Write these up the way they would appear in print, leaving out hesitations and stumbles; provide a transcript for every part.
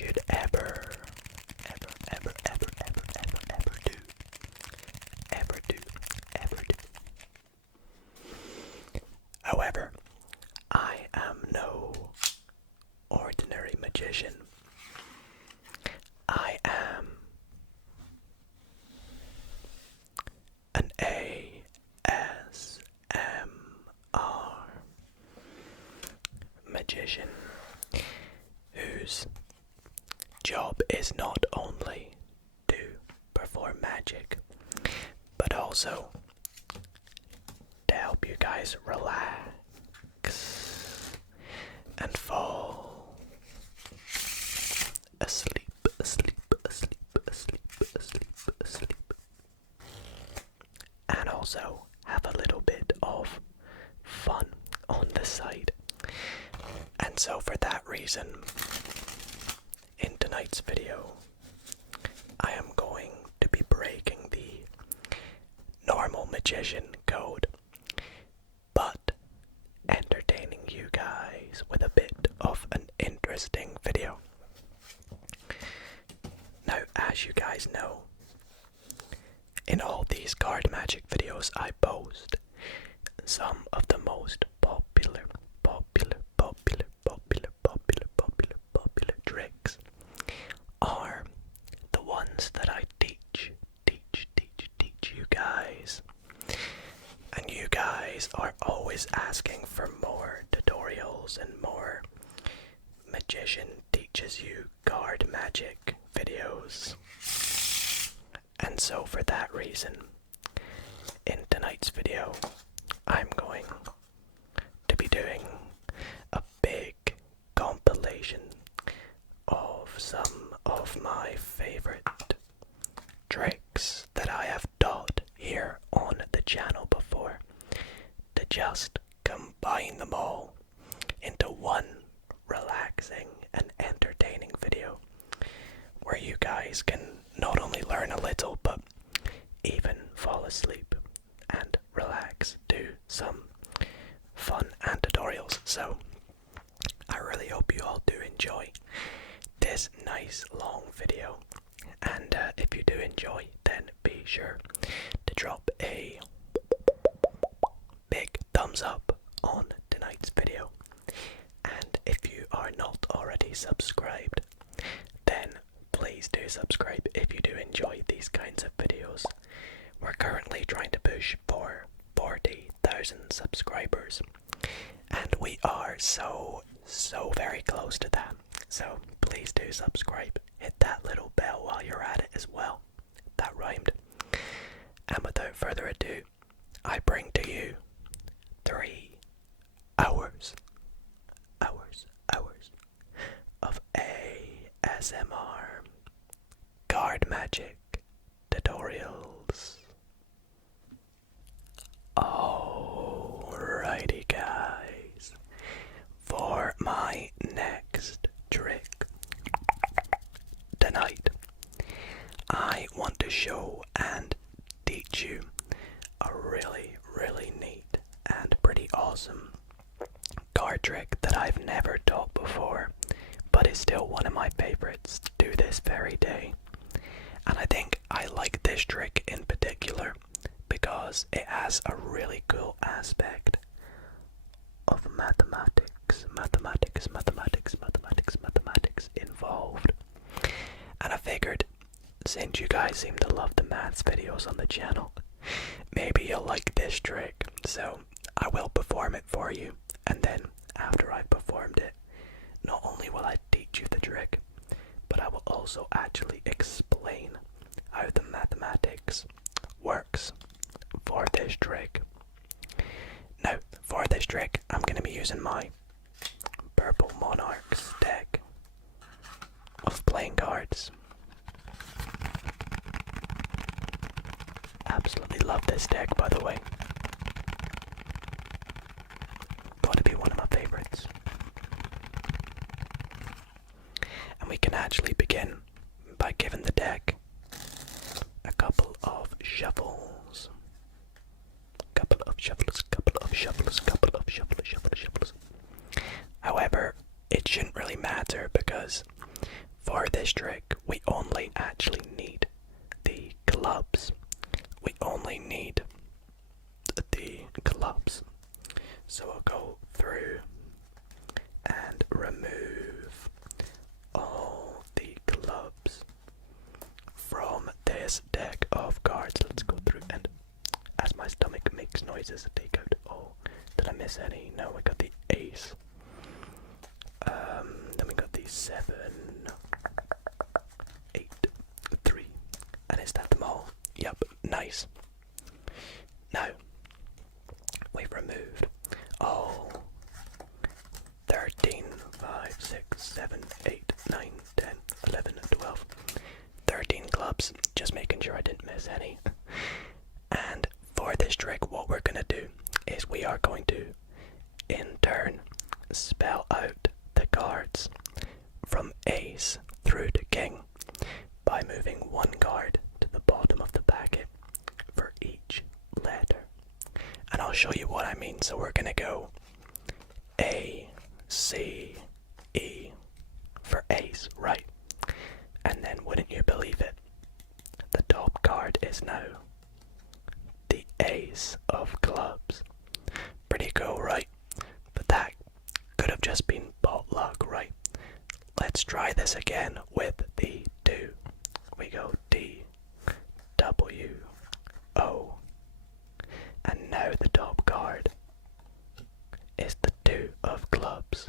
should ever do. However, I am no ordinary magician. I am an ASMR magician whose job is not only to perform magic, but also to help you guys relax and fall asleep. And also have a little bit of fun on the side. And so for that reason, in tonight's video, I am going to be breaking the normal magician code, but entertaining you guys with a bit of an interesting video. Now, as you guys know, in all these card magic videos I post, some of the most popular tricks are the ones that I teach you guys. And you guys are always asking for more tutorials and more magician teaches you card magic videos. And so for that reason, in tonight's video, I'm going to be doing a big compilation of some of my favorite tricks that I have taught here on the channel before, to just combine them all into one relaxing and entertaining video where you guys can not only learn a little but even fall asleep and relax, do some fun and tutorials. So I really hope you all do enjoy this nice long video, and if you do enjoy, then be sure to drop a big thumbs up on tonight's video. And if you are not already subscribed, then please do subscribe if you do enjoy these kinds of videos. We're currently trying to push for 40,000 subscribers, and we are so very close to that. So please do subscribe, hit that little bell while you're at it as well. That rhymed. And without further ado, I bring to you 3 hours of ASMR card magic tutorials. Alrighty guys, for my next trick tonight, I want to show and teach you a really neat and pretty awesome card trick that I've never taught before, but is still one of my favorites to this very day. And I think I like this trick in particular because it has a really cool aspect of mathematics involved. And I figured, since you guys seem to love the maths videos on the channel, maybe you'll like this trick. So I will perform it for you, and then after I've performed it, not only will I teach you the trick, but I will also actually explain how the mathematics works for this trick. Now, for this trick, I'm going to be using my Purple Monarchs deck of playing cards. Absolutely love this deck, by the way. Gotta be one of my favorites. And we can actually begin by giving the deck a couple of shuffles. However, it shouldn't really matter because for this trick, we only actually need the clubs. We only need the clubs. So I'll go through and remove all the clubs from this deck of cards. Let's go through and, as my stomach makes noises, take out all. Did I miss any? No, we got the ace. Then we got the 7, 8, 3. And is that them all? Yep, nice. Now, we've removed all 13, 5, 6, 7, 8, 9, 10, 11, 12, 13 clubs. Just making sure I didn't miss any. And for this trick, what we're going to do is we are going to, in turn, spell out the cards from ace through to king by moving one card to the bottom of the packet for each letter. And I'll show you what I mean. So we're going to go A, C, E for ace, right? And then, wouldn't you believe it, the top card is now the ace of clubs. Pretty cool, right? But that could have just been pot luck, right? Let's try this again with the 2. We go D, W, O. And now the top card is the 2 of clubs.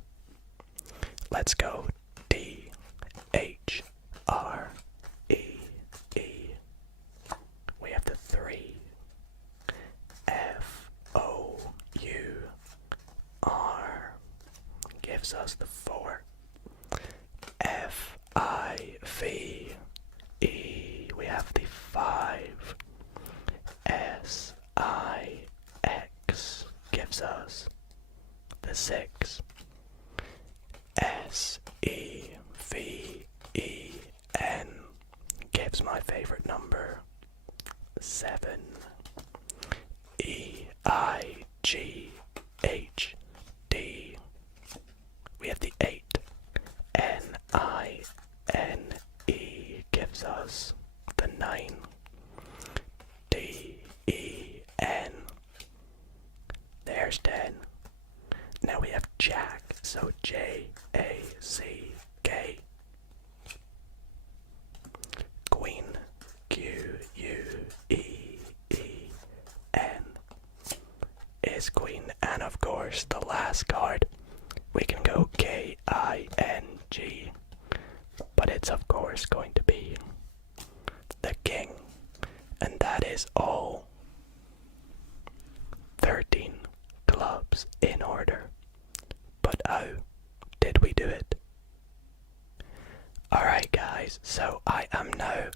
Let's go D, H, R, E, E. We have the 3, F, O, U, R. Gives us the 4, F, I, V, E. We have the 5, S, I, X. Gives us the 6, S, E, V, E, N. Gives my favorite number, 7, E, I, G, H, D. We have the 8, N, I, N, E. Gives us the 9, D, E, N. There's 10. Now we have Jack, so J, A, C, K. Queen, Q, U, E, E, N. Is Queen, and of course the last card, we can go K, I, N, G. But it's of course going to be the King. And that is all 13 clubs in order. But how did we do it? Alright guys, so I am now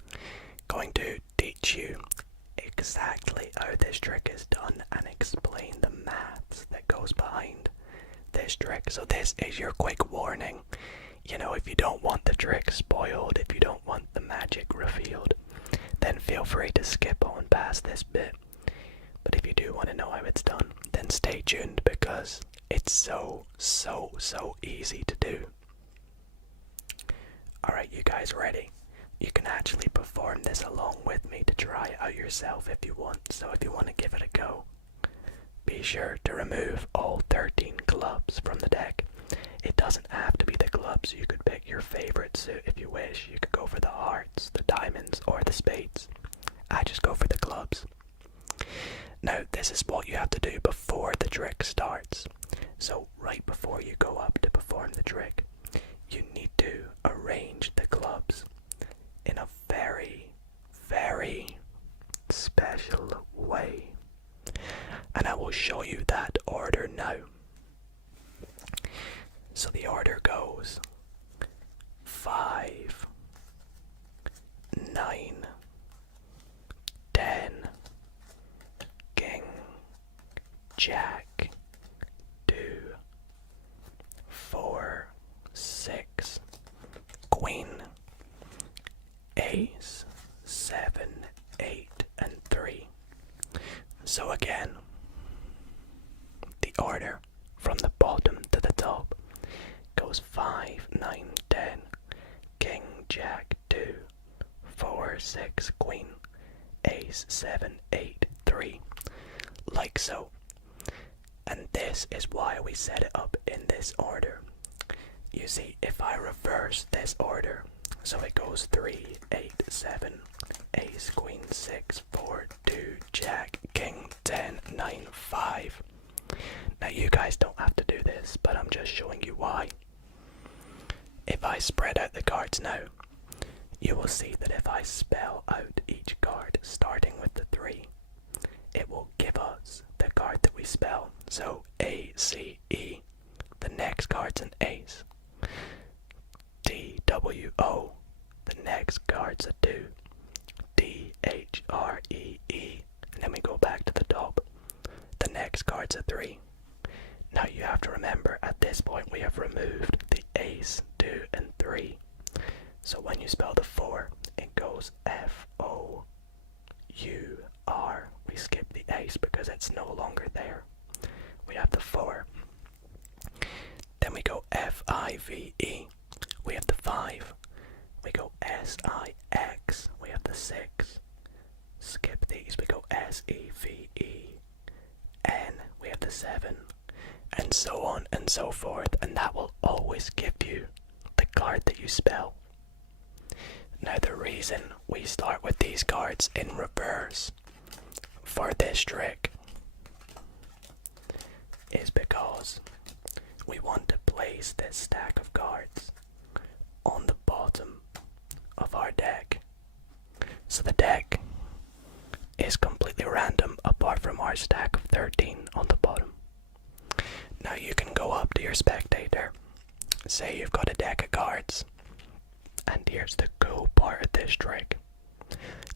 going to teach you exactly how this trick is done and explain the maths that goes behind this trick. So this is your quick warning. You know, if you don't want the trick spoiled, if you don't want the magic revealed, then feel free to skip on past this bit. But if you do want to know how it's done, then stay tuned because it's so easy to do. Alright, you guys ready? You can actually perform this along with me to try it out yourself if you want. So if you want to give it a go, be sure to remove all 13 clubs from the deck. It doesn't have to be the clubs. You could pick your favorite suit if you wish. You could go for the hearts, the diamonds, or the spades. I just go for the clubs. Now, this is what you have to do before the trick starts. So, right before you go up to perform the trick, you need to arrange the clubs in a very special way. And I will show you that order now. So the order goes 5, 9, 10, King, Jack, 2, 4, 6, Queen, Ace, 7, 8, and 3. So again, the order from the bottom to the top goes 5, 9, 10, King, 4, 6, queen, ace, 7, 8, 3, like so. And this is why we set it up in this order. You see, if I reverse this order, so it goes 3, 8, 7, ace, queen, 6, 4, 2, jack, king, 10, 9, 5. Now you guys don't have to do this, but I'm just showing you why. If I spread out the cards now, you will see that if I spell out each card starting with the 3, it will give us the card that we spell. So A, C, E, the next card's an ace. D, W, O, the next card's a 2. D, H, R, E, E, and then we go back to the top. The next card's a 3. Now you have to remember, at this point we have removed the ace, 2, and 3. So when you spell the 4, it goes F, O, U, R. We skip the ace because it's no longer there. We have the 4. Then we go F, I, V, E. We have the 5. We go S, I, X. We have the 6. Skip these. We go S, E, V, E, N. We have the 7. And so on and so forth. And that will always give you the card that you spell. Now the reason we start with these cards in reverse for this trick is because we want to place this stack of cards on the bottom of our deck. So the deck is completely random apart from our stack of 13 on the bottom. Now you can go up to your spectator, say you've got a deck of cards, and here's the cool part of this trick.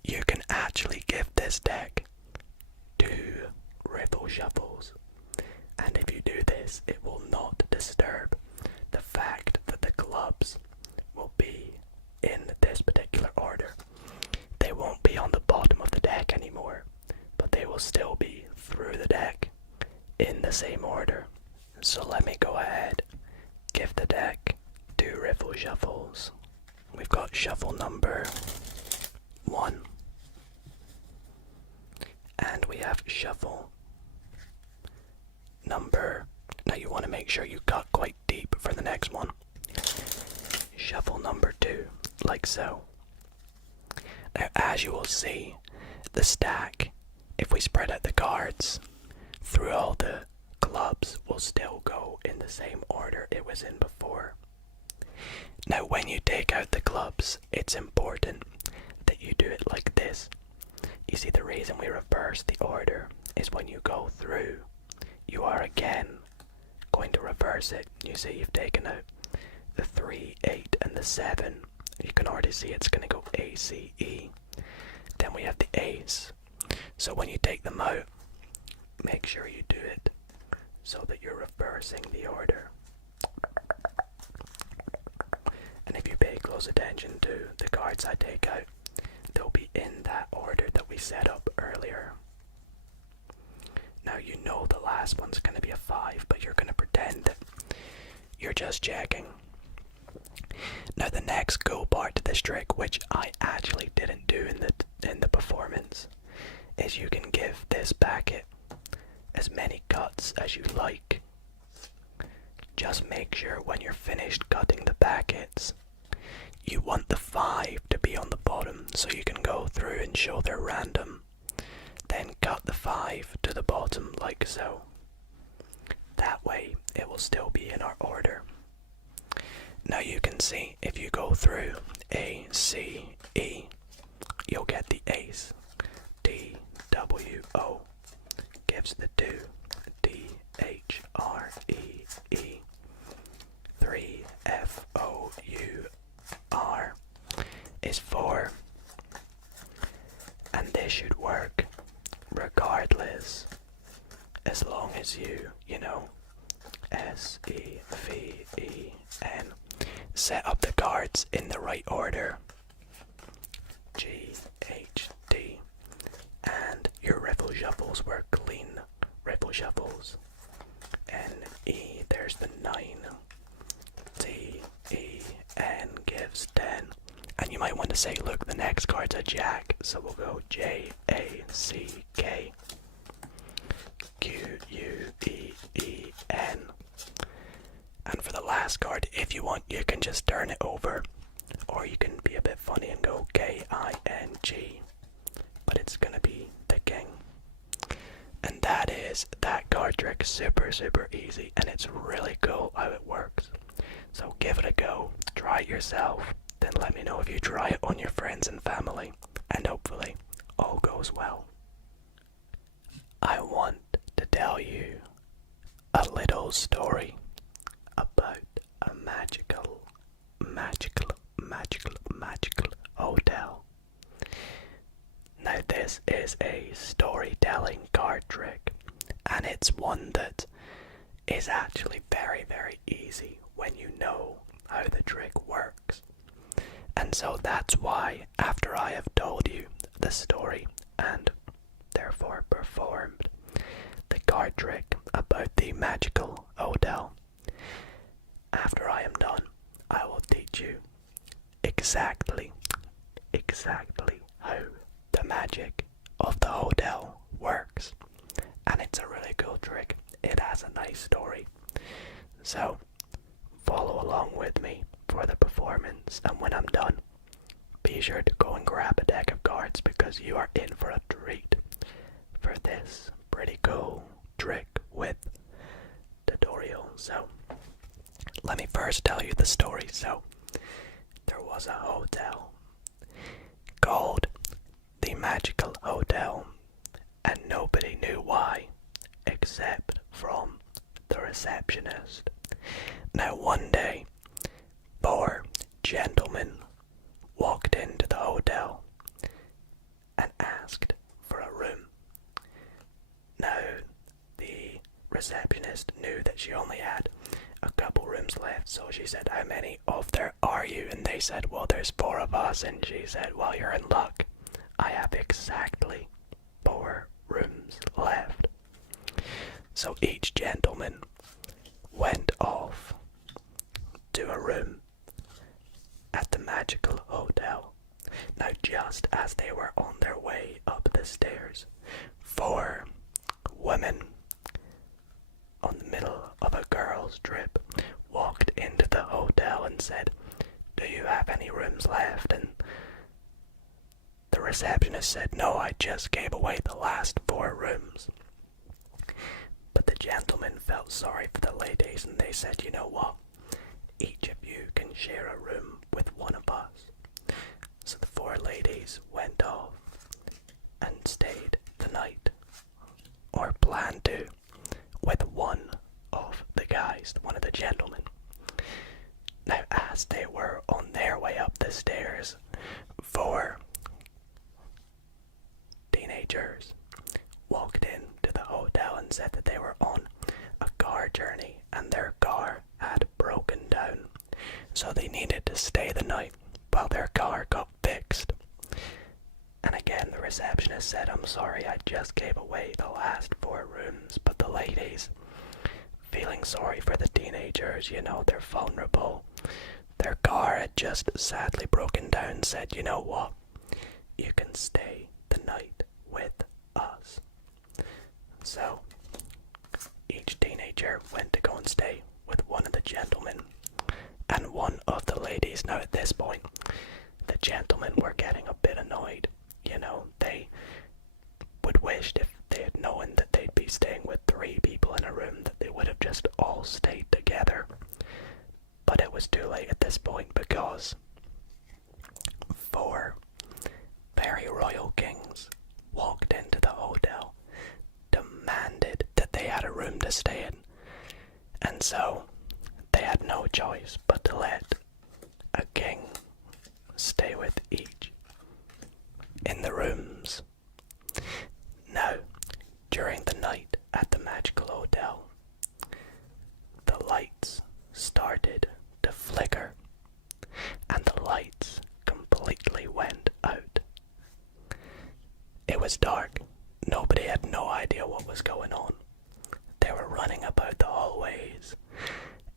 You can actually give this deck 2 riffle shuffles, and if you do this, it will not disturb the fact that the clubs will be in this particular order. They won't be on the bottom of the deck anymore, but they will still be through the deck in the same order. So let me go ahead, give the deck 2 riffle shuffles. We've got shuffle number 1, and we have shuffle number, now you want to make sure you cut quite deep for the next one, shuffle number 2, like so. Now as you will see, the stack, if we spread out the cards through all the clubs, will still go in the same order it was in before. Now when you take out the clubs, it's important that you do it like this. You see, the reason we reverse the order is when you go through, you are again going to reverse it. You see, you've taken out the 3, 8, and the 7. You can already see it's going to go A, C, E. Then we have the ace. So when you take them out, make sure you do it so that you're reversing the order. And if you pay close attention to the cards I take out, they'll be in that order that we set up earlier. Now you know the last one's going to be a 5, but you're going to pretend that you're just checking. Now the next cool part to this trick, which I actually didn't do in the performance, is you can give this packet as many cuts as you like. Just make sure when you're finished cutting the packets, you want the 5 to be on the bottom so you can go through and show they're random. Then cut the 5 to the bottom like so. That way it will still be in our order. Now you can see if you go through A, C, E, you'll get the ace. D, W, O gives the 2. D, H, R, E, E. 3, F, O, U, R is 4. And this should work regardless, as long as you know, S, E, V, E, N, set up the cards in the right order. G, H, D, and your riffle shuffles were clean riffle shuffles. N, E, there's the 9. D, E, N gives 10. And And you might want to say, look, the next card's a jack, so we'll go Jack Quen. And for the last card, if you want, you can just turn it over, or you can be a bit funny and go King, but it's gonna be the king. And that card trick. Super easy, and it's really cool how it works. So give it a go, try it yourself, then let me know if you try it on your friends and family, and hopefully all goes well. I want to tell you a little story about a magical hotel. Now this is a storytelling card trick, and it's one that is actually very easy when you know how the trick works. And so that's why, after I have told you the story and therefore performed the card trick about the magical hotel, after I am done, I will teach you exactly how the magic of the hotel works. And it's a really cool trick. It has a nice story. So follow along with me for the performance, and when I'm done, be sure to go and grab a deck of cards, because you are in for a treat for this pretty cool trick with tutorial. So let me first tell you the story. So there was a hotel called the Magical Hotel, and nobody knew why except from the receptionist. Now one day, 4 gentlemen walked into the hotel and asked for a room. Now the receptionist knew that she only had a couple rooms left, so she said, how many of there are you? And they said, well, there's 4 of us. And she said, well, you're in luck. I have exactly 4 rooms left. So each gentleman went off to a room at the Magical Hotel. Now just as they were on their way up the stairs, 4 women on the middle of a girls' trip walked into the hotel and said, do you have any rooms left? And the receptionist said, no, I just gave away the last 4 rooms. But the gentlemen felt sorry for the ladies, and they said, you know what? Each of you can share a room with one of us. So the 4 ladies went off and stayed the night, or planned to, with one of the guys, one of the gentlemen. Now as they were on their way up the stairs, 4 teenagers walked into the hotel and said that they were on a car journey and their car had broken down, so they needed to stay the night while their car got fixed. And again, the receptionist said, I'm sorry, I just gave away the last 4 rooms. But the ladies, feeling sorry for the teenagers, you know, they're vulnerable, their car had just sadly broken down, said, you know what, you can stay the night with us. So each teenager went to go and stay with one of the gentlemen and one of the ladies. Now at this point, the gentlemen were getting a bit annoyed. You know, they would wish if they had known that they'd be staying with 3 people in a room, that they would have just all stayed together. But it was too late at this point, because 4 very royal kings walked into the hotel, demanded that they had a room to stay in, and so they had no choice but to let a king stay with each in the rooms. Now, during the night at the Magical Hotel, the lights started to flicker, and the lights completely went out. It was dark. Nobody had no idea what was going on. They were running about the hallways.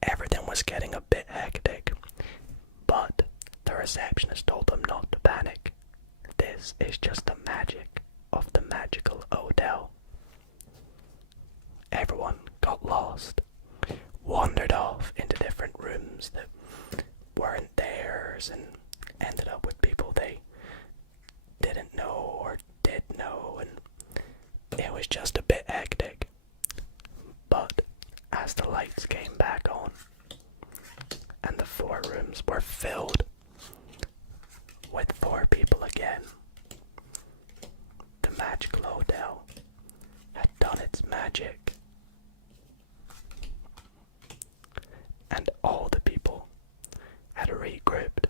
Everything was getting a bit hectic. But the receptionist told them not to panic. This is just the magic of the magical hotel. Everyone got lost, wandered off into different rooms that weren't theirs, and ended up with people they didn't know or did know, and it was just a bit hectic. But as the lights came back on and the 4 rooms were filled with 4 people again, the magical hotel had done its magic, and all the people had regrouped.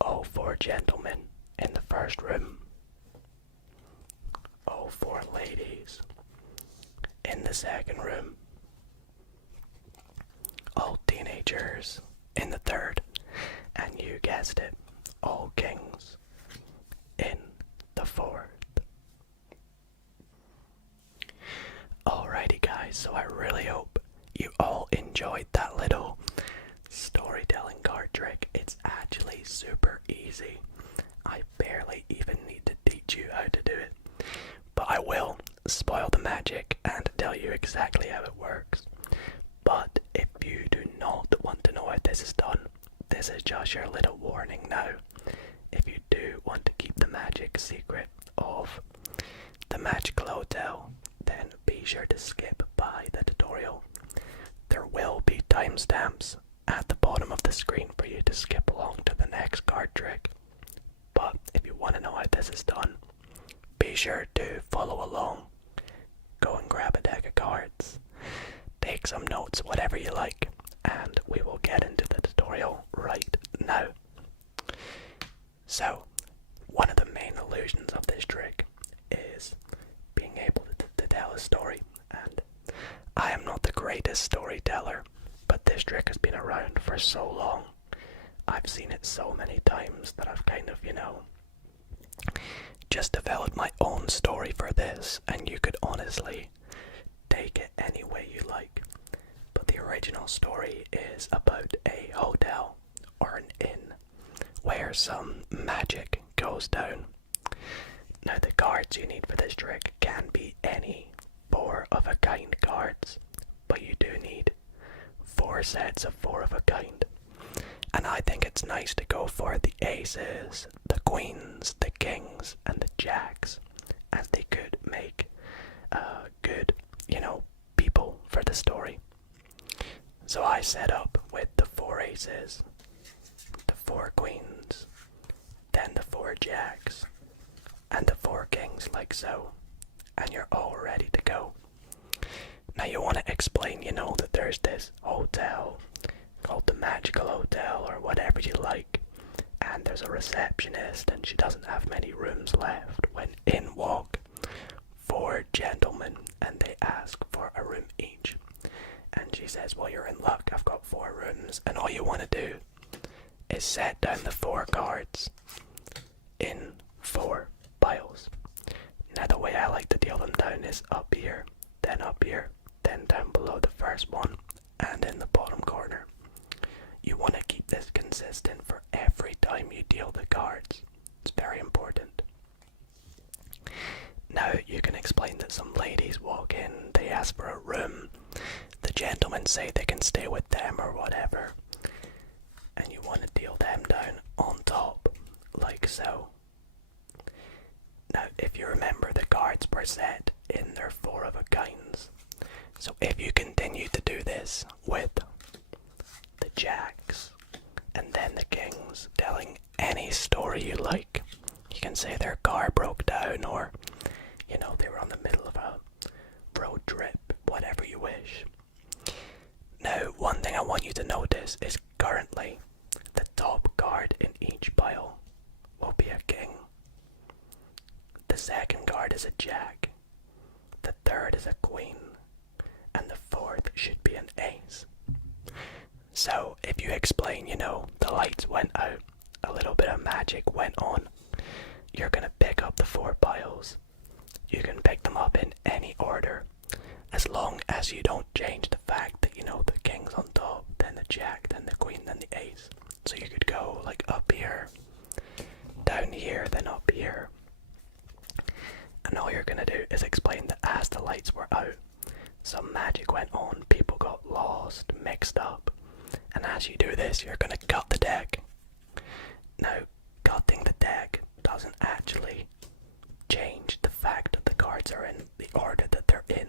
All 4 gentlemen in the first room, all 4 ladies in the second room, all teenagers in the third, and you guessed it, all kings in the fourth. Alrighty guys, so I really hope you all enjoyed that little storytelling card trick. It's actually super easy. I barely even need to teach you how to do it, but I will spoil the magic and tell you exactly how it works. But if you do not want to know how this is done, this is just your little warning now. If you do want to keep the magic secret of the magical hotel, then be sure to skip by the tutorial. There will be timestamps at the bottom of the screen for you to skip along to the next card trick. But if you want to know how this is done, be sure to follow along. Go and grab a deck of cards, take some notes, whatever you like, and we will get into the tutorial right now. So, one of the main illusions of this trick is being able to tell a story, and I am not the greatest storyteller, but this trick has been around for so long. I've seen it so many times that I've kind of, just developed my own story for this, and you could honestly take it any way you like. But the original story is about a hotel or an inn where some magic goes down. Now the cards you need for this trick can be any 4 of a kind cards, but you do need 4 sets of 4 of a kind. And I think it's nice to go for the aces, the queens, the kings, and the jacks, as they could make good, people for the story. So I set up with the 4 aces, the 4 queens, then the 4 jacks, and the 4 kings, like so, and you're all ready to go. Now you want to explain, that there's this hotel called the Magical Hotel or whatever you like, and there's a receptionist and she doesn't have many rooms left, when in walk 4 gentlemen and they ask for a room each. And she says, well, you're in luck, I've got 4 rooms, and all you want to do is set down the 4 cards in 4 piles. Now the way I like to deal them down is up here, then down below the first one, and in the bottom corner. You want to keep this consistent for every time you deal the cards. It's very important. Now you can explain that some ladies walk in, they ask for a room, the gentlemen say they can stay with them or whatever, and you want to deal them down on top, like so. Now if you remember, the cards were set in their 4 of a kinds, so if you continue to do this with the jacks and then the kings, telling any story you like, you can say their car broke down, or they were on the middle of a road trip, whatever you wish. Now one thing I want you to notice is currently the top card in each pile will be a king, the second card is a jack, the third is a queen, and the 4th should be an ace. So if you explain, the lights went out, a little bit of magic went on, you're gonna pick up the 4 piles. You can pick them up in any order, as long as you don't change the fact that, the king's on top, then the jack, then the queen, then the ace. So you could go like up here, down here, then up here. And all you're gonna do is explain that as the lights were out, some magic went on, people got lost, mixed up. And as you do this, you're gonna cut the deck. Now, cutting the deck doesn't actually change the fact that the cards are in the order that they're in.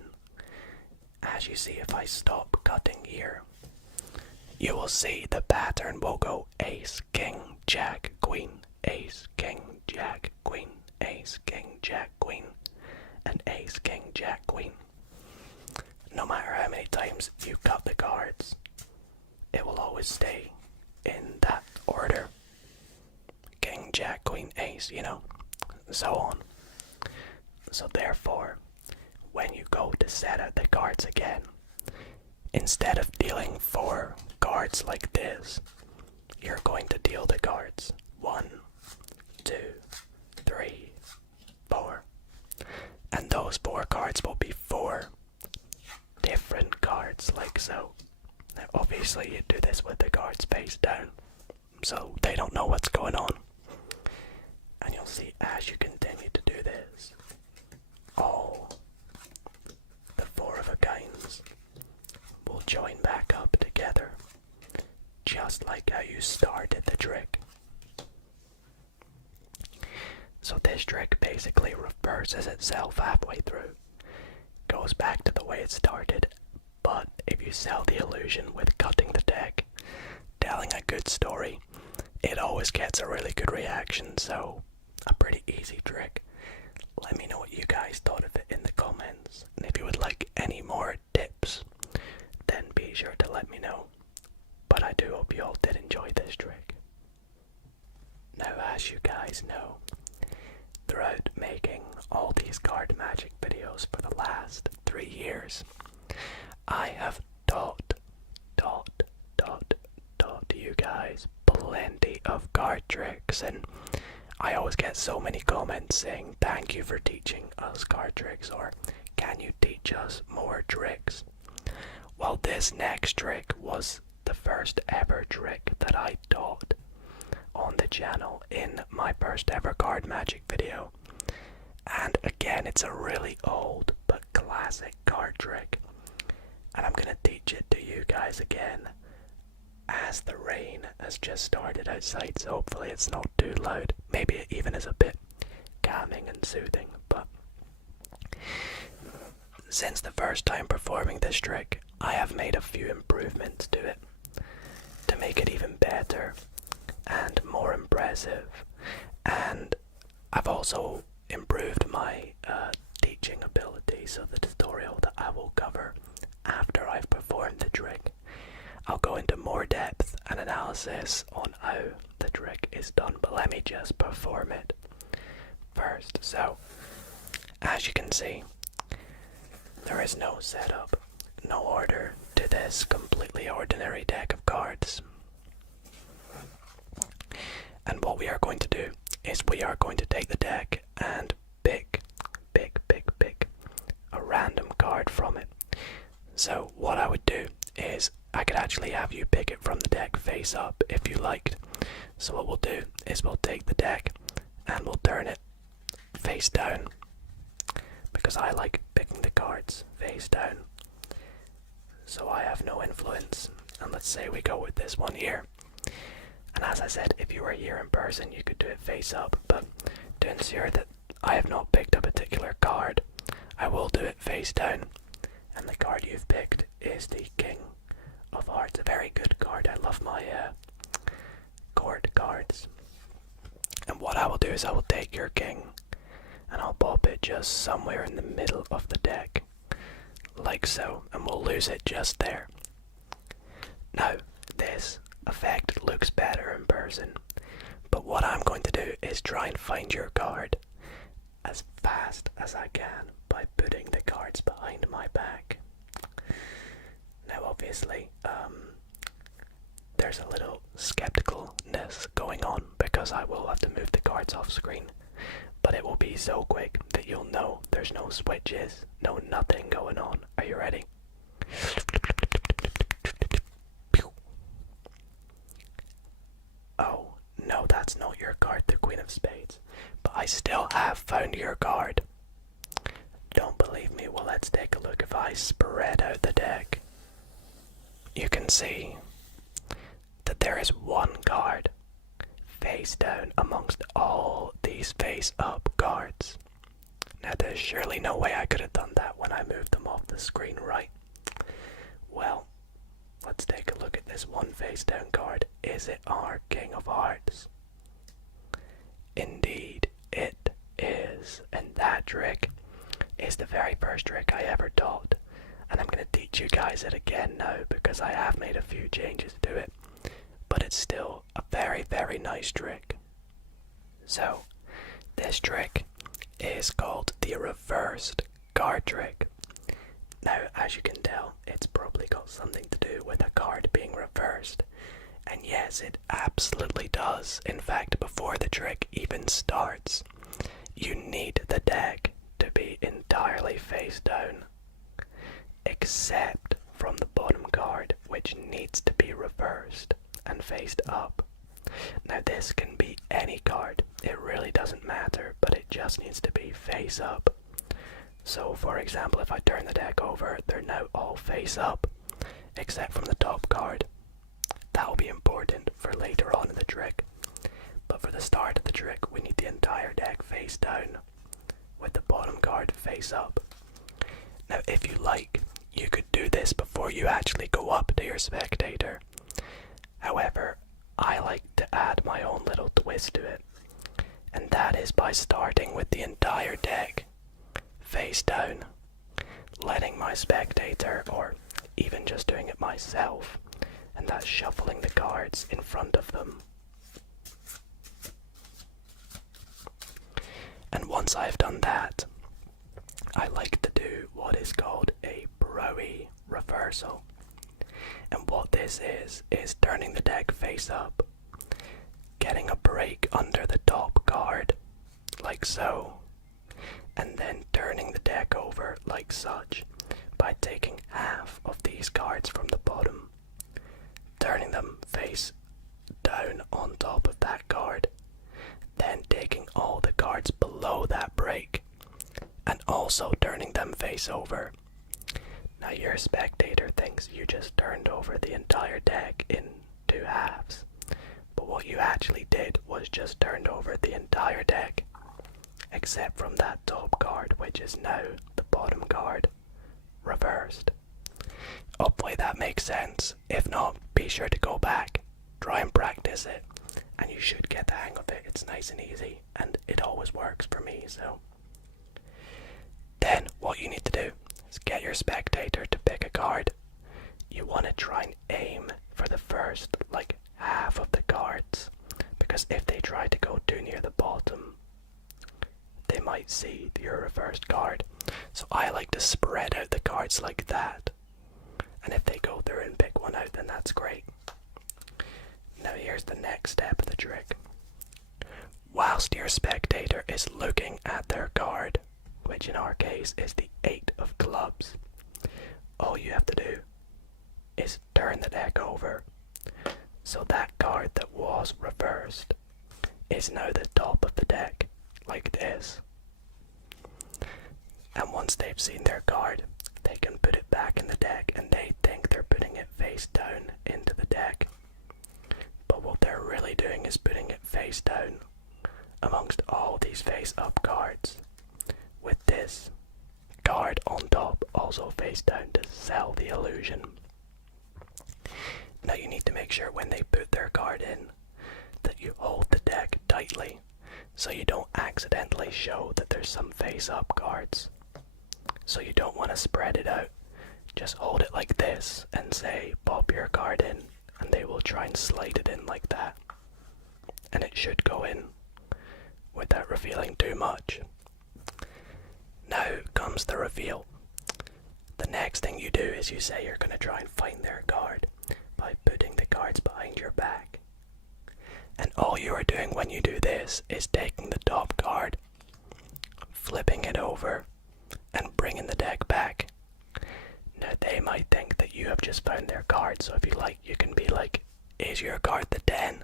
As you see, if I stop cutting here, you will see the pattern will go ace, king, jack, queen, ace, king, jack, queen, ace, king, jack, queen, and ace, king, jack, queen. No matter how many times you cut the cards, it will always stay in that order. King, jack, queen, ace, you know, so on. So therefore, when you go to set out the cards again, instead of dealing 4 cards like this, you're going to deal the cards 1, 2, 3, 4. And those 4 cards will be 4 different cards, like so. Now obviously you do this with the cards face down, so they don't know what's going on. And you'll see as you continue to do this, all the 4 of a kinds will join back up together, just like how you started the trick. So this trick basically reverses itself halfway through, goes back to the way it started, but if you sell the illusion with cutting the deck, telling a good story, it always gets a really good reaction, so a pretty easy trick. Let me know what you guys thought of it in the comments, and if you would like any more tips, then be sure to let me know. But I do hope you all did enjoy this trick. Now, as you guys know, throughout making all these card magic videos for the last 3 years, I have taught you guys plenty of card tricks, and I always get so many comments saying thank you for teaching us card tricks, or can you teach us more tricks? Well, this next trick was the first ever trick that I taught on the channel in my first ever card magic video. And again, it's a really old but classic card trick, and I'm gonna teach it to you guys again as the rain has just started outside, so hopefully it's not too loud. Maybe it even is a bit calming and soothing, but since the first time performing this trick, I have made a few improvements to it to make it even better and more impressive, and I've also improved my teaching ability, so the tutorial that I will cover after I've performed the trick, I'll go into more depth and analysis on how the trick is done, but let me just perform it first. So, as you can see, there is no setup, no order to this completely ordinary deck of cards. And what we are going to do is we are going to take the deck and pick a random card from it. So what I would do is I could actually have you pick it from the deck face up if you liked. So what we'll do is we'll take the deck and we'll turn it face down, because I like picking the cards face down, so I have no influence. And let's say we go with this one here. And as I said, if you were here in person, you could do it face up, but to ensure that I have not picked a particular card, I will do it face down. And the card you've picked is the King of Hearts, a very good card. I love my court cards. And what I will do is I will take your King and I'll pop it just somewhere in the middle of the deck, like so, and we'll lose it just there. Now, this effect looks better in person, but what I'm going to do is try and find your card as fast as I can by putting the cards behind my back. Now obviously, there's a little skepticalness going on because I will have to move the cards off screen, but it will be so quick that you'll know there's no switches, no nothing going on. Are you ready? of spades. But I still have found your card. Don't believe me? Well, let's take a look. If I spread out the deck, you can see that there is one card face down amongst all these face up cards. Now there's surely no way I could have done that when I moved them off the screen, right? Well, let's take a look at this one face down card. Is it our King of Hearts? Indeed it is, and that trick is the very first trick I ever taught, and I'm going to teach you guys it again now because I have made a few changes to it, but it's still a very, very nice trick. So this trick is called the reversed card trick. Now, as you can tell, it's probably got something to do with a card being reversed, and yes, it absolutely does. In fact, before the trick even starts, you need the deck to be entirely face down, except from the bottom card, which needs to be reversed and faced up. Now this can be any card, it really doesn't matter, but it just needs to be face up. So for example, if I turn the deck over, they're now all face up, except from the top card. That will be important for later on in the trick, but for the start of the trick, we need the entire deck face down, with the bottom card face up. Now if you like, you could do this before you actually go up to your spectator. However, I like to add my own little twist to it, and that is by starting with the entire deck face down, letting my spectator, or even just doing it myself, and that's shuffling the cards in front of them. And once I've done that, I like to do what is called a broy reversal. And what this is turning the deck face up, getting a break under the top card, like so, and then turning the deck over like such by taking half of these cards from the bottom, turning them face down on top of that card, then taking all the cards below that break and also turning them face over. Now your spectator thinks you just turned over the entire deck in two halves, but what you actually did was just turned over the entire deck, except from that top card, which is now the bottom card, reversed. Hopefully that makes sense. If not, be sure to go back, try and practice it, and you should get the hang of it. It's nice and easy, and it always works for me. So then what you need to do is get your spectator to pick a card. You want to try and aim for the first half of the cards, because if they try to go too near the bottom, they might see your reversed card. So I like to spread out the cards like that, and if they go through and pick one out, then that's great. Now here's the next step of the trick. Whilst your spectator is looking at their card, which in our case is the 8 of clubs, all you have to do is turn the deck over, so that card that was reversed is now the top of the deck, like this. And once they've seen their card, they can put it back in the deck, and they think they're putting it face down into the deck, but what they're really doing is putting it face down amongst all these face up cards, with this card on top also face down to sell the illusion. Now you need to make sure when they put their card in that you hold the deck tightly, so you don't accidentally show that there's some face up cards. So you don't want to spread it out, just hold it like this and say pop your card in, and they will try and slide it in like that, and it should go in without revealing too much. Now comes the reveal. The next thing you do is you say you're going to try and find their card by putting the cards behind your back. And all you are doing when you do this is taking the top card, flipping it over, and bringing the deck back. Now they might think that you have just found their card, so if you like, you can be like, is your card the 10?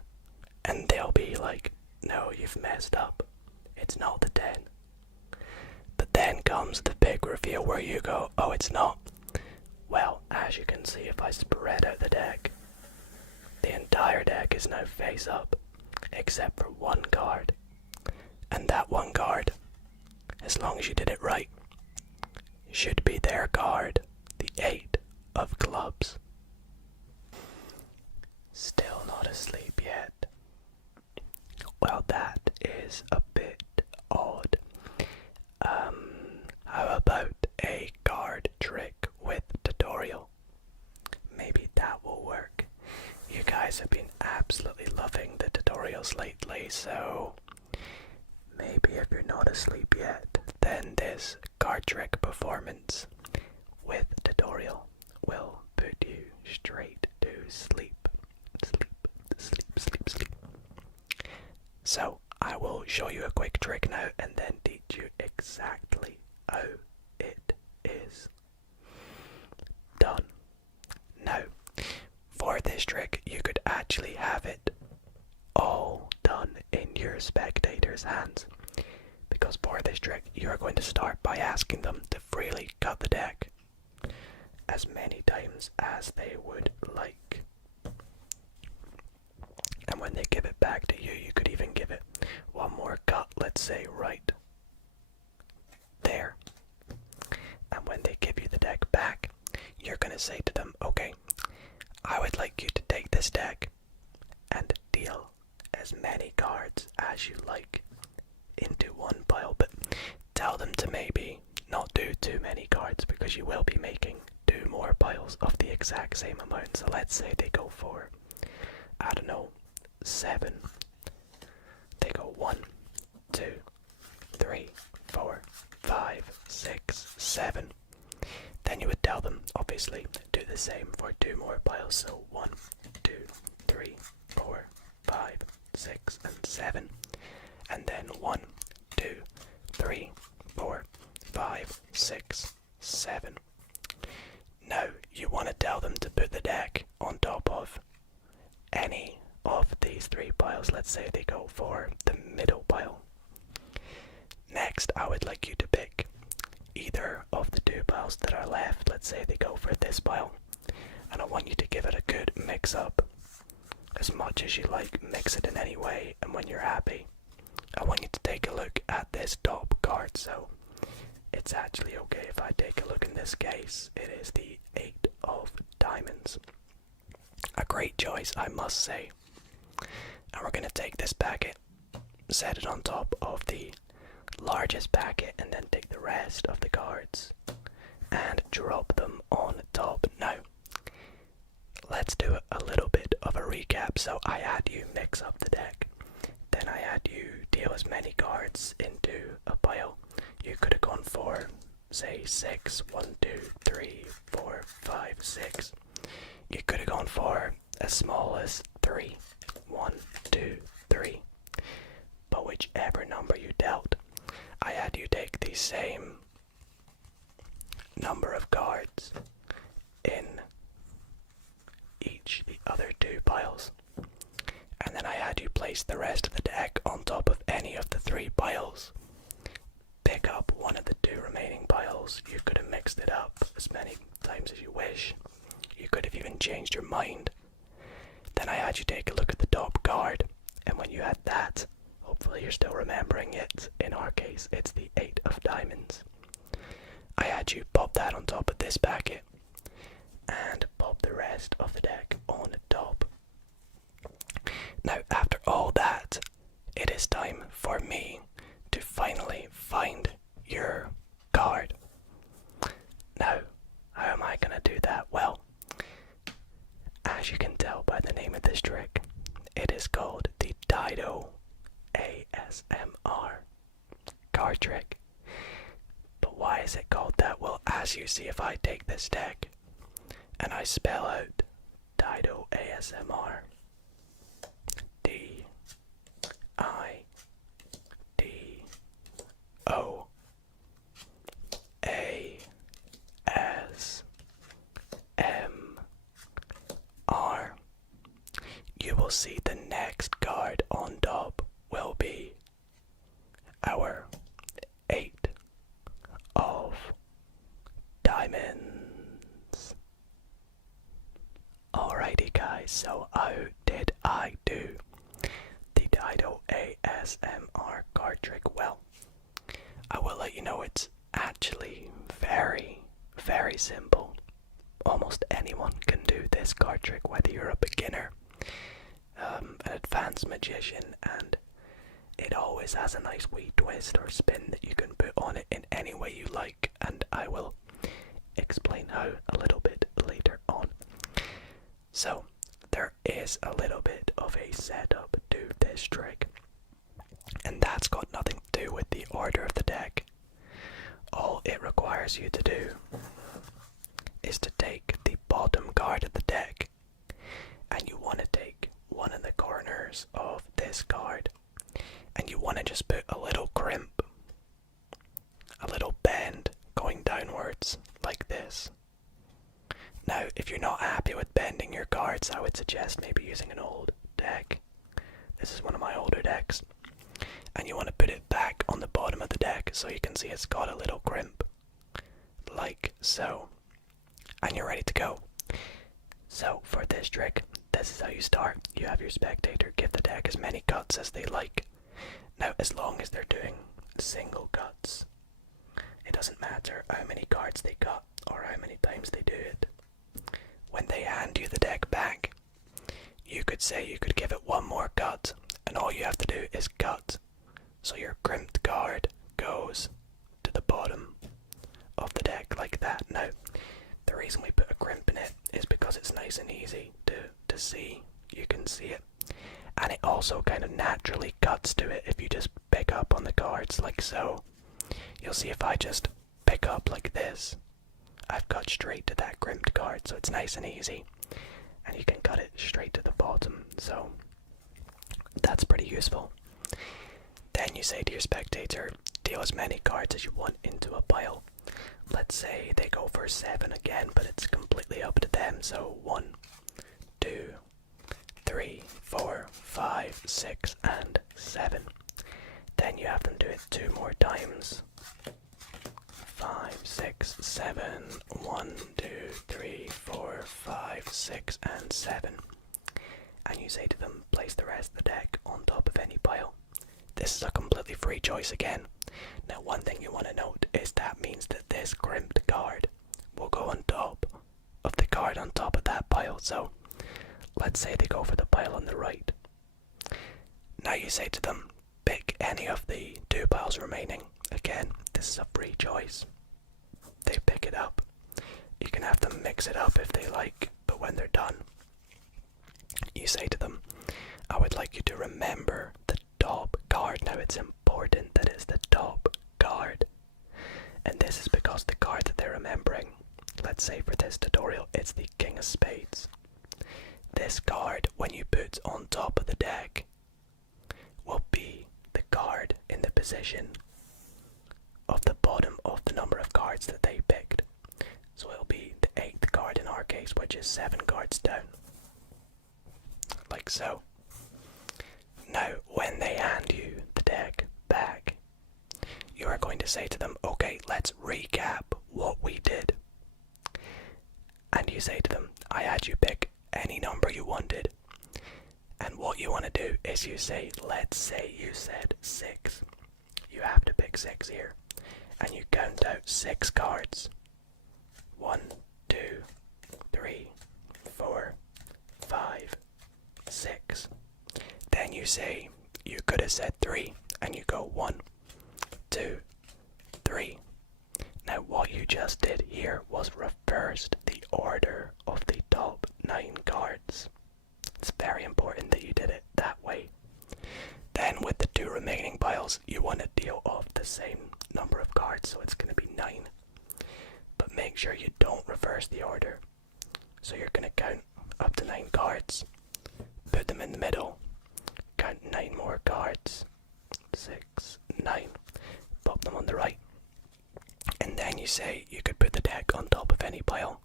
And they'll be like, no, no, you've messed up. It's not the 10. But then comes the big reveal where you go, oh, it's not. Well, as you can see, if I spread out the deck, the entire deck is now face up, except for one card. And that one card, as long as you did it right, should be their card, the 8 of clubs. Still not asleep yet. Well, that is a bit odd. How about a card trick with tutorial? Maybe that will work. You guys have been absolutely loving the tutorials lately, so maybe if you're not asleep yet, then this card trick performance with tutorial will put you straight to sleep. Sleep. So I will show you a quick trick now and then teach you exactly how it is done. Now, for this trick, you could actually have it all done in your spectator's hands. Because for this trick, you are going to start by asking them to freely cut the deck as many times as they would like. And when they give it back to you, you could even give it one more cut, let's say right there. And when they give you the deck back, you're going to say to them, okay, I would like you to take this deck and deal as many cards as you like into one pile, but tell them to maybe not do too many cards because you will be making 2 more piles of the exact same amount. So let's say they go for, I don't know, 7. They go 1, 2, 3, 4, 5, 6, 7. Then you would tell them, obviously, do the same for 2 more piles. So 1, 2, 3, 4, 5, 6, and 7. And then 1, 2, 3, 4, 5, 6, 7. Now, you want to tell them to put the deck on top of any of these 3 piles. Let's say they go for the middle pile. Next, I would like you to pick either of the 2 piles that are left. Let's say they go for this pile. And I want you to give it a good mix up. As much as you like, mix it in any way. And when you're happy, I want you to take a look at this top card. So it's actually okay if I take a look in this case. It is the 8 of diamonds. A great choice, I must say. And we're going to take this packet, set it on top of the largest packet, and then take the rest of the cards and drop them on top. Now, let's do a little bit of a recap. So I had you mix up the deck, then I had you deal as many cards into a pile. You could have gone for, say, 6, 1, 2, 3, 4, 5, 6. You could have gone for as small as 3, 1, 2, 3. But whichever number you dealt, I had you take the same number of cards in each the other 2 piles. And then I had you place the rest of the deck on top of any of the 3 piles. Pick up one of the 2 remaining piles. You could have mixed it up as many times as you wish. You could have even changed your mind. Then I had you take a look at the top card, and when you had that, hopefully you're still remembering it. In our case, it's the 8 of diamonds. I had you pop that on top of this packet, and pop the rest of the deck on top. Now, after all that, it is time for me to finally find your card. Now, how am I gonna do that? Well, as you can tell by the name of this trick, it is called the Dido ASMR card trick. But why is it called that? Well, as you see, if I take this deck and I spell out Dido ASMR, DIDO ASMR, you will see the next card on top will be ASMR card trick? Well, I will let you know it's actually very, very simple. Almost anyone can do this card trick, whether you're a beginner, an advanced magician, and it always has a nice wee twist or spin that you can put on it in any way you like, and I will explain how a little bit later on. So, there is a little bit of a setup to this trick, and that's got nothing to do with the order of the deck. All it requires you to do is to take the bottom card of the deck, and you want to take one of the corners of this card, and you want to just put a little crimp, a little bend going downwards like this. Now, if you're not happy with bending your cards, I would suggest maybe using an old deck. This is one of my older decks. And you want to put it back on the bottom of the deck so you can see it's got a little crimp. Like so. And you're ready to go. So, for this trick, this is how you start. You have your spectator give the deck as many cuts as they like. Now, as long as they're doing single cuts, it doesn't matter how many cards they cut or how many times they do it. When they hand you the deck back, you could say you could give it one more cut, and all you have to do is cut. So your crimped card goes to the bottom of the deck like that. Now, the reason we put a crimp in it is because it's nice and easy to see. You can see it. And it also kind of naturally cuts to it if you just pick up on the cards like so. You'll see if I just pick up like this, I've cut straight to that crimped card, so it's nice and easy. And you can cut it straight to the bottom, so that's pretty useful. Then you say to your spectator, deal as many cards as you want into a pile. Let's say they go for 7 again, but it's completely up to them, so 1, 2, 3, 4, 5, 6, and 7. Then you have them do it 2 more times. 5, 6, 7, 1, 2, 3, 4, 5, 6, and 7. And you say to them, place the rest of the deck on top of any pile. This is a completely free choice again. Now, one thing you want to note is that means that this crimped card will go on top of the card on top of that pile. So, let's say they go for the pile on the right. Now you say to them, pick any of the 2 piles remaining. Again, this is a free choice. They pick it up. You can have them mix it up if they like, but when they're done, you say to them, I would like you to remember the top card. Now, it's important that it's the top card. And this is because the card that they're remembering, let's say for this tutorial, it's the King of Spades. This card, when you put on top of the deck, will be the card in the position of the bottom of the number of cards that they picked. So it'll be the 8th card in our case, which is 7 cards down. Like so. Now, when they hand you the deck back, you are going to say to them, okay, let's recap what we did. And you say to them, I had you pick any number you wanted. And what you want to do is you say, let's say you said 6. You have to pick 6 here. And you count out 6 cards. 1, 2, 3, 4, 5, 6. Then you say, you could have said 3, and you go 1, 2, 3. Now what you just did here was reversed the order of the top 9 cards. It's very important that you did it that way. Then with the 2 remaining piles, you want to deal off the same number of cards, so it's going to be 9. But make sure you don't reverse the order. So you're going to count up to 9 cards, put them in the middle, count 9 more cards, 6, 9, pop them on the right. And then you say you could put the deck on top of any pile.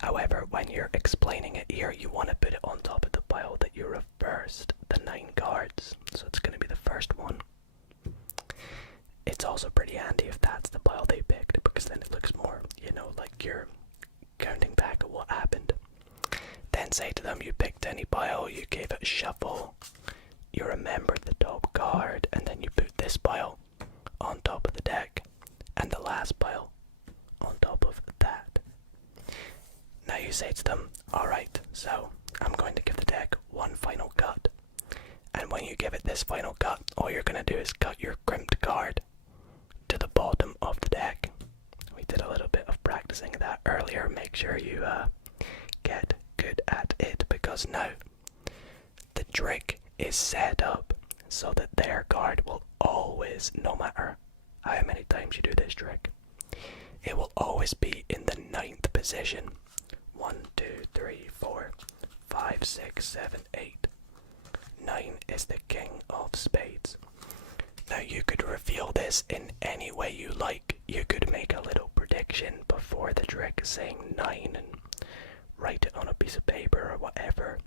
However, when you're explaining it here, you want to put it on top of the pile that you reversed the 9 cards. So it's going to be the first one. It's also pretty handy if that's the pile they picked, because then it looks more, like you're counting back at what happened. Then say to them, you picked any pile, you gave it a shuffle, you remembered the top card, is, no matter how many times you do this trick, it will always be in the 9th position. 1, 2, 3, 4, 5, 6, 7, 8. 9 is the king of spades. Now you could reveal this in any way you like. You could make a little prediction before the trick saying 9 and write it on a piece of paper or whatever.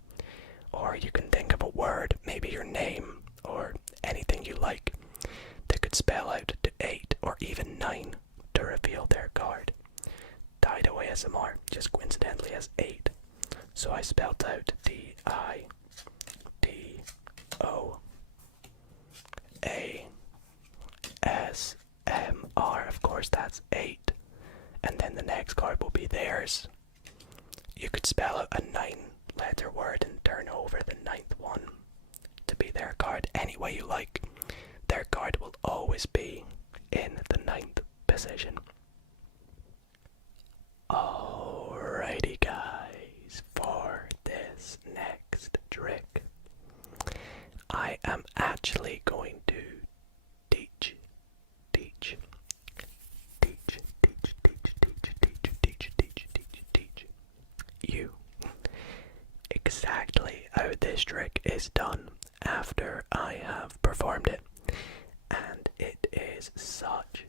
Or you can think of a word, maybe your name or anything you like, that could spell out to 8 or even 9 to reveal their card. Dido ASMR just coincidentally has 8. So I spelled out DIDO ASMR. Of course, that's 8. And then the next card will be theirs. You could spell out a 9-letter word and turn over the 9th one to be their card any way you like. Their card will always be in the 9th position. Alrighty guys, for this next trick, I am actually going to teach you exactly how this trick is done after I have performed it. And it is such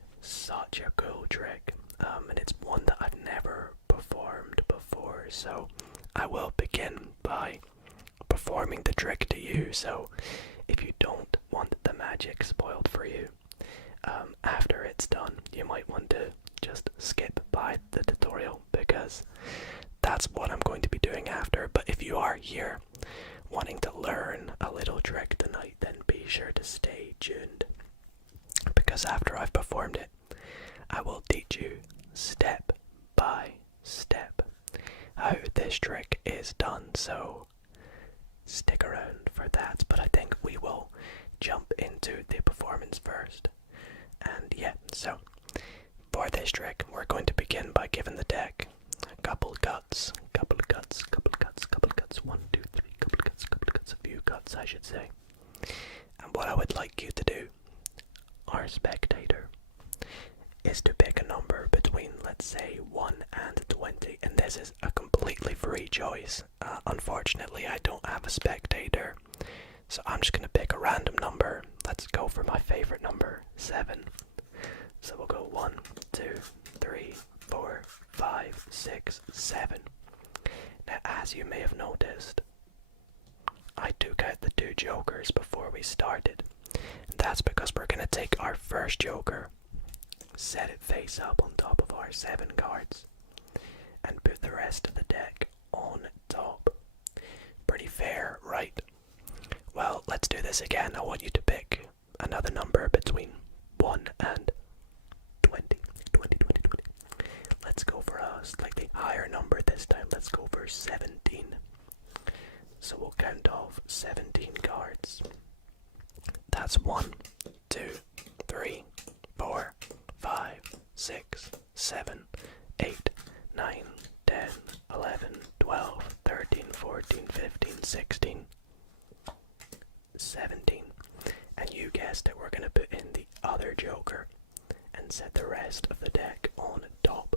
a cool trick, and it's one that I've never performed before, so I will begin by performing the trick to you. So if you don't want the magic spoiled for you after it's done, you might want to just skip by the tutorial, because that's what I'm going to be doing after. But if you are here wanting to learn a little trick tonight, then be sure to stay tuned, because after I've performed it, I will teach you step by step how this trick is done. So stick around for that, but I think we will jump into the performance first. And yeah, so for this trick, we're going to begin by giving the deck a couple cuts, 1, 2, 3, couple cuts, a few cuts I should say. And what I would like you to do, our spectator, is to pick a number between, let's say, 1 and 20, and this is a completely free choice. Unfortunately, I don't have a spectator, so I'm just going to pick a random number. Let's go for my favorite number, 7. So we'll go 1, 2, 3, 4, 5, 6, 7. Now, as you may have noticed, I took out the 2 jokers before we started. And that's because we're going to take our first joker, set it face up on top of our 7 cards, and put the rest of the deck on top. Pretty fair, right? Well, let's do this again. I want you to pick another number between 1 and 20. Let's go for a slightly higher number this time. Let's go for 17. So we'll count off 17 cards. That's 1, 2, 3, 4, 5, 6, 7, 8, 9, 10, 11, 12, 13, 14, 15, 16, 17. And you guessed it, we're going to put in the other joker and set the rest of the deck on top.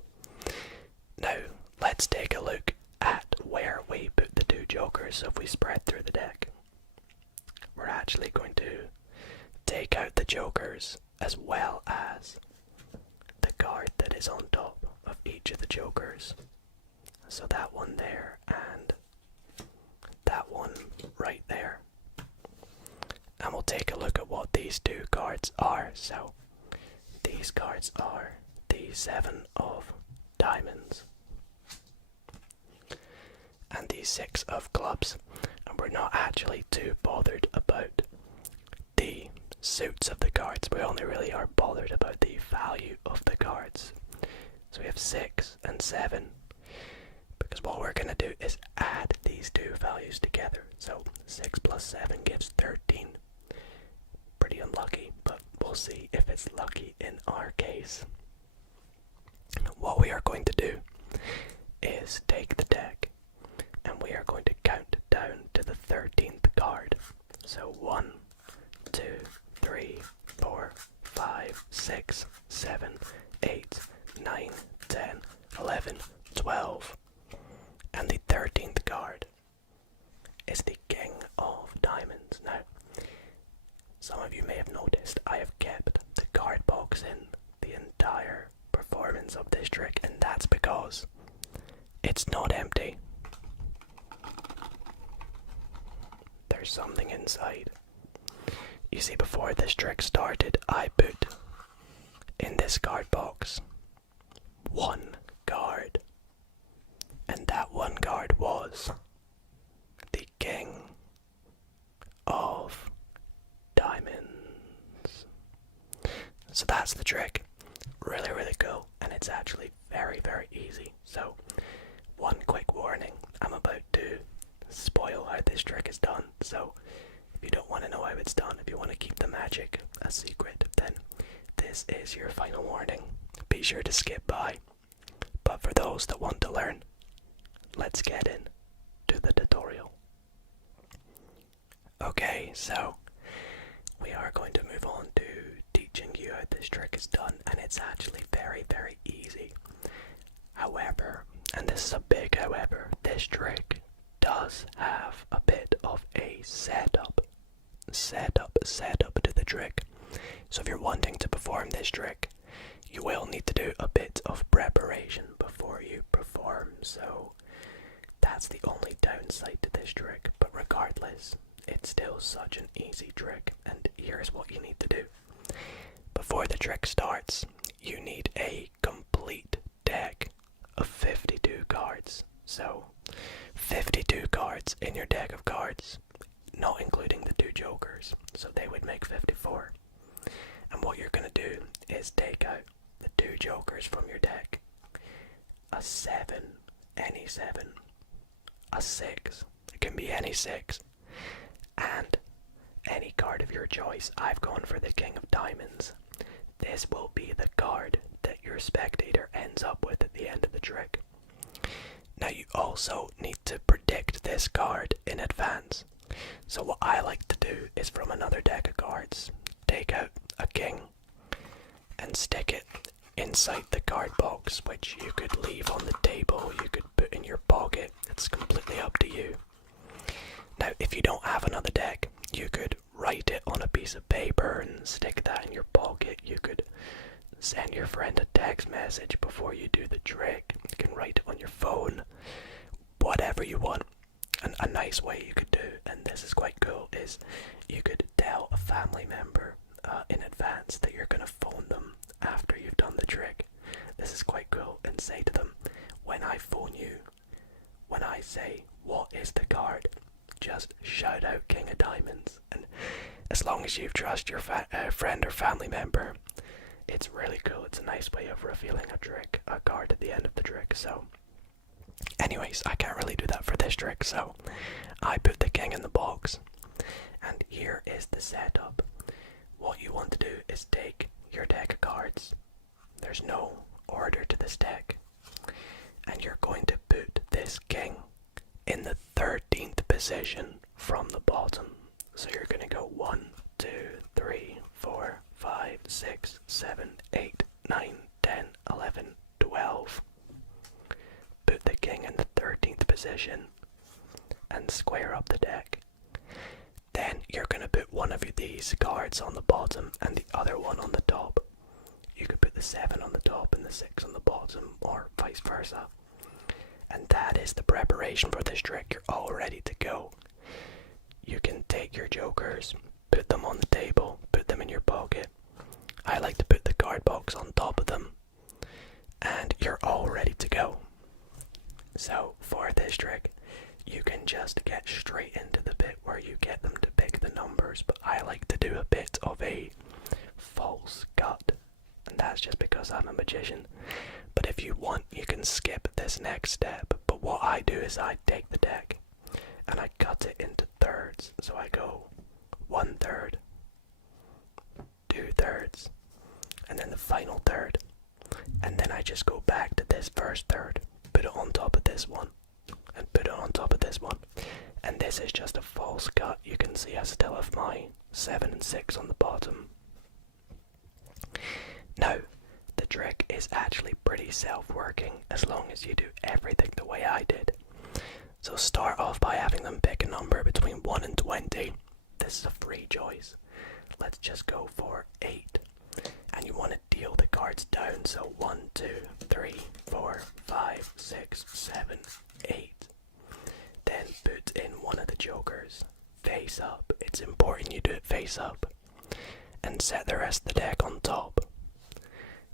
Now, let's take a look at where we put the 2 jokers. So if we spread through the deck, we're actually going to take out the jokers as well as the card that is on top of each of the jokers. So that one there and that one right there. And we'll take a look at what these 2 cards are. So these cards are the 7 of diamonds and the 6 of clubs. And we're not actually too bothered about the suits of the cards. We only really are bothered about the value of the cards. So we have 6 and 7, because what we're going to do is add these 2 values together. So 6 plus 7 gives 13. Pretty unlucky, but we'll see if it's lucky in our case. What we are going to do is take the deck and we are going to count down to the 13th card. So 1, 2, 3, 4, 6, 7, 8, 9, 10, 11, 12. And the 13th card is the King of Diamonds. Now, some of you may have noticed I have kept the card box in the entire performance of this trick, and that's because it's not empty. There's something inside. You see, before this trick started, I put in this card box one card, and that one card was the King of Diamonds. So that's the trick. Really, really cool, and it's actually very, very easy. So, one quick warning, I'm about to spoil how this trick is done, so if you don't want to know how it's done, if you want to keep the magic a secret, then this is your final warning. Be sure to skip by. But for those that want to learn, let's get in to the tutorial. Okay, so we are going to move on to teaching you how this trick is done, and it's actually very, very easy. However, and this is a big however, this trick does have a bit of a setup to the trick. So if you're wanting to perform this trick, you will need to do a bit of preparation before you perform. So that's the only downside to this trick, but regardless, it's still such an easy trick, and here's what you need to do. Before the trick starts, you need a complete deck of 52 cards. So 52 cards in your deck of cards, not including the 2 jokers, so they would make 54. And what you're going to do is take out the 2 jokers from your deck, a 7, any 7, a 6, it can be any 6, and any card of your choice. I've gone for the King of Diamonds. This will be the card that your spectator ends up with at the end of the trick. Now you also need to predict this card in advance. So what I like to do is, from another deck of cards, take out a king and stick it inside the card box, which you could leave on the table, you could put in your pocket. It's completely up to you. Now if you don't have another deck, you could write it on a piece of paper and stick that in your pocket. You could send your friend a text message before you do the trick. You can write it on your phone, whatever you want. And a nice way you could do, and this is quite cool, is you could tell a family member in advance that you're going to phone them after you've done the trick. This is quite cool, and say to them, when I phone you, when I say, what is the card? Just shout out King of Diamonds. And as long as you trust your friend or family member, it's really cool. It's a nice way of revealing a card at the end of the trick. So anyways, I can't really do that for this trick, so I put the king in the box. And here is the setup. What you want to do is take your deck of cards. There's no order to this deck. And you're going to put this king in the 13th position from the bottom. So you're going to go 1, 2, 3, 4, 5, 6, 7, 8, 9, 10, 11, 12. Put the king in the 13th position and square up the deck. Then you're going to put one of these cards on the bottom and the other one on the top. You could put the 7 on the top and the 6 on the bottom, or vice versa. And that is the preparation for this trick. You're all ready to go. You can take your jokers, put them on the table, put them in your pocket. I like to put the card box on top of them, and you're all ready to go. So for this trick, you can just get straight into the bit where you get them to pick the numbers, but I like to do a bit of a false cut, and that's just because I'm a magician. But if you want, you can skip this next step. But what I do is I take the deck and I cut it into thirds. So I go 1/3, 2/3, and then the final third. And then I just go back to this first third, put it on top of this one, and put it on top of this one. And this is just a false cut. You can see I still have my 7 and 6 on the bottom. Now, the trick is actually pretty self-working as long as you do everything the way I did. So start off by having them pick a number between 1 and 20. This is a free choice. Let's just go for 8. And you want to deal the cards down, so 1, 2, 3, 4, 5, 6, 7, 8. Then put in one of the jokers face up. It's important you do it face up. And set the rest of the deck on top.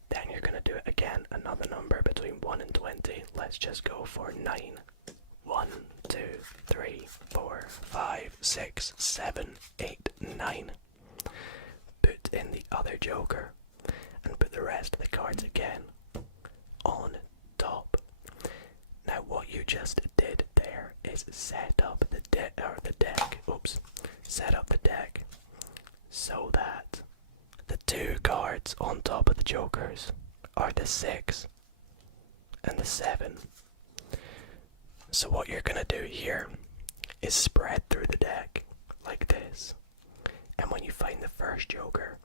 Then you're going to do it again, another number between 1 and 20. Let's just go for 9. 1, 2, 3, 4, 5, 6, 7, 8, 9. Put in the other joker and put the rest of the cards again on top. Now what you just did there is set up the deck. Set up the deck so that the 2 cards on top of the jokers are the 6 and the 7. So what you're gonna do here is spread through the deck like this. And when you find the first joker,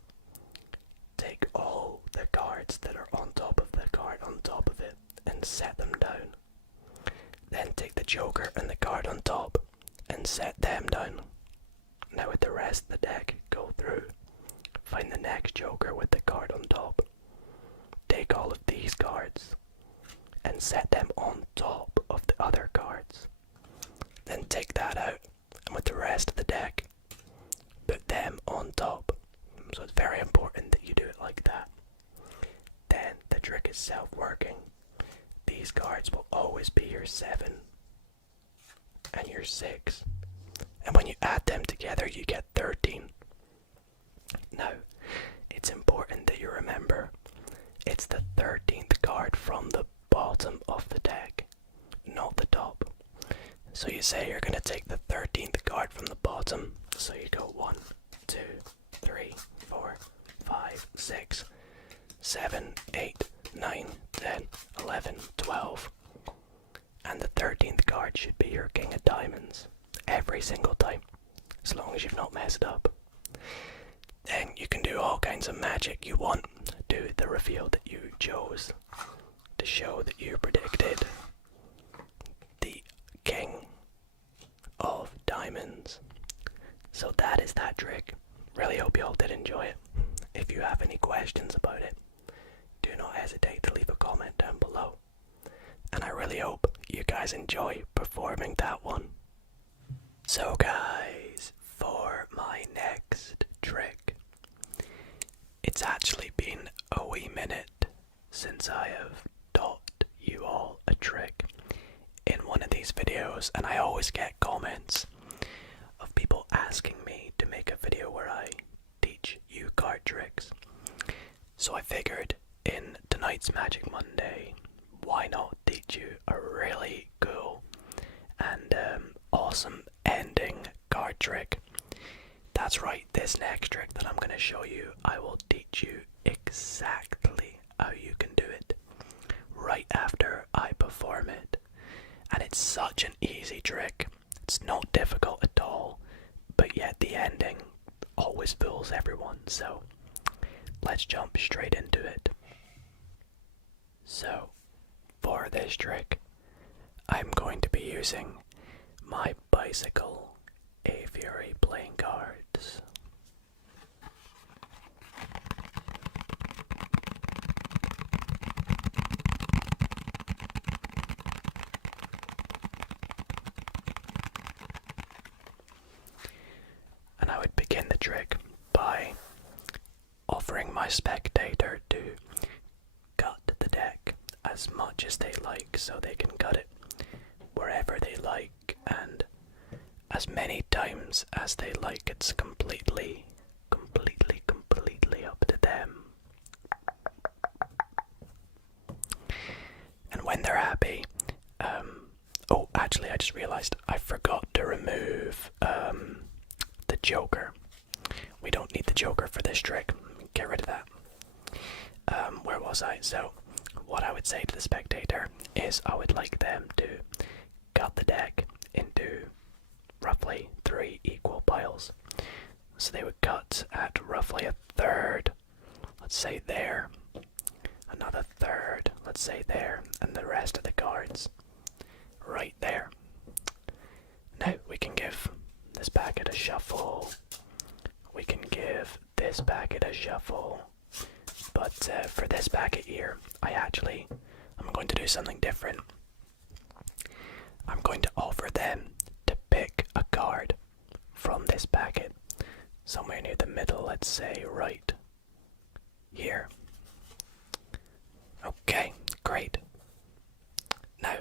take all the cards that are on top of the card on top of it and set them down. Then take the joker and the card on top and set them down. Now with the rest of the deck, go through. Find the next joker with the card on top. Take all of these cards and set them on top of the other cards. Then take that out, and with the rest of the deck, put them on top. So it's very important that you do it like that. Then the trick is self-working. These cards will always be your 7 and your 6. And when you add them together, you get 13. Now, it's important that you remember it's the 13th card from the bottom of the deck, not the top. So you say you're going to take the 13th card from the bottom. So you go 1, 2, 3, 4, 5, 6, 7, 8, 9, 10, 11, 12. And the 13th card should be your King of Diamonds every single time, as long as you've not messed up. Then you can do all kinds of magic you want. Do the reveal that you chose to show that you predicted the King of Diamonds. So that is that trick. Really hope you all did enjoy it. If you have any questions about it, do not hesitate to leave a comment down below. And I really hope you guys enjoy performing that one. So guys, for my next trick, it's actually been a wee minute since I have taught you all a trick in one of these videos, and I always get comments of people asking me to make a video where I teach you card tricks. So I figured in tonight's Magic Monday, why not teach you a really cool and awesome ending card trick. That's right, this next trick that I'm going to show you, I will teach you exactly how you can do it right after I perform it. And it's such an easy trick. It's not difficult at all, but yet the ending always fools everyone. So let's jump straight into it. So for this trick, I'm going to be using my bicycle aviary playing cards. And I would begin the trick by offering my spectator to cut the deck as much as they like, so they can cut it wherever they like and as many times as they like. It's completely up to them. And when they're happy, oh, actually I just realized I forgot to remove the joker. We don't need the joker for this trick. Get rid of that. Where was I? So what I would say to the spectator is I would like them to cut the deck into roughly 3 equal piles. So they would cut at roughly a third, let's say there, let's say there, and the rest of the cards right there. Now we can give this packet a shuffle. We can give this packet a shuffle. But for this packet here, I'm going to do something different. I'm going to offer them to pick a card from this packet. Somewhere near the middle, let's say right here. Okay, great. Now,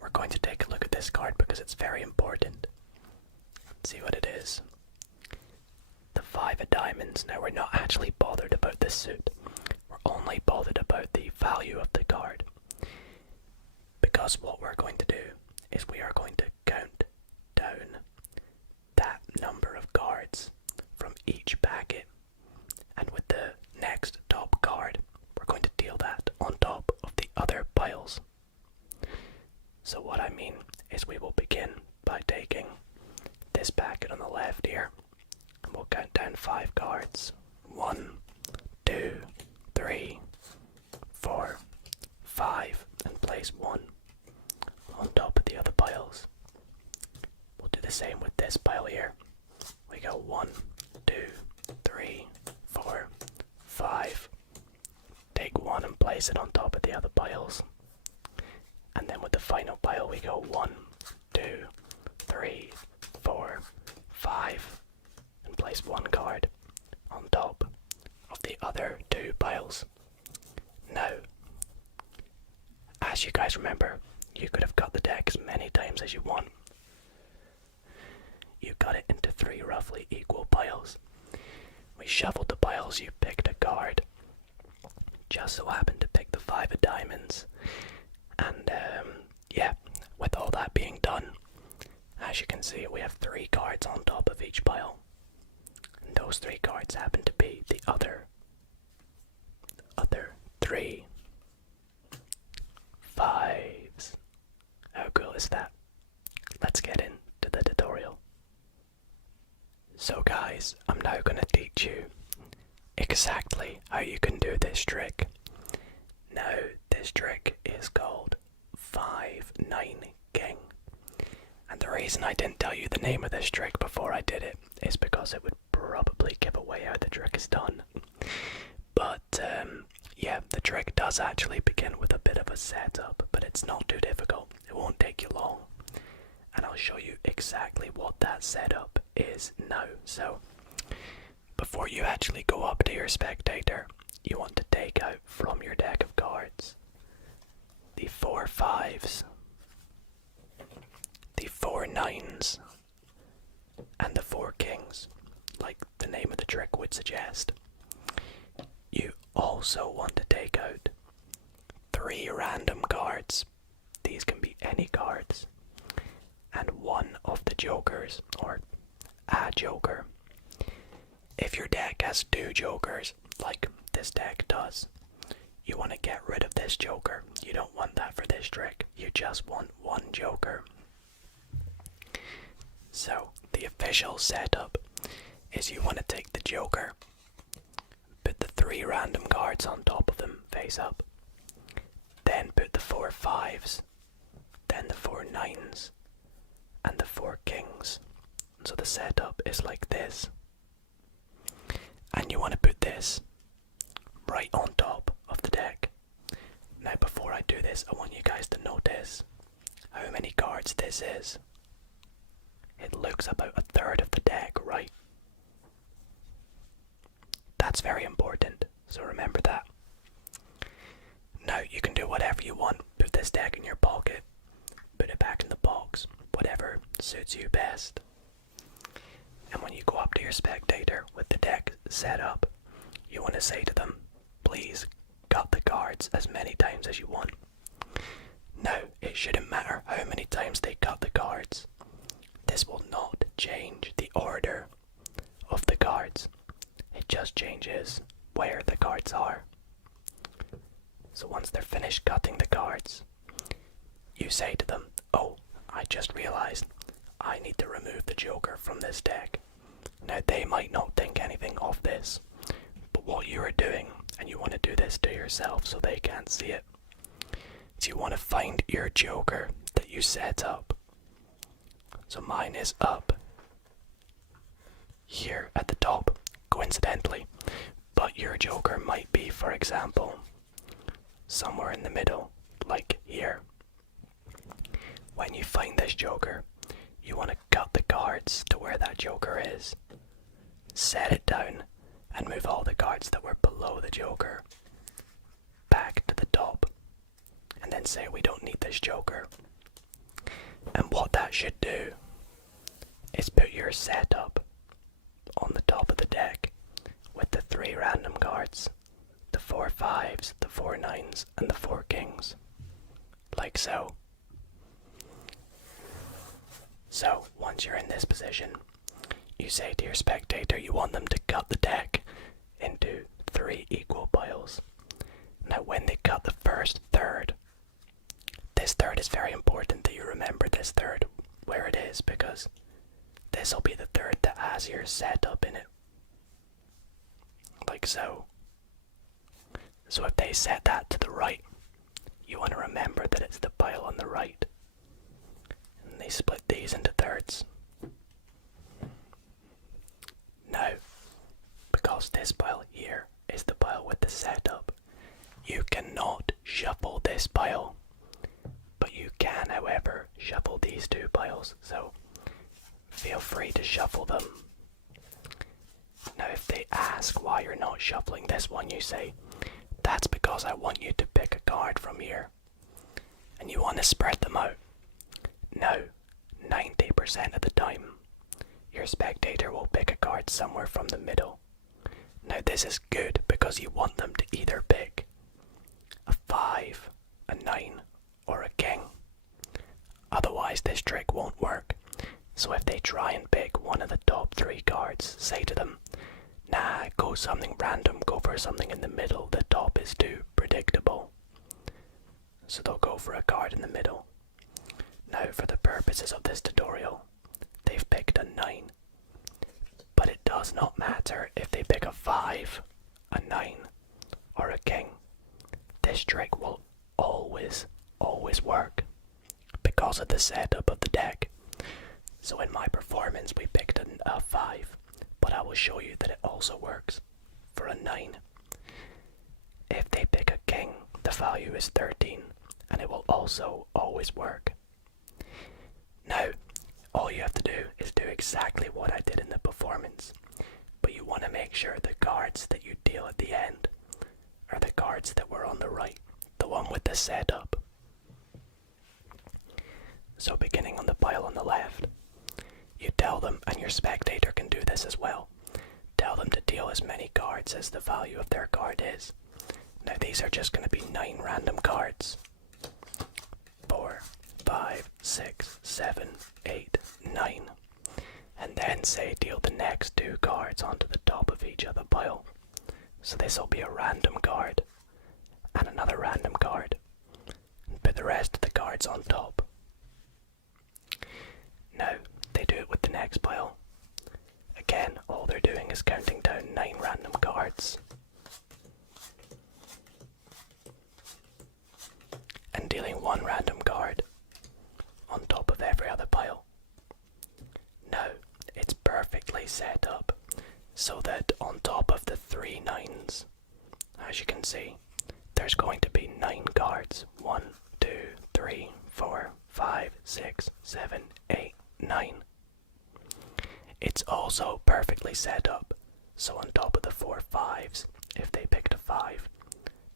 we're going to take a look at this card because it's very important. Let's see what it is. The 5 of diamonds. Now, we're not actually bothered about this suit. We're only bothered about the value of the card. Because what we're going to do is we are going to count down that number of cards from each packet. And with the next top card, we're going to deal that on top of the other piles. So what I mean is we will begin by taking this packet on the left here, and we'll count down 5 cards. 1, 2, 3, 4, 5, and place 1 on top of the other piles. We'll do the same with this pile here. We go 1, 2, 3, 4, 5. Take 1 and place it on top of the other piles. And then with the final pile we go 1, 2, 3, 4, 5, and place 1 card on top of the other 2 piles. Now, as you guys remember, you could have cut the deck as many times as you want. You cut it into 3 roughly equal piles. We shuffled the piles, you picked a card. Just so happened to pick the 5 of diamonds. And yeah, with all that being done, as you can see, we have 3 cards on top of each pile. And those 3 cards happen to be the other 3 5s. How cool is that? Let's get into the tutorial. So guys, I'm now going to teach you exactly how you can do this trick. Now, this trick is called 5-9 King. And the reason I didn't tell you the name of this trick before I did it is because it would probably give away how the trick is done. But yeah, the trick does actually begin with a bit of a setup, but it's not too difficult. It won't take you long. And I'll show you exactly what that setup is now. So, before you actually go up to your spectator, you want to take out from your deck of cards the 4 5s, the 4 9s, and the 4 kings, like the name of the trick would suggest. You also want to take out 3 random cards. These can be any cards. And 1 of the jokers, or a joker. If your deck has 2 jokers, like this deck does, you want to get rid of this joker. You don't want that for this trick. You just want 1 joker. So, the official setup is you want to take the joker, put the 3 random cards on top of them face up, then put the 4 5s, then the 4 9s, and the 4 kings. So the setup is like this. And you want to put this right on top of the deck. Now before I do this, I want you guys to notice how many cards this is. It looks about 1/3 of the deck, right? That's very important, so remember that. Now you can do whatever you want. Put this deck in your pocket, put it back in the box, whatever suits you best. And when you go up to your spectator with the deck set up, you want to say to them, please cut the cards as many times as you want. Now, it shouldn't matter how many times they cut the cards. This will not change the order of the cards. It just changes where the cards are. So once they're finished cutting the cards, you say to them, oh, I just realized I need to remove the joker from this deck. Now they might not think anything of this, but what you are doing and you want to do this to yourself so they can't see it, is you want to find your joker that you set up. So mine is up here at the top, coincidentally, but your joker might be, for example, somewhere in the middle, like here. When you find this joker, you want to cut the cards to where that joker is, set it down, and move all the cards that were below the joker back to the top, and then say we don't need this joker. And what that should do is put your setup on the top of the deck with the 3 random cards, the 4 5s, the 4 9s, and the 4 kings, like so. So once you're in this position, you say to your spectator you want them to cut the deck into 3 equal piles. Now when they cut the first third, this third is very important that you remember this third where it is, because this will be the third that has your setup in it, like so. So if they set that to the right, you want to remember that it's the pile on the right, and they split these into thirds. Now, because this pile here is the pile with the setup, you cannot shuffle this pile, but you can, however, shuffle these 2 piles, so feel free to shuffle them. Now if they ask why you're not shuffling this one, you say, that's because I want you to pick a card from here, and you want to spread them out. Now, 90% of the time, your spectator will pick a card somewhere from the middle. Now this is good because you want them to either pick a 5, a 9, or a king. Otherwise this trick won't work. So if they try and pick one of the top 3 cards, say to them, nah, go something random, go for something in the middle, the top is too predictable. So they'll go for a card in the middle. Now for the purposes of this tutorial, they've picked a 9. But it does not matter if they pick a 5, a 9, or a king. This trick will always work because of the setup of the deck. So in my performance we picked a 5, but I will show you that it also works for a 9. If they pick a king, the value is 13, and it will also always work. Now, all you have to do is do exactly what I did in the performance, but you want to make sure the cards that you deal at the end are the cards that were on the right, the one with the setup. So beginning on the pile on the left, you tell them, and your spectator can do this as well, tell them to deal as many cards as the value of their card is. Now these are just going to be 9 random cards. 4, 5, 6, 7, 8, 9. And then say deal the next 2 cards onto the top of each other pile. So this will be a random card, and another random card. And put the rest of the cards on top. Now, they do it with the next pile. Again, all they're doing is counting down 9 random cards. And dealing 1 random card on top of every other pile. Now, it's perfectly set up so that on top of the 3 9s, as you can see, there's going to be 9 cards. 1, 2, 3, 4, 5, 6, 7, 8, 9. It's also perfectly set up so on top of the 4 5s, if they picked a 5,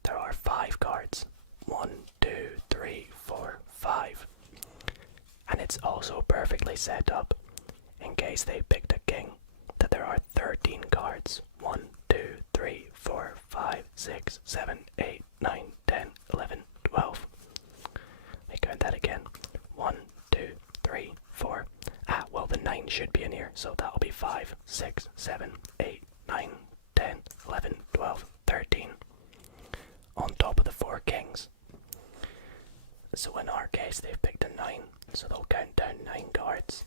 there are 5 cards. 1, 2, 3, 4, 5. And it's also perfectly set up in case they picked a king, that there are 13 cards. 1, 2, 3, 4, 5, 6, 7, 8, 9, 10, 11, 12. Let me count that again. 1, 2, 3, 4. Well, the 9 should be in here, so that'll be 5, 6, 7, 8, 9, 10, 11, 12, 13. On top of the 4 kings. So in our case, they've picked a 9, so they'll count down 9 cards.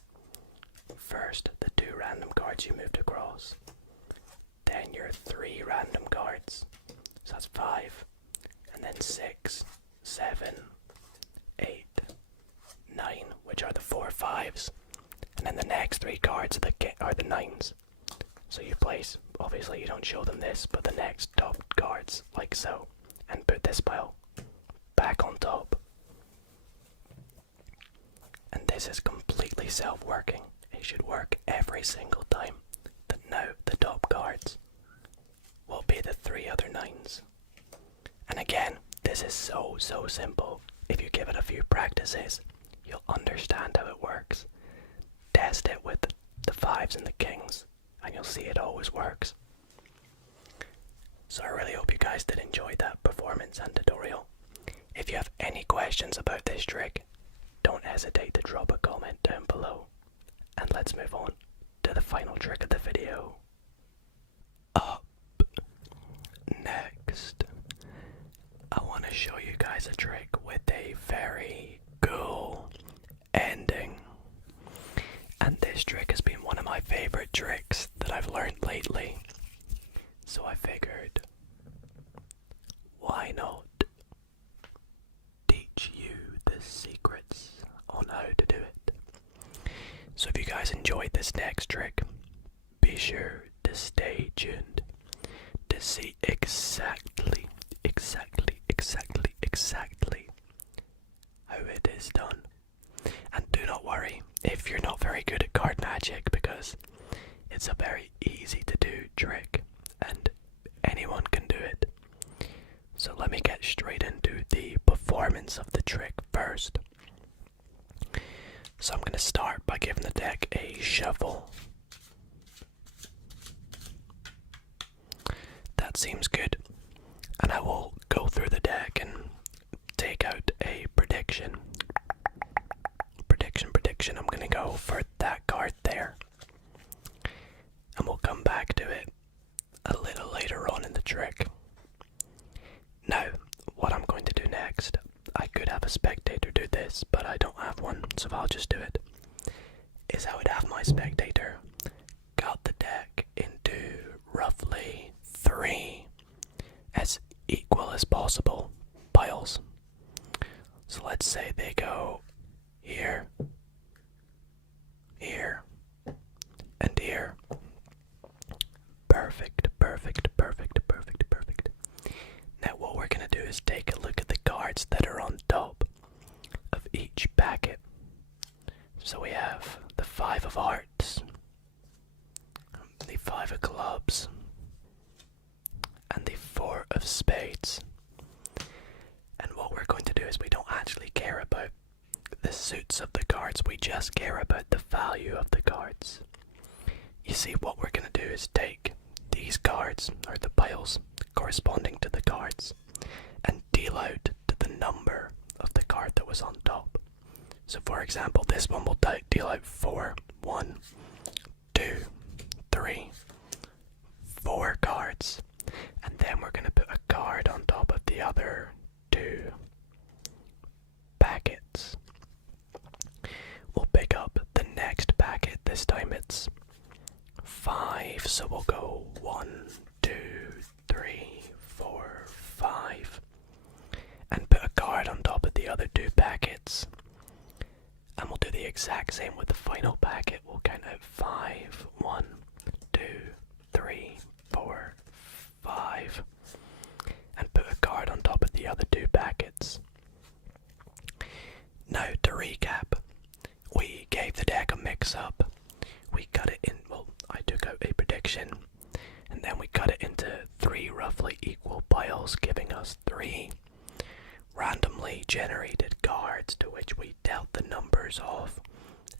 First, the 2 random cards you moved across. Then your 3 random cards. So 6, 7, 8, 9, which are the 4 5s, and then the next 3 cards are the 9s. So you place, obviously you don't show them this, but the next top cards, like so, and put this pile back on top. And this is completely self-working. It should work every single time. That now the top cards will be the 3 other 9s. And again, this is so simple. If you give it a few practices, you'll understand how it works. Test it with the 5s and the kings, and you'll see it always works. So I really hope you guys did enjoy that performance and tutorial. If you have any questions about this trick, don't hesitate to drop a comment down below. And let's move on to the final trick of the video. Up next, I want to show you guys a trick with a very cool ending. And this trick has been one of my favorite tricks that I've learned lately. So I figured, why not teach you the secrets on how to do it. So if you guys enjoyed this next trick, be sure to stay tuned to see exactly how it is done. And do not worry if you're not very good at card magic, because it's a very easy to do trick and anyone can do it. So let me get straight into the performance of the trick first. So I'm going to start by giving the deck a shuffle. That seems good. And I will go through the deck and take out a prediction. Prediction. I'm going to go for that card there. And we'll come back to it a little later on in the trick. Now, what I'm going to do next, I could have a spectator do this, but I don't have one, so I'll just do it, is I would have my spectator cut the deck into roughly 3 as equal as possible piles. So let's say they go here, here, and here. Perfect. Now what we're going to do is take a look at the cards that are on top of each packet. So we have the 5 of hearts, the 5 of clubs, and the 4 of spades. And what we're going to do is we don't actually care about the suits of the cards, we just care about the value of the cards. You see, what we're going to do is take these cards, or the piles corresponding to the cards, and deal out to the number of the card that was on top. So for example, this one will deal out 4. 1, 2, 3, 4 cards. And then we're going to put a card on top of the other 2 packets. We'll pick up the next packet. This time it's 5, so we'll go 1, 2, 3, 4, 5, and put a card on top of the other 2 packets. And we'll do the exact same with the final packet. We'll count out 5, 1, 2, 3, 4, 5, and put a card on top of the other 2 packets. Now to recap, we gave the deck a mix-up. We cut it in, well, I took out a prediction, and then we cut it into 3 roughly equal piles, giving us 3 randomly generated cards to which we dealt the numbers of,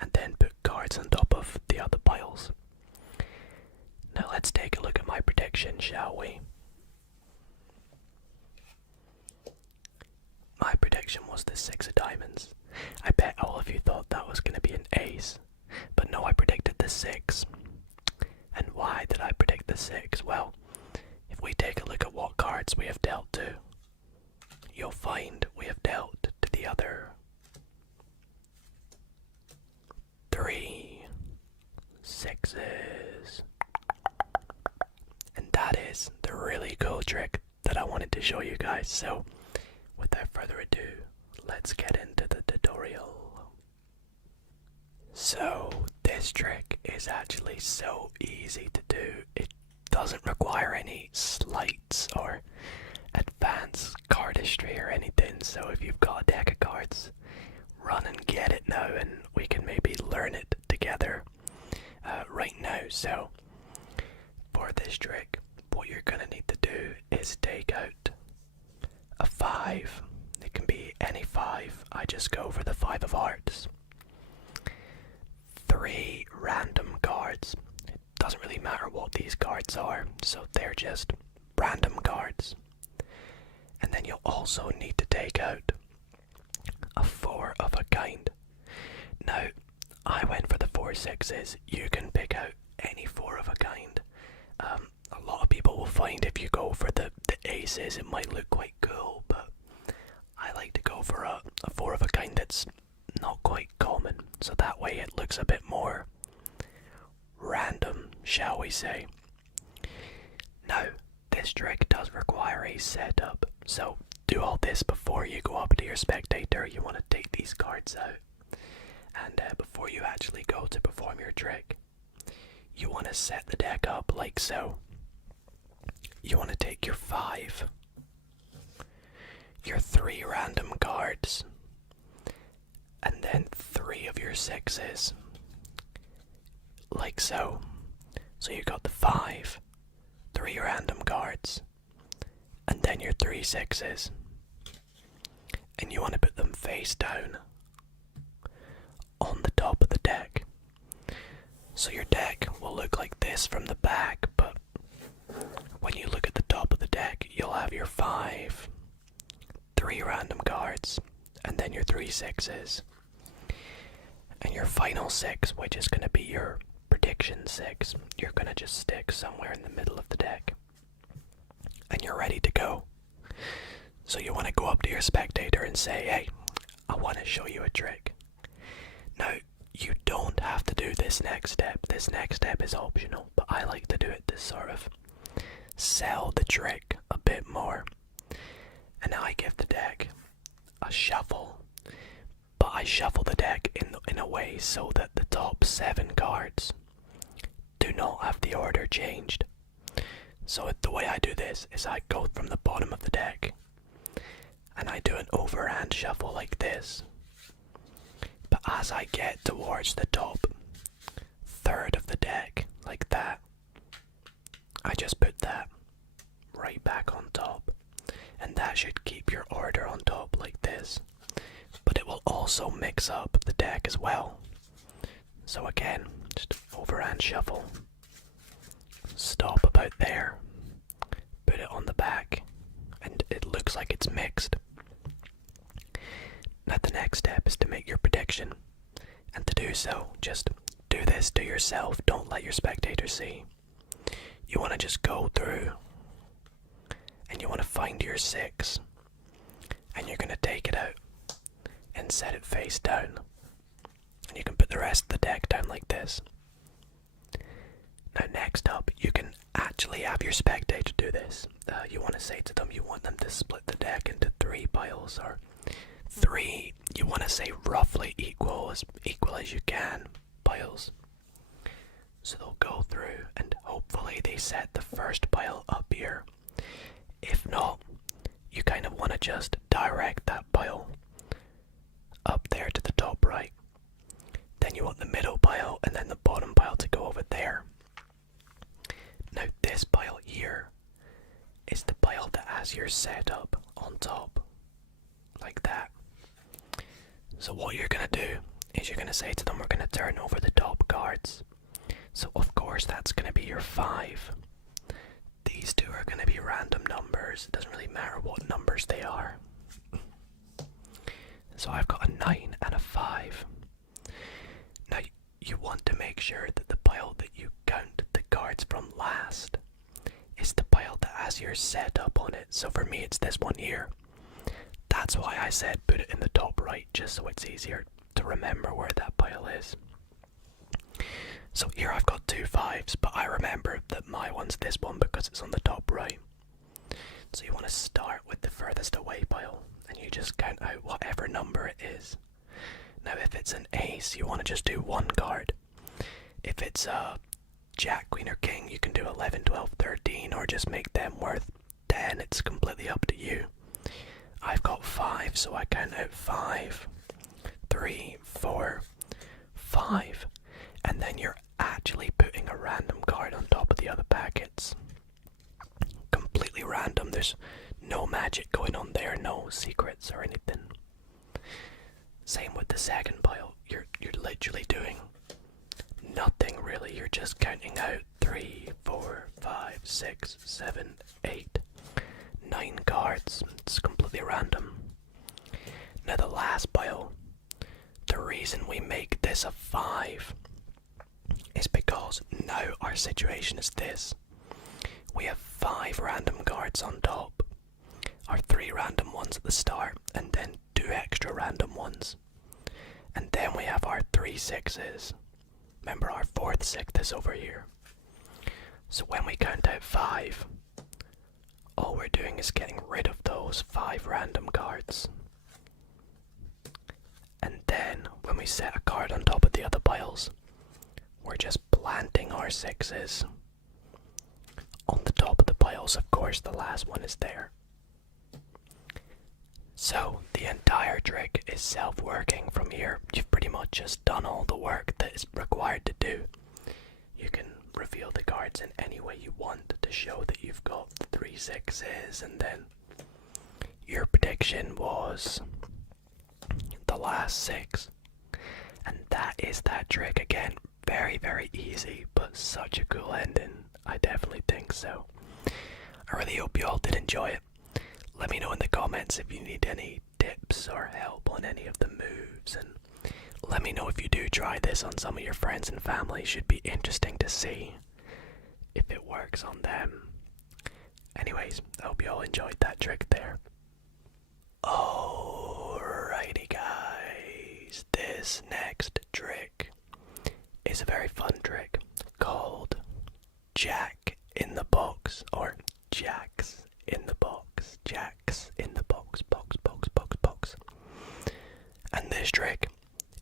and then put cards on top of the other piles. Now let's take a look at my prediction, shall we? My prediction was the 6 of diamonds. I bet all of you thought that was going to be an ace, but no, I predicted the 6. And why did I predict the 6? Well, if we take a look at what cards we have dealt to, you'll find we have dealt to the other 3 6s. And that is the really cool trick that I wanted to show you guys. So further ado, let's get into the tutorial. So, this trick is actually so easy to do. It doesn't require any sleights or advanced cardistry or anything. So if you've got a deck of cards, run and get it now and we can maybe learn it together right now. So, for this trick, what you're going to need to do is take out a 5. It can be any 5. I just go for the 5 of hearts. 3 random cards. It doesn't really matter what these cards are, so they're just random cards. And then you'll also need to take out a 4 of a kind. Now, I went for the 4 6s. You can pick out any 4 of a kind. A lot of people will find if you go for the aces, it might look quite cool, but I like to go for a 4 of a kind that's not quite common, so that way it looks a bit more random, shall we say. Now, this trick does require a setup, so do all this before you go up to your spectator. You want to take these cards out, and before you actually go to perform your trick, you want to set the deck up like so. You want to take your 5, your 3 random cards, and then 3 of your 6s, like so. So you got the 5, 3 random cards, and then your 3 6s. And you want to put them face down on the top of the deck. So your deck will look like this from the back, but when you look at the top of the deck, you'll have your 5, 3 random cards, and then your 3 6s. And your final 6, which is going to be your prediction 6, you're going to just stick somewhere in the middle of the deck. And you're ready to go. So you want to go up to your spectator and say, hey, I want to show you a trick. Now, you don't have to do this next step. This next step is optional, but I like to do it to sort of sell the trick a bit more. And I give the deck a shuffle, but I shuffle the deck in a way so that the top 7 cards do not have the order changed. So the way I do this is I go from the bottom of the deck and I do an overhand shuffle like this. But as I get towards the top 1/3 of the deck, like that, I just put that right back on top. And that should keep your order on top like this. But it will also mix up the deck as well. So again, just overhand shuffle. Stop about there. Put it on the back. And it looks like it's mixed. Now the next step is to make your prediction. And to do so, just do this to yourself. Don't let your spectator see. You want to just go through. And you want to find your 6. And you're going to take it out. And set it face down. And you can put the rest of the deck down like this. Now next up, you can actually have your spectator do this. You want to say to them you want them to split the deck into 3 piles, or 3, you want to say roughly equal as you can, piles. So they'll go through and hopefully they set the first pile up here. If not, you kind of want to just direct that pile up there to the top right. Then you want the middle pile and then the bottom pile to go over there. Now this pile here is the pile that has your setup on top, like that. So what you're going to do is you're going to say to them, we're going to turn over the top cards. So of course that's going to be your 5. These 2 are going to be random numbers. It doesn't really matter what numbers they are. So I've got a 9 and a 5. Now you want to make sure that the pile that you count the cards from last is the pile that has your setup on it. So for me it's this one here. That's why I said put it in the top right, just so it's easier to remember where that pile is. So here I've got 2 5s, but I remember that my one's this one because it's on the top right. So you want to start with the furthest away pile, and you just count out whatever number it is. Now if it's an ace, you want to just do one card. If it's a jack, queen or king, you can do 11, 12, 13, or just make them worth 10. It's completely up to you. I've got 5, so I count out 5, 3, 4, 5, and then you're actually putting a random card on top of the other packets. Completely random. There's no magic going on there, no secrets or anything. Same with the second pile. You're literally doing nothing really. You're just counting out 3, 4, 5, 6, 7, 8, 9 cards. It's completely random. Now the last pile, the reason we make this a 5 is because now our situation is this. We have 5 random cards on top, our 3 random ones at the start, and then 2 extra random ones. And then we have our 3 6s. Remember, our 4th 6 is over here. So when we count out 5, all we're doing is getting rid of those 5 random cards. And then when we set a card on top of the other piles, we're just planting our 6s on the top of the piles. Of course, the last one is there. So the entire trick is self-working. From here, you've pretty much just done all the work that is required to do. You can reveal the cards in any way you want to show that you've got 3 6s, and then your prediction was the last 6. And that is that trick. Again, very, very easy, but such a cool ending. I definitely think so. I really hope you all did enjoy it. Let me know in the comments if you need any tips or help on any of the moves, and let me know if you do try this on some of your friends and family. Should be interesting to see if it works on them. Anyways, I hope you all enjoyed that trick there. Alrighty guys, this next trick is a very fun trick called Jack in the Box, or Jacks in the Box. Jacks in the Box, box. And this trick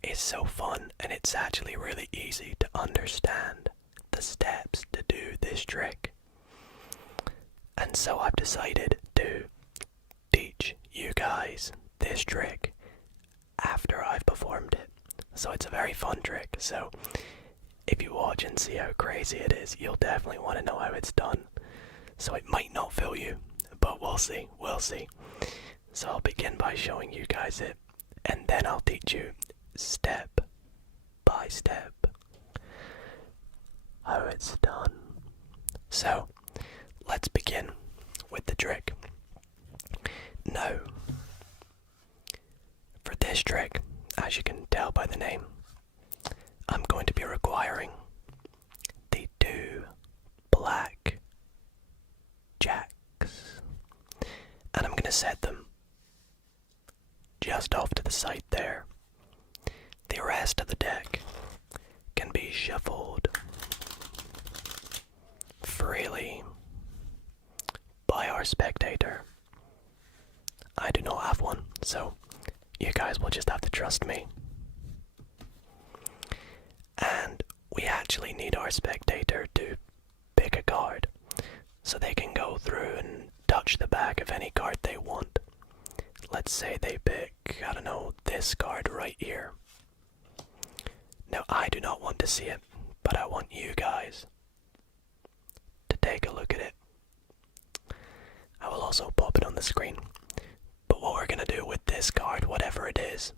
is so fun, and it's actually really easy to understand the steps to do this trick. And so I've decided to teach you guys this trick after I've performed it. So it's a very fun trick, so if you watch and see how crazy it is, you'll definitely want to know how it's done. So it might not fill you, but we'll see. So I'll begin by showing you guys it, and then I'll teach you step by step how it's done. So let's begin with the trick. Now, for this trick, as you can tell by the name, I'm going to be requiring the 2 black jacks, and I'm going to set them just off to the side there. The rest of the deck can be shuffled freely by our spectator. I do not have one, so you guys will just have to trust me. And we actually need our spectator to pick a card, so they can go through and touch the back of any card they want. Let's say they pick, I don't know, this card right here. Now I do not want to see it, but I want you guys to take a look at it. I will also pop it on the screen. But what we're going to do with this card, whatever it is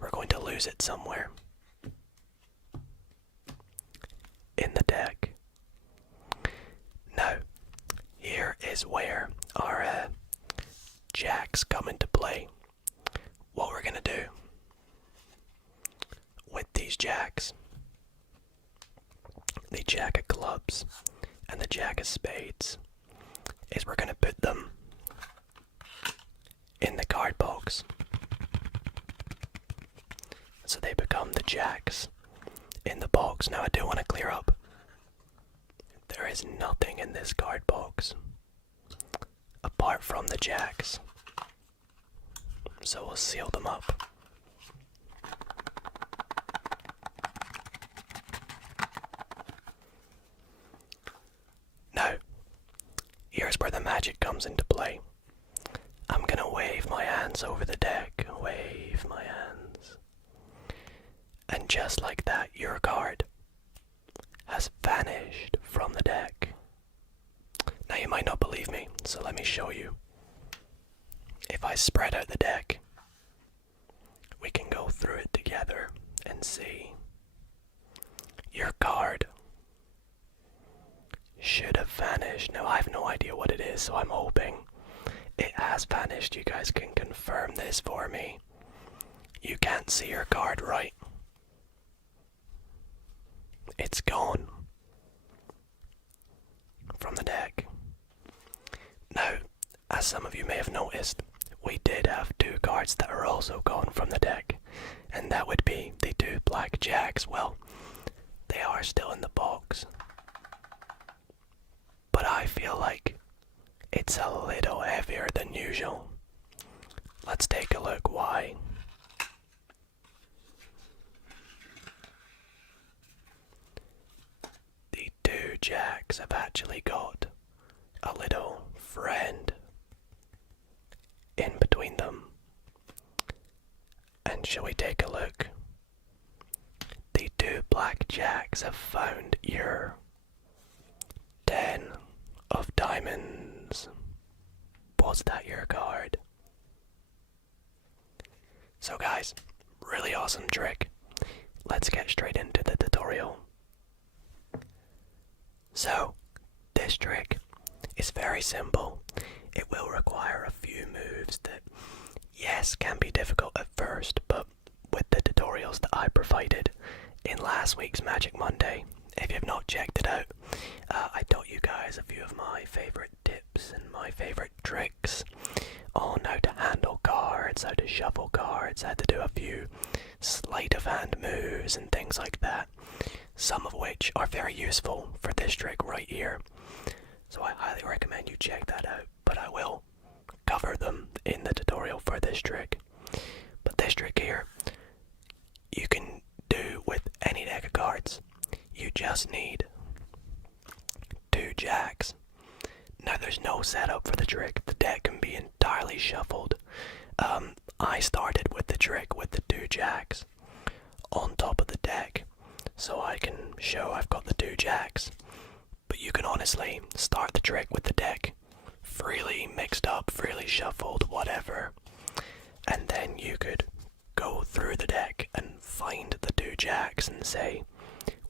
we're going to lose it somewhere in the deck. Now, here is where our jacks come into play. What we're going to do with these jacks, the jack of clubs and the jack of spades, is we're going to put them in the card box, so they become the jacks in the box. Now I do want to clear up, there is nothing in this card box apart from the jacks. so we'll seal them up. Now, here's where the magic comes into play. I'm gonna wave my hands over the deck, wave my hands. And just like that, your card has vanished from the deck. Now you might not believe me, so let me show you. If I spread out the deck, we can go through it together and see. Your card should have vanished. Now I have no idea what it is, so I'm hoping it has vanished. You guys can confirm this for me. You can't see your card, right? It's gone from the deck. Now, as some of you may have noticed, we did have two cards that are also gone from the deck, and that would be the two black jacks. Well, they are still in the box, but I feel like it's a little heavier than usual. Let's take a look why. The two jacks have actually got a little friend in between them. And shall we take a look? The two black jacks have found your 10 of diamonds. Was that your card? So guys, really awesome trick. Let's get straight into the tutorial. So, this trick is very simple. It will require a few moves that, yes, can be difficult at first, but with the tutorials that I provided in last week's Magic Monday, if you've not checked it out, I taught you guys a few of my favourite tips and my favourite tricks on how to handle cards, how to shuffle cards, how to do a few sleight of hand moves and things like that, some of which are very useful for this trick right here. So I highly recommend you check that out, but I will cover them in the tutorial for this trick. But this trick here, you can do with any deck of cards. You just need two jacks. Now there's no setup for the trick. The deck can be entirely shuffled. I started with the trick with the two jacks on top of the deck, so I can show I've got the two jacks. But you can honestly start the trick with the deck freely mixed up, freely shuffled, whatever. And then you could go through the deck and find the two jacks and say,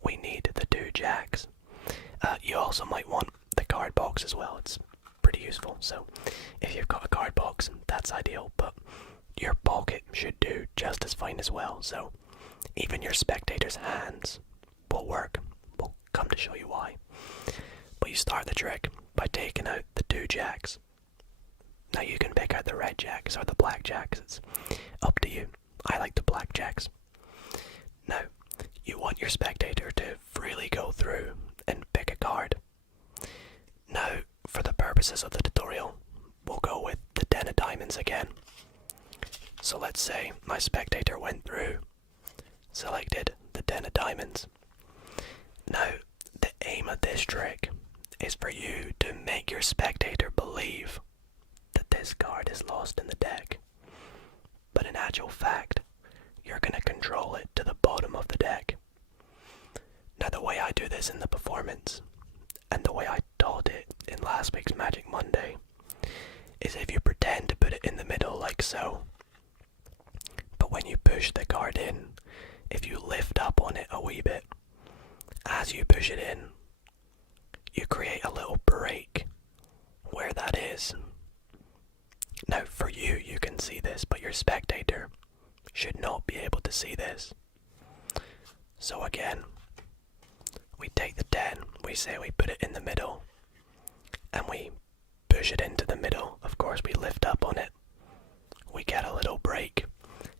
we need the two jacks. You also might want the card box as well. It's pretty useful. So if you've got a card box, that's ideal, but your pocket should do just as fine as well. So even your spectator's hands will work. We'll come to show you why. But you start the trick by taking out the two jacks. Now you can pick out the red jacks or the black jacks. It's up to you. I like the black jacks. Now, you want your spectator to freely go through and pick a card. Now, for the purposes of the tutorial, we'll go with the 10 of diamonds again. So let's say my spectator went through, selected the 10 of diamonds. Now, the aim of this trick is for you to make your spectator believe that this card is lost in the deck. But in actual fact, you're going to control it to the bottom of the deck. Now the way I do this in the performance, and the way I taught it in last week's Magic Monday, is if you pretend to put it in the middle like so, but when you push the card in, if you lift up on it a wee bit, as you push it in, you create a little break where that is. Now for you, you can see this, but your spectator should not be able to see this. So again, we take the 10, we say we put it in the middle, and we push it into the middle. Of course, we lift up on it, we get a little break,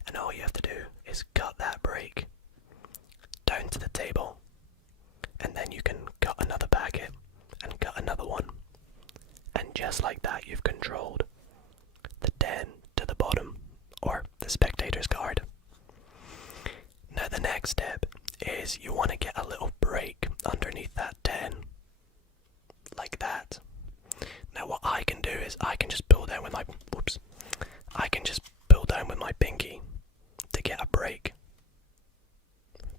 and all you have to do is cut that break down to the table, and then you can cut another packet and cut another one, and just like that you've controlled the 10 to the bottom, or the spectator's card. Now the next step is you want to get a little break underneath that 10. Like that. Now what I can do is I can just pull down with my pinky to get a break.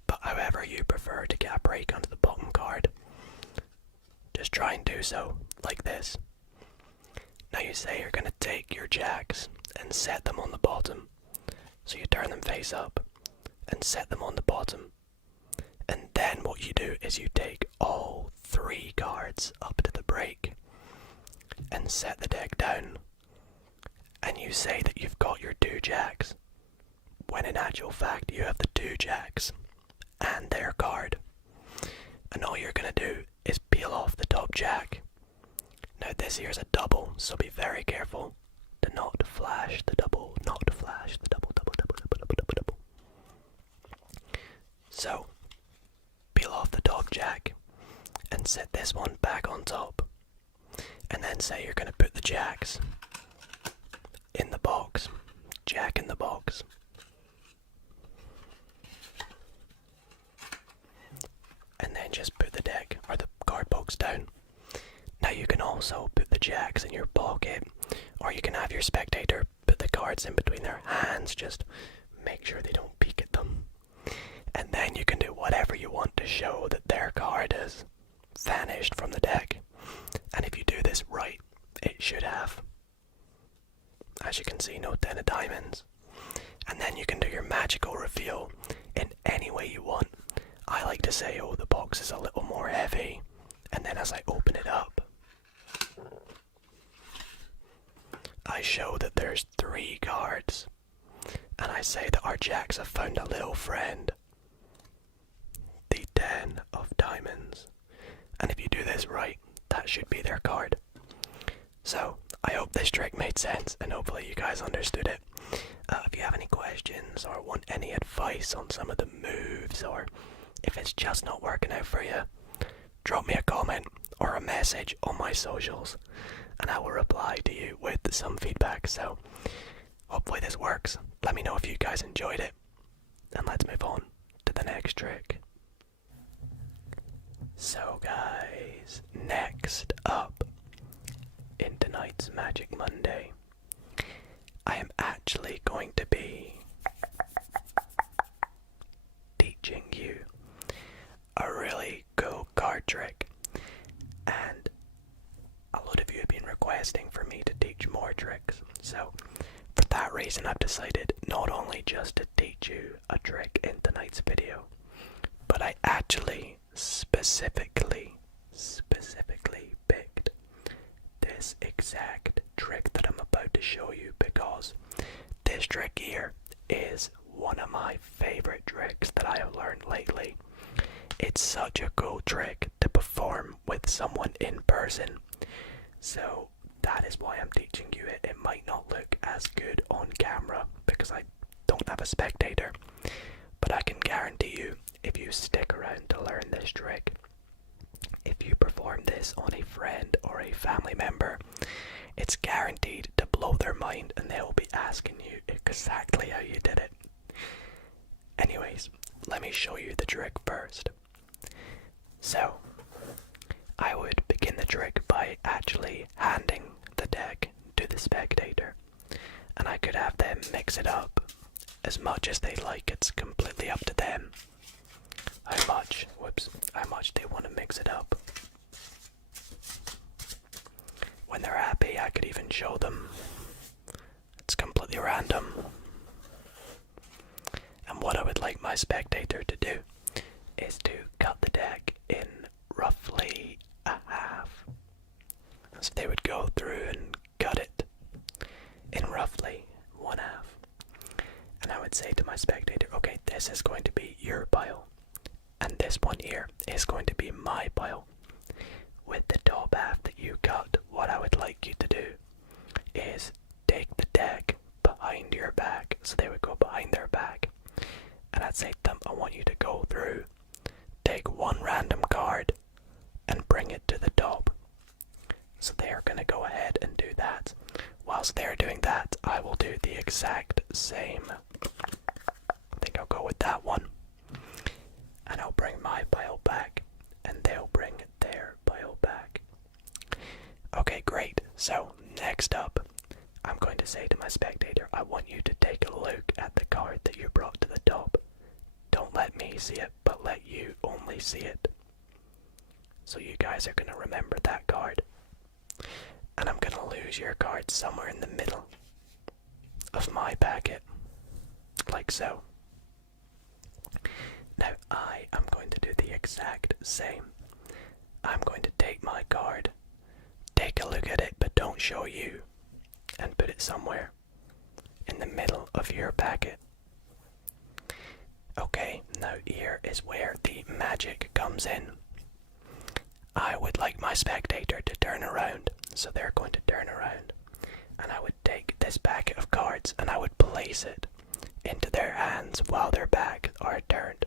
But however you prefer to get a break onto the bottom card, just try and do so, like this. Now you say you're going to take your jacks and set them on the bottom. So you turn them face up and set them on the bottom. And then what you do is you take all 3 cards up to the break and set the deck down. And you say that you've got your 2 jacks, when in actual fact you have the 2 jacks and their card. And all you're going to do is peel off the top jack. Now this here's a double, so be very careful to not flash the double, not to flash the double. So, peel off the top jack and set this one back on top. And then say you're going to put the jacks in the box. Jack in the box. And then just put the deck or the card box down. Now you can also put the jacks in your pocket, or you can have your spectator put the cards in between their hands, just make sure they don't peek at them. And then you can do whatever you want to show that their card has vanished from the deck. And if you do this right, it should have, as you can see, no 10 of diamonds. And then you can do your magical reveal in any way you want. I like to say, oh, the box is a little more heavy. And then as I open it up, I show that there's 3 cards. And I say that our jacks have found a little friend. The 10 of diamonds. And if you do this right, that should be their card. So, I hope this trick made sense, and hopefully you guys understood it. If you have any questions, or want any advice on some of the moves, or if it's just not working out for you, drop me a comment or a message on my socials, and I will reply to you with some feedback. So, hopefully this works. Let me know if you guys enjoyed it, and let's move on to the next trick. So guys, next up in tonight's Magic Monday, I am actually going to be teaching you a really cool card trick, and a lot of you have been requesting for me to teach more tricks, so for that reason I've decided not only just to teach you a trick in tonight's video, but I actually specifically picked this exact trick that I'm about to show you, because this trick here is one of my favorite tricks that I have learned lately. It's such a cool trick to perform with someone in person, so that is why I'm teaching you it. It might not look as good on camera because I don't have a spectator, but I can guarantee you, if you stick around to learn this trick, if you perform this on a friend or a family member, it's guaranteed to blow their mind, and they'll be asking you exactly how you did it. Anyways, let me show you the trick first. So, I would begin the trick by actually handing the deck to the spectator, and I could have them mix it up as much as they like. It's completely up to them how much they want to mix it up. When they're happy, I could even show them. It's completely random. And what I would like my spectator to do is to cut the deck in roughly a half. So they would go through and cut it in roughly 1/2. And I would say to my spectator, okay, this is going to be your pile, and this one here is going to be my pile. With the top half that you cut, what I would like you to do is take the deck behind your back. So they would go behind their back, and I'd say to them, I want you to go through, take one random card and bring it to the top. So they're going to go ahead and do that. Whilst they're doing that, I will do the exact same. I think I'll go with that one. And I'll bring my pile back, and they'll bring their pile back. Okay, great. So, next up, I'm going to say to my spectator, I want you to take a look at the card that you brought to the top. Don't let me see it, but let you only see it. So you guys are going to remember that card. And I'm going to lose your card somewhere in the middle of my packet. Like so. Now I am going to do the exact same. I'm going to take my card, take a look at it, but don't show you, and put it somewhere in the middle of your packet. Okay, now here is where the magic comes in. I would like my spectator to turn around, so they're going to turn around, and I would take this packet of cards and I would place it into their hands while their backs are turned.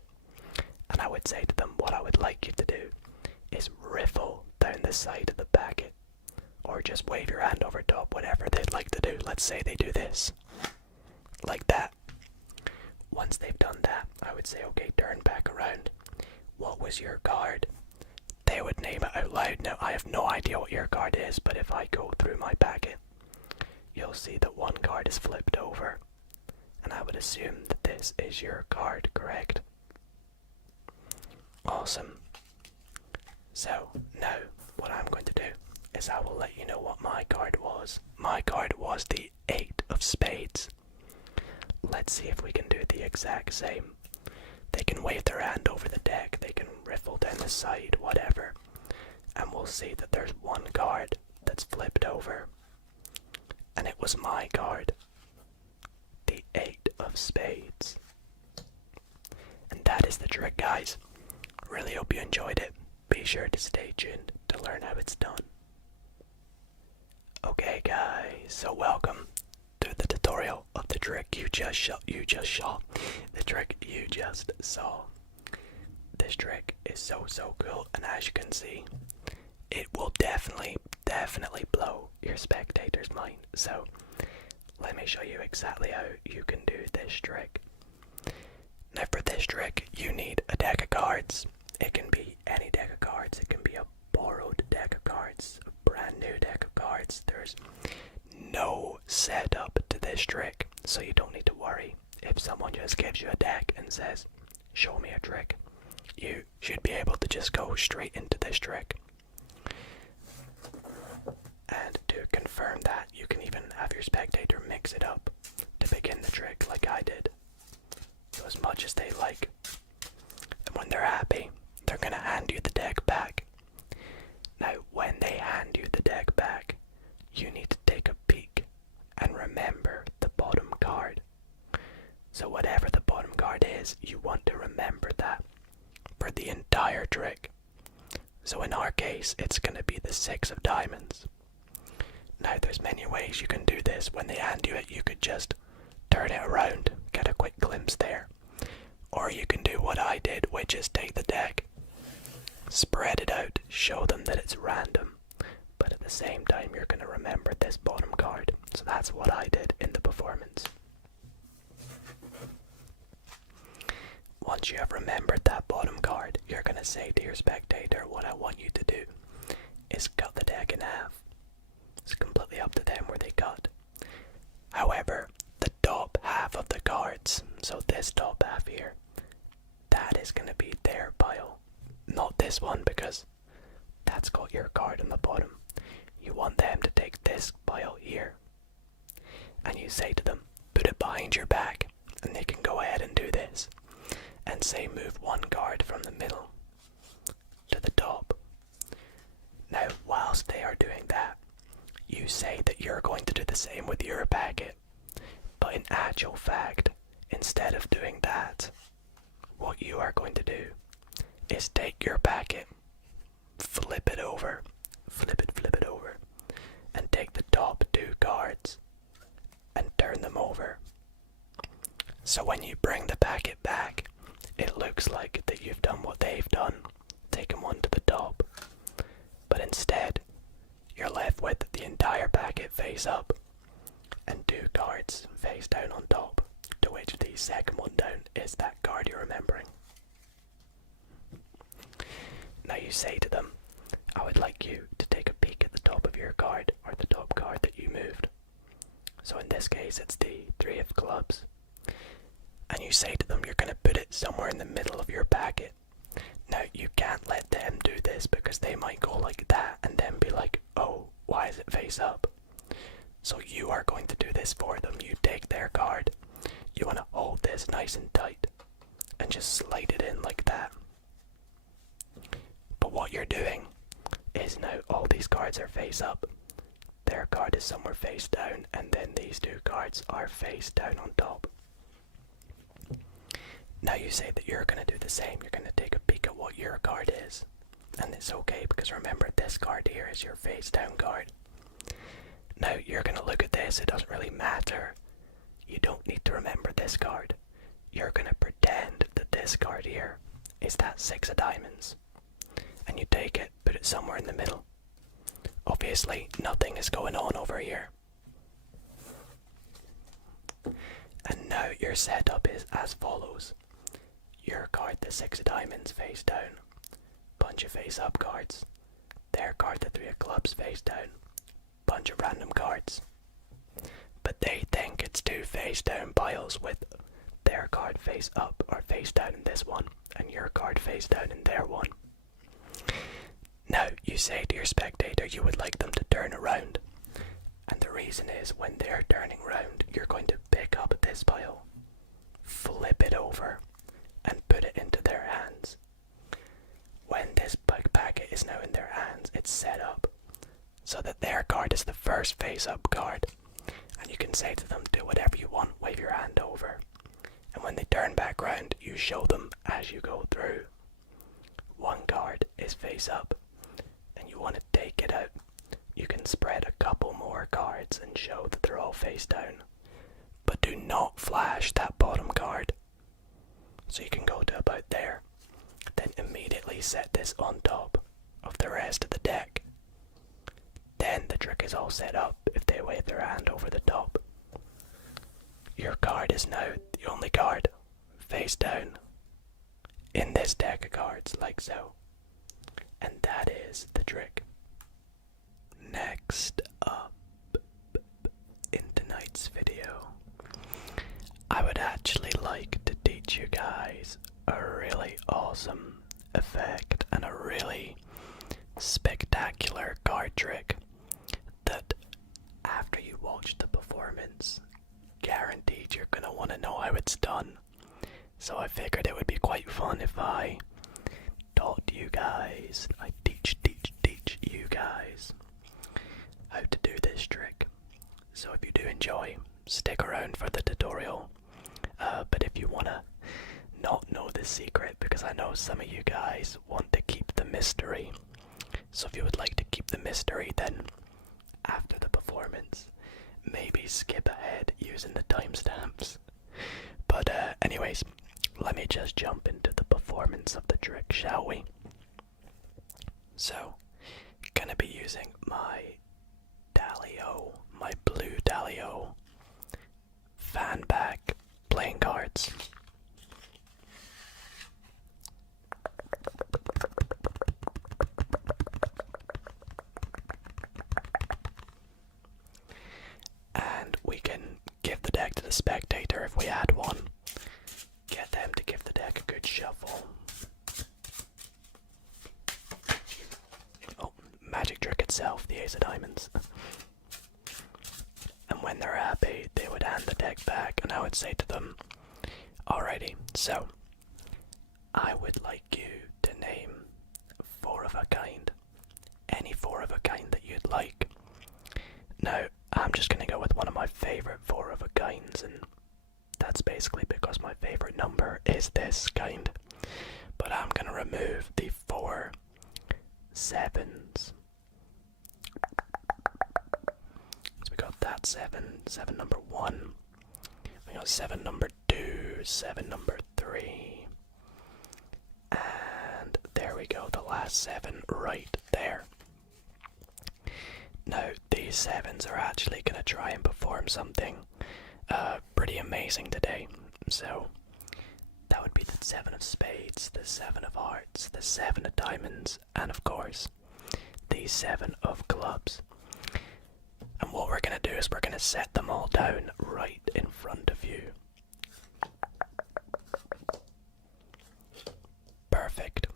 And I would say to them, what I would like you to do is riffle down the side of the packet, or just wave your hand over top, whatever they'd like to do. Let's say they do this, like that. Once they've done that, I would say, okay, turn back around. What was your card? They would name it out loud. Now, I have no idea what your card is, but if I go through my packet, you'll see that one card is flipped over. And I would assume that this is your card, correct? Awesome. So, now, what I'm going to do is I will let you know what my card was. My card was the 8 of spades. Let's see if we can do the exact same. They can wave their hand over the deck, they can riffle down the side, whatever. And we'll see that there's one card that's flipped over. And it was my card. The 8 of spades. And that is the trick, guys. Really hope you enjoyed it. Be sure to stay tuned to learn how it's done. Okay guys, so welcome to the tutorial of the trick you just saw. The trick you just saw. This trick is so cool, and as you can see, it will definitely blow your spectator's mind. So let me show you exactly how you can do this trick. Now for this trick, you need a deck of cards. It can be any deck of cards. It can be a borrowed deck of cards, a brand new deck of cards. There's no setup to this trick, so you don't need to worry if someone just gives you a deck and says, show me a trick. You should be able to just go straight into this trick. And to confirm that, you can even have your spectator mix it up to begin the trick like I did. So as much as they like. And when they're happy, they're going to hand you the deck back. Now, when they hand you the deck back, you need to take a peek and remember the bottom card. So whatever the bottom card is, you want to remember that for the entire trick. So in our case, it's going to be the 6 of diamonds. Now, there's many ways you can do this. When they hand you it, you could just turn it around, get a quick glimpse there. Or you can do what I did, which is take the deck, spread it out, show them that it's random, but at the same time you're going to remember this bottom card. So that's what I did in the performance. Once you have remembered that bottom card, you're going to say to your spectator, what I want you to do is cut the deck in half. It's completely up to them where they cut. However, the top half of the cards, so this top half here, that is going to be their pile. Not this one, because that's got your card on the bottom. You want them to take this pile here, and you say to them, put it behind your back, and they can go ahead and do this, and say move one card from the middle to the top. Now, whilst they are doing that, you say that you're going to do the same with your packet. But in actual fact, instead of doing that, what you are going to do is take your packet, flip it over, and take the top 2 cards and turn them over. So when you bring the packet back, it looks like that you've done what they've done, taken one to the top. But instead, you're left with the entire packet face up and 2 cards face down on top, to which the second one down is that card you're remembering. Now you say to them, I would like you to take a peek at the top of your card, or the top card that you moved. So in this case it's the 3 of clubs. And you say to them you're going to put it somewhere in the middle of your packet. Now you can't let them do this because they might go like that and then be like, oh, why is it face up? So you are going to do this for them. You take their card, you want to hold this nice and tight and just slide it in like that. But what you're doing is now all these cards are face up. Their card is somewhere face down, and then these 2 cards are face down on top. Now you say that you're going to do the same. You're going to take a peek at what your card is. And it's okay because remember, this card here is your face down card. Now you're going to look at this. It doesn't really matter. You don't need to remember this card. You're going to pretend that this card here is that 6 of diamonds. And you take it, put it somewhere in the middle. Obviously, nothing is going on over here. And now your setup is as follows. Your card, the 6 of diamonds, face down. Bunch of face up cards. Their card, the 3 of clubs, face down. Bunch of random cards. But they think it's 2 face down piles with their card face up or face down in this one, and your card face down in their one. Now you say to your spectator you would like them to turn around. And the reason is when they're turning around, you're going to pick up this pile, flip it over, and put it into their hands. When this packet is now in their hands, it's set up so that their card is the first face-up card. And you can say to them, do whatever you want, wave your hand over. And when they turn back round, you show them as you go through. One card is face-up, and you want to take it out. You can spread a couple more cards and show that they're all face down. But do not flash that bottom card. So you can go to about there. Then immediately set this on top of the rest of the deck. Then the trick is all set up if they wave their hand over the top. Your card is now the only card face down in this deck of cards, like so. And that is the trick. Next up in tonight's video, I would actually like to teach you guys a really awesome effect and a really spectacular card trick that after you watch the performance, guaranteed you're gonna want to know how it's done. So I figured it would be quite fun if I taught you guys, I teach you guys how to do this trick. So if you do enjoy, stick around for the tutorial. But if you wanna not know the secret, because I know some of you guys want to keep the mystery, so if you would like to keep the mystery, then after the performance, maybe skip ahead using the timestamps. But anyways, let me just jump into the performance of the trick, shall we? So, gonna be using my Dalio, my blue Dalio fan pack playing cards. And we can give the deck to the spectator if we add one. Get them to give the deck a good shuffle. Oh, magic trick itself, the Ace of Diamonds. And when they're happy, they would hand the deck back, and I would say to them, alrighty, so I would like you to name 4 of a kind. Any 4 of a kind that you'd like. Now, I'm just going to go with one of my favourite 4 of a kinds, and that's basically because my favourite number is this kind. But I'm going to remove the 4 sevens. So we got that 7, 7 number 1. We got 7 number 2, 7 number 3. And there we go, the last 7 right there. Now, these 7s are actually going to try and perform something pretty amazing today. So that would be the 7 of spades, the 7 of hearts, the 7 of diamonds, and of course, the 7 of clubs. And what we're going to do is we're going to set them all down right in front of you. Perfect.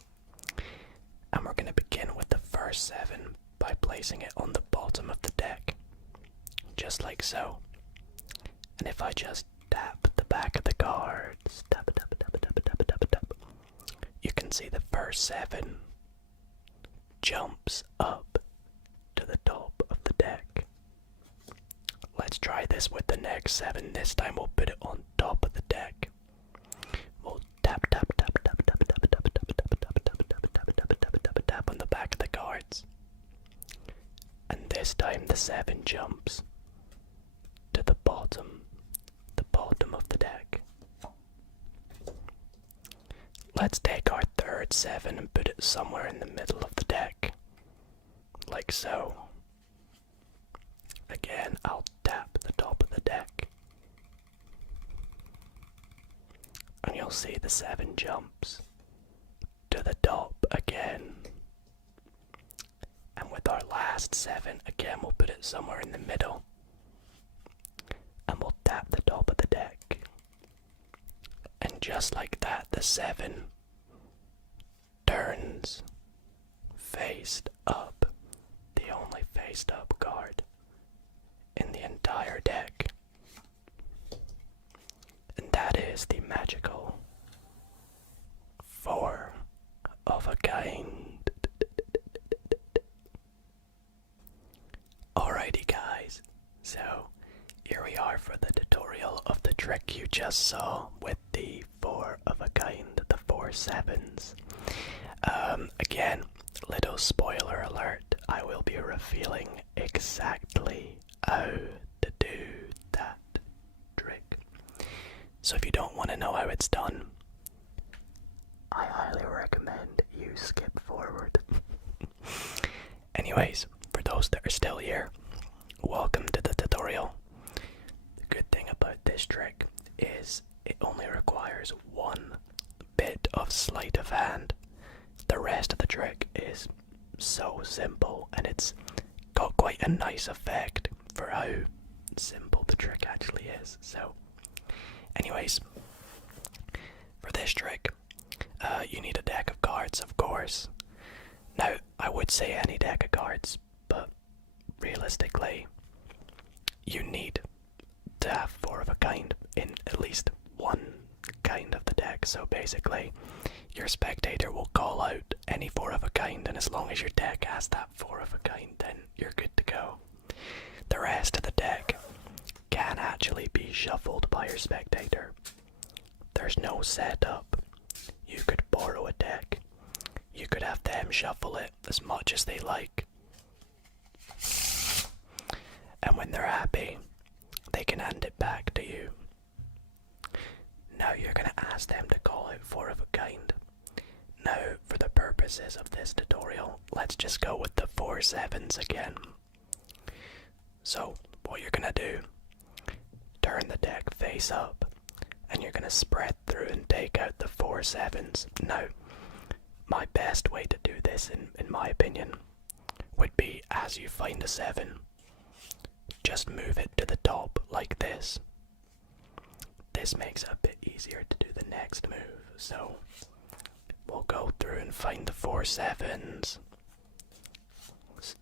And we're going to begin with the first 7 by placing it on the bottom of the deck. Just like so. And if I just tap the back of the cards, tap, tap, tap, tap, tap, tap, tap, you can see the first 7 jumps up to the top of the deck. Let's try this with the next 7. This time we'll put it on top of the deck. We'll tap, tap, tap, tap, tap, tap, tap, tap, tap, tap, tap, tap, tap, tap, tap, tap, tap on the back of the cards. And this time the 7 jumps to the bottom of the deck. Let's take our third 7 and put it somewhere in the middle of the deck. Like so. Again, I'll tap the top of the deck. And you'll see the 7 jumps to the top again. And with our last 7, again we'll put it somewhere in the middle. And we'll tap the top of the deck. And just like that, the 7 turns faced up. The only faced up card in the entire deck. And that is the magical 4 of a kind. Alrighty guys, so here we are for the tutorial of the trick you just saw with the 4 of a kind, the 4 7s. Again, little spoiler alert, I will be revealing exactly how to do that trick. So if you don't want to know how it's done, I highly recommend you skip forward. Anyways, for those that are still here, welcome to the tutorial. The good thing about this trick is it only requires 1 bit of sleight of hand. The rest of the trick is so simple, and it's got quite a nice effect for how simple the trick actually is. So anyways, for this trick, you need a deck of cards, of course. Now, I would say any deck of cards, but realistically, you need to have 4 of a kind in at least 1 kind of the deck. So basically, your spectator will call out any 4 of a kind, and as long as your deck has that 4 of a kind, then you're good to go. The rest of the deck can actually be shuffled by your spectator. There's no setup. You could borrow a deck. You could have them shuffle it as much as they like. And when they're happy, they can hand it back to you. Now you're going to ask them to call out 4 of a kind. Now, for the purposes of this tutorial, let's just go with the 4 7s again. So, what you're going to do, turn the deck face up, and you're going to spread through and take out the 4 7s. Now, my best way to do this, in my opinion, would be as you find a 7, just move it to the top like this. This makes it a bit easier to do the next move. So, we'll go through and find the 4 7s.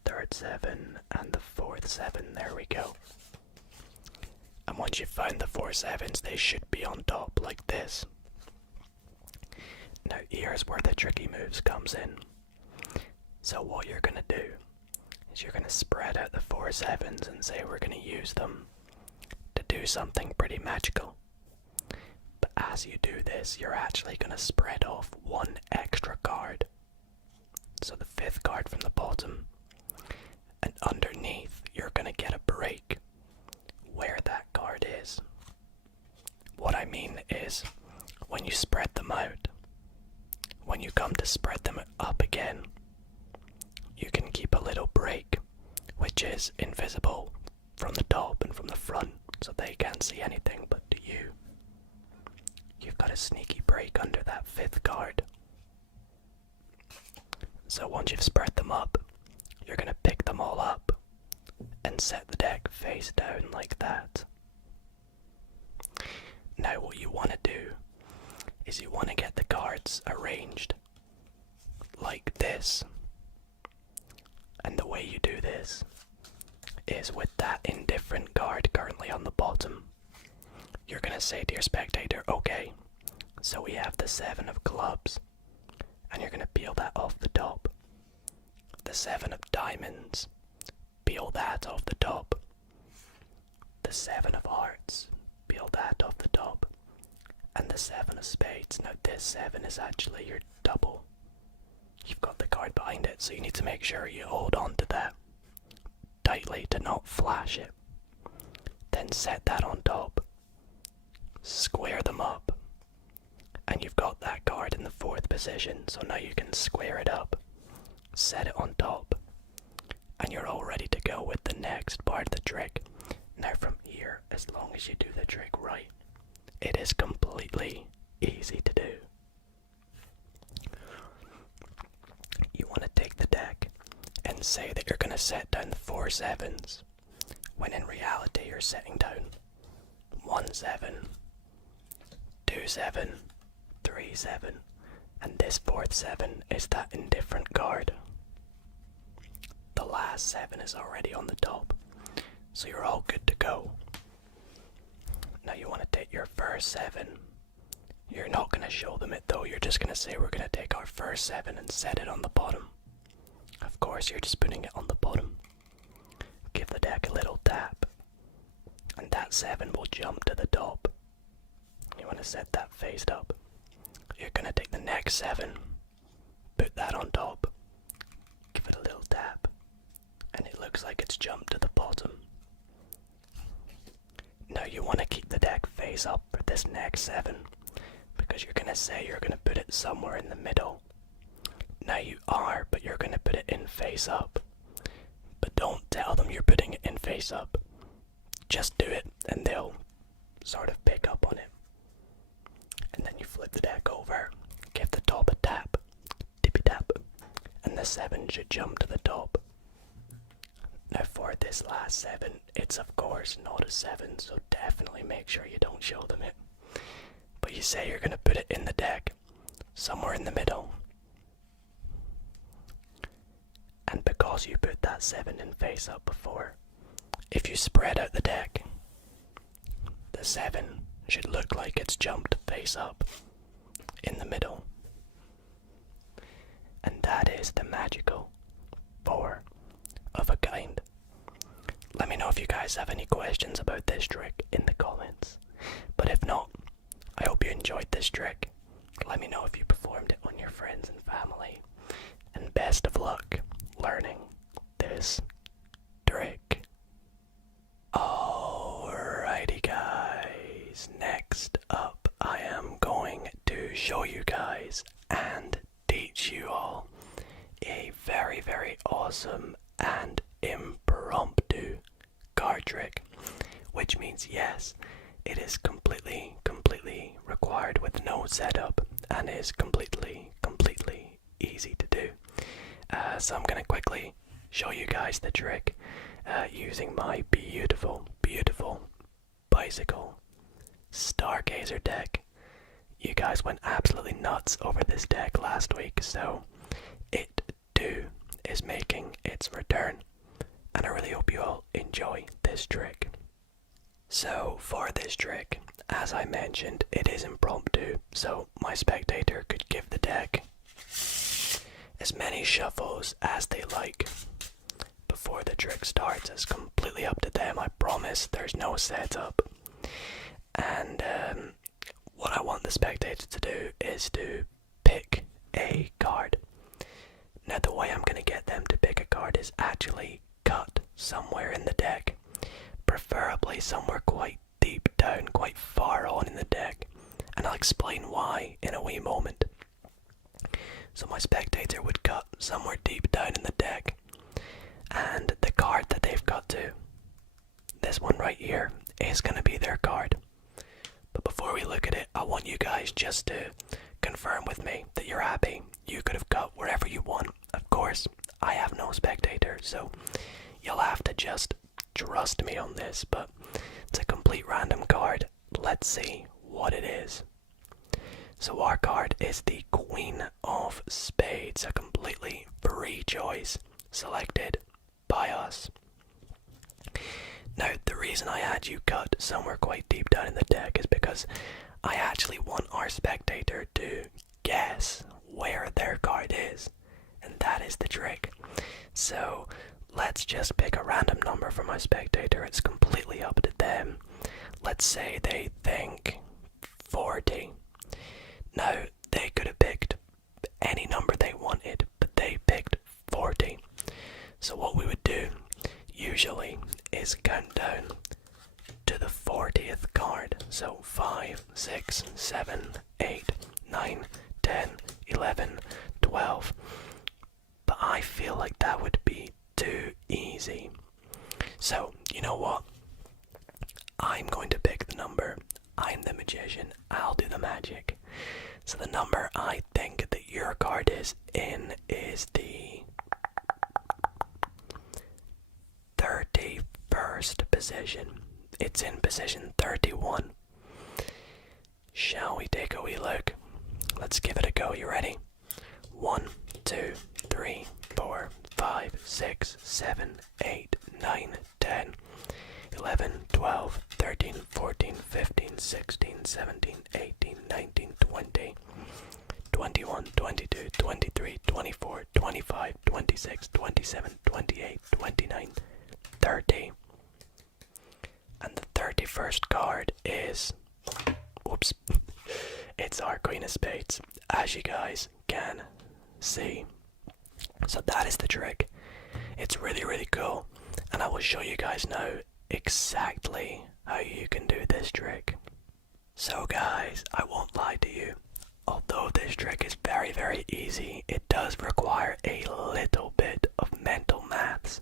Third 7 and the 4th 7, there we go. And once you've found the 4 7s, they should be on top like this. Now here's where the tricky moves comes in. So what you're going to do is you're going to spread out the 4 7s and say we're going to use them to do something pretty magical. But as you do this, you're actually going to spread off 1 extra card. So the 5th card from the bottom. And underneath, you're going to get a break where that card is. What I mean is, when you spread them out, when you come to spread them up again, you can keep a little break, which is invisible from the top and from the front, so they can't can't see anything, but do you? You've got a sneaky break under that 5th card. So once you've spread them up, you're going to pick them all up and set the deck face down like that. Now what you want to do is you want to get the cards arranged like this. And the way you do this is with that indifferent card currently on the bottom. You're going to say to your spectator, okay, so we have the 7 of clubs, and you're going to peel that off the top. The 7 of diamonds, peel that off the top. The 7 of hearts, peel that off the top. And the 7 of spades. Now this 7 is actually your double. You've got the card behind it, so you need to make sure you hold on to that tightly to not flash it. Then set that on top. Square them up. And you've got that card in the 4th position, so now you can square it up. Set it on top. And you're all ready to go with the next part of the trick. Now from here, as long as you do the trick right, it is completely easy to do. You want to take the deck and say that you're going to set down 4 7s, when in reality you're setting down 1 7, 2 7, 3 7, and this 4th 7 is that indifferent card. The last 7 is already on the top, so you're all good to go. Now you want to take your first 7. You're not going to show them it though, you're just going to say we're going to take our first 7 and set it on the bottom. Of course you're just putting it on the bottom. Give the deck a little tap, and that 7 will jump to the top. You want to set that faced up. You're going to take the next 7, put that on top, give it a little tap, and it looks like it's jumped to the bottom. Now you want to keep the deck face up for this next 7, because you're going to say you're going to put it somewhere in the middle. Now you are, but you're going to put it in face up. But don't tell them you're putting it in face up. Just do it, and they'll sort of pick up on it. And then you flip the deck over, give the top a tap, tippy tap, and the 7 should jump to the top. Now for this last 7, it's of course not a 7, so definitely make sure you don't show them it. But you say you're going to put it in the deck, somewhere in the middle. And because you put that 7 in face up before, if you spread out the deck, the 7 should look like it's jumped face up in the middle. And that is the magical 4 of a kind. Let me know if you guys have any questions about this trick in the comments. But if not, I hope you enjoyed this trick. Let me know if you performed it on your friends and family. And best of luck learning this trick. Alrighty guys, next up I am going to show you guys and teach you all a very awesome and impromptu card trick, which means yes, it is completely required with no setup and is completely easy to do. So I'm gonna quickly show you guys the trick using my beautiful bicycle stargazer deck. You guys went absolutely nuts over this deck last week, so it too is making its return, and I really hope you all enjoy this trick. So for this trick, as I mentioned, it is impromptu, so my spectator could give the deck as many shuffles as they like before the trick starts. It's completely up to them, I promise. There's no setup. And what I want the spectator to do is to pick a card. Now the way I'm going to get them to pick a card is actually cut somewhere in the deck, preferably somewhere quite deep down, quite far on in the deck, and I'll explain why in a wee moment. So my spectator would cut somewhere deep down in the deck, and the card that they've cut to, this one right here, is going to be their card just to confirm with me that you're happy. You could have cut wherever you want. Of course, I have no spectator, so you'll have to just trust me on this, but it's a complete random card. Let's see what it is. So our card is the Queen of Spades, a completely free choice selected by us. Now, the reason I had you cut somewhere quite deep down in the deck is because I actually want our spectator to guess where their card is, and that is the trick. So let's just pick a random number for my spectator. It's completely up to them. Let's say they think 40. Now, they could have picked any number they wanted, but they picked 40. So what we would do usually is count down to the 40th card. So 5, 6, 7, 8, 9, 10, 11, 12. But I feel like that would be too easy. So, you know what? I'm going to pick the number. I'm the magician. I'll do the magic. So the number I think that your card is in is the 31st position. It's in position 31. Shall we take a wee look? Let's give it a go. You ready? 1, 2, 3, 4, 5, 6, 7, 8, 9, 10, 11, 12, 13, 14, 15, 16, 17, 18, 19, 20, 21, 22, 23, 24, 25, 26, 27, 28, 29, 30. And the 31st card is, whoops, it's our Queen of Spades, as you guys can see. So that is the trick. It's really, really cool, and I will show you guys now exactly how you can do this trick. So guys, I won't lie to you. Although this trick is very, very easy, it does require a little bit of mental maths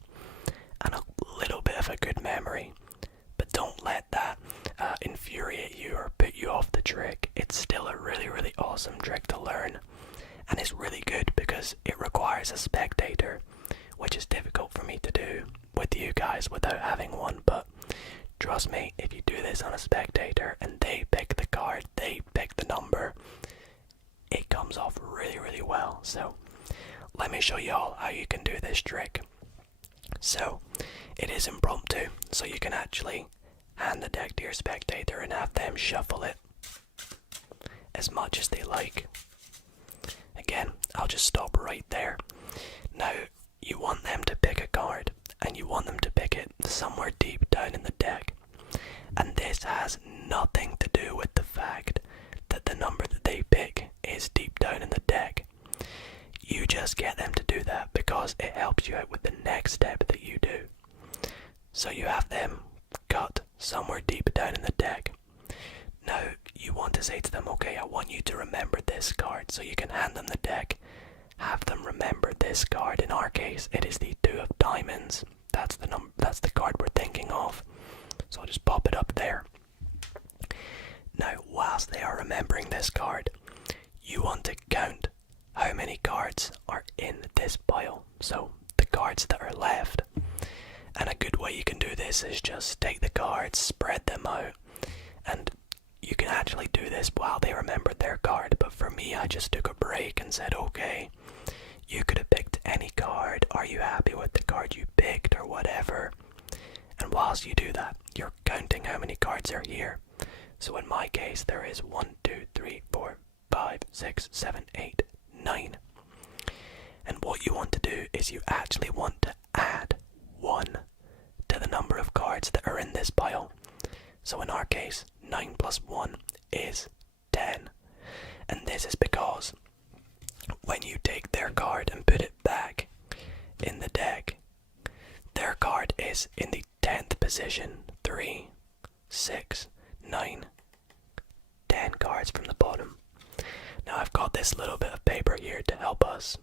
and a little bit of a good memory. But don't let that infuriate you or put you off the trick. It's still a really, really awesome trick to learn. And it's really good because it requires a spectator, which is difficult for me to do with you guys without having one. But trust me, if you do this on a spectator and they pick the card, they pick the number, it comes off really, really well. So let me show y'all how you can do this trick. So it is impromptu, so you can actually hand the deck to your spectator and have them shuffle it as much as they like. Again, I'll just stop right there. Now, you want them to pick a card, and you want them to pick it somewhere deep down in the deck. And this has nothing to do with the fact that the number that they pick is deep down in the deck. You just get them to do that because it helps you out with the next step that you do. So you have them cut somewhere deep down in the deck. Now, you want to say to them, okay, I want you to remember this card. So you can hand them the deck, have them remember this card. In our case, it is the 2 of diamonds. That's the card we're thinking of. So I'll just pop it up there. Now, whilst they are remembering this card, you want to count how many cards are in this pile. So the cards that are left. And a good way you can do this is just take the cards, spread them out, and you can actually do this while they remember their card. But for me, I just took a break and said, okay, you could have picked any card. Are you happy with the card you picked or whatever? And whilst you do that, you're counting how many cards are here. So in my case, there is 1, 2, 3, 4, 5, 6, 7, 8, 9. And what you want to do is you actually want to add 1 to the number of cards that are in this pile. So in our case, 9 plus 1 is 10. And this is because when you take their card and put it back in the deck, their card is in the 10th position. 3, 6, 9, 10 cards from the bottom. Now I've got this little bit of paper here to help us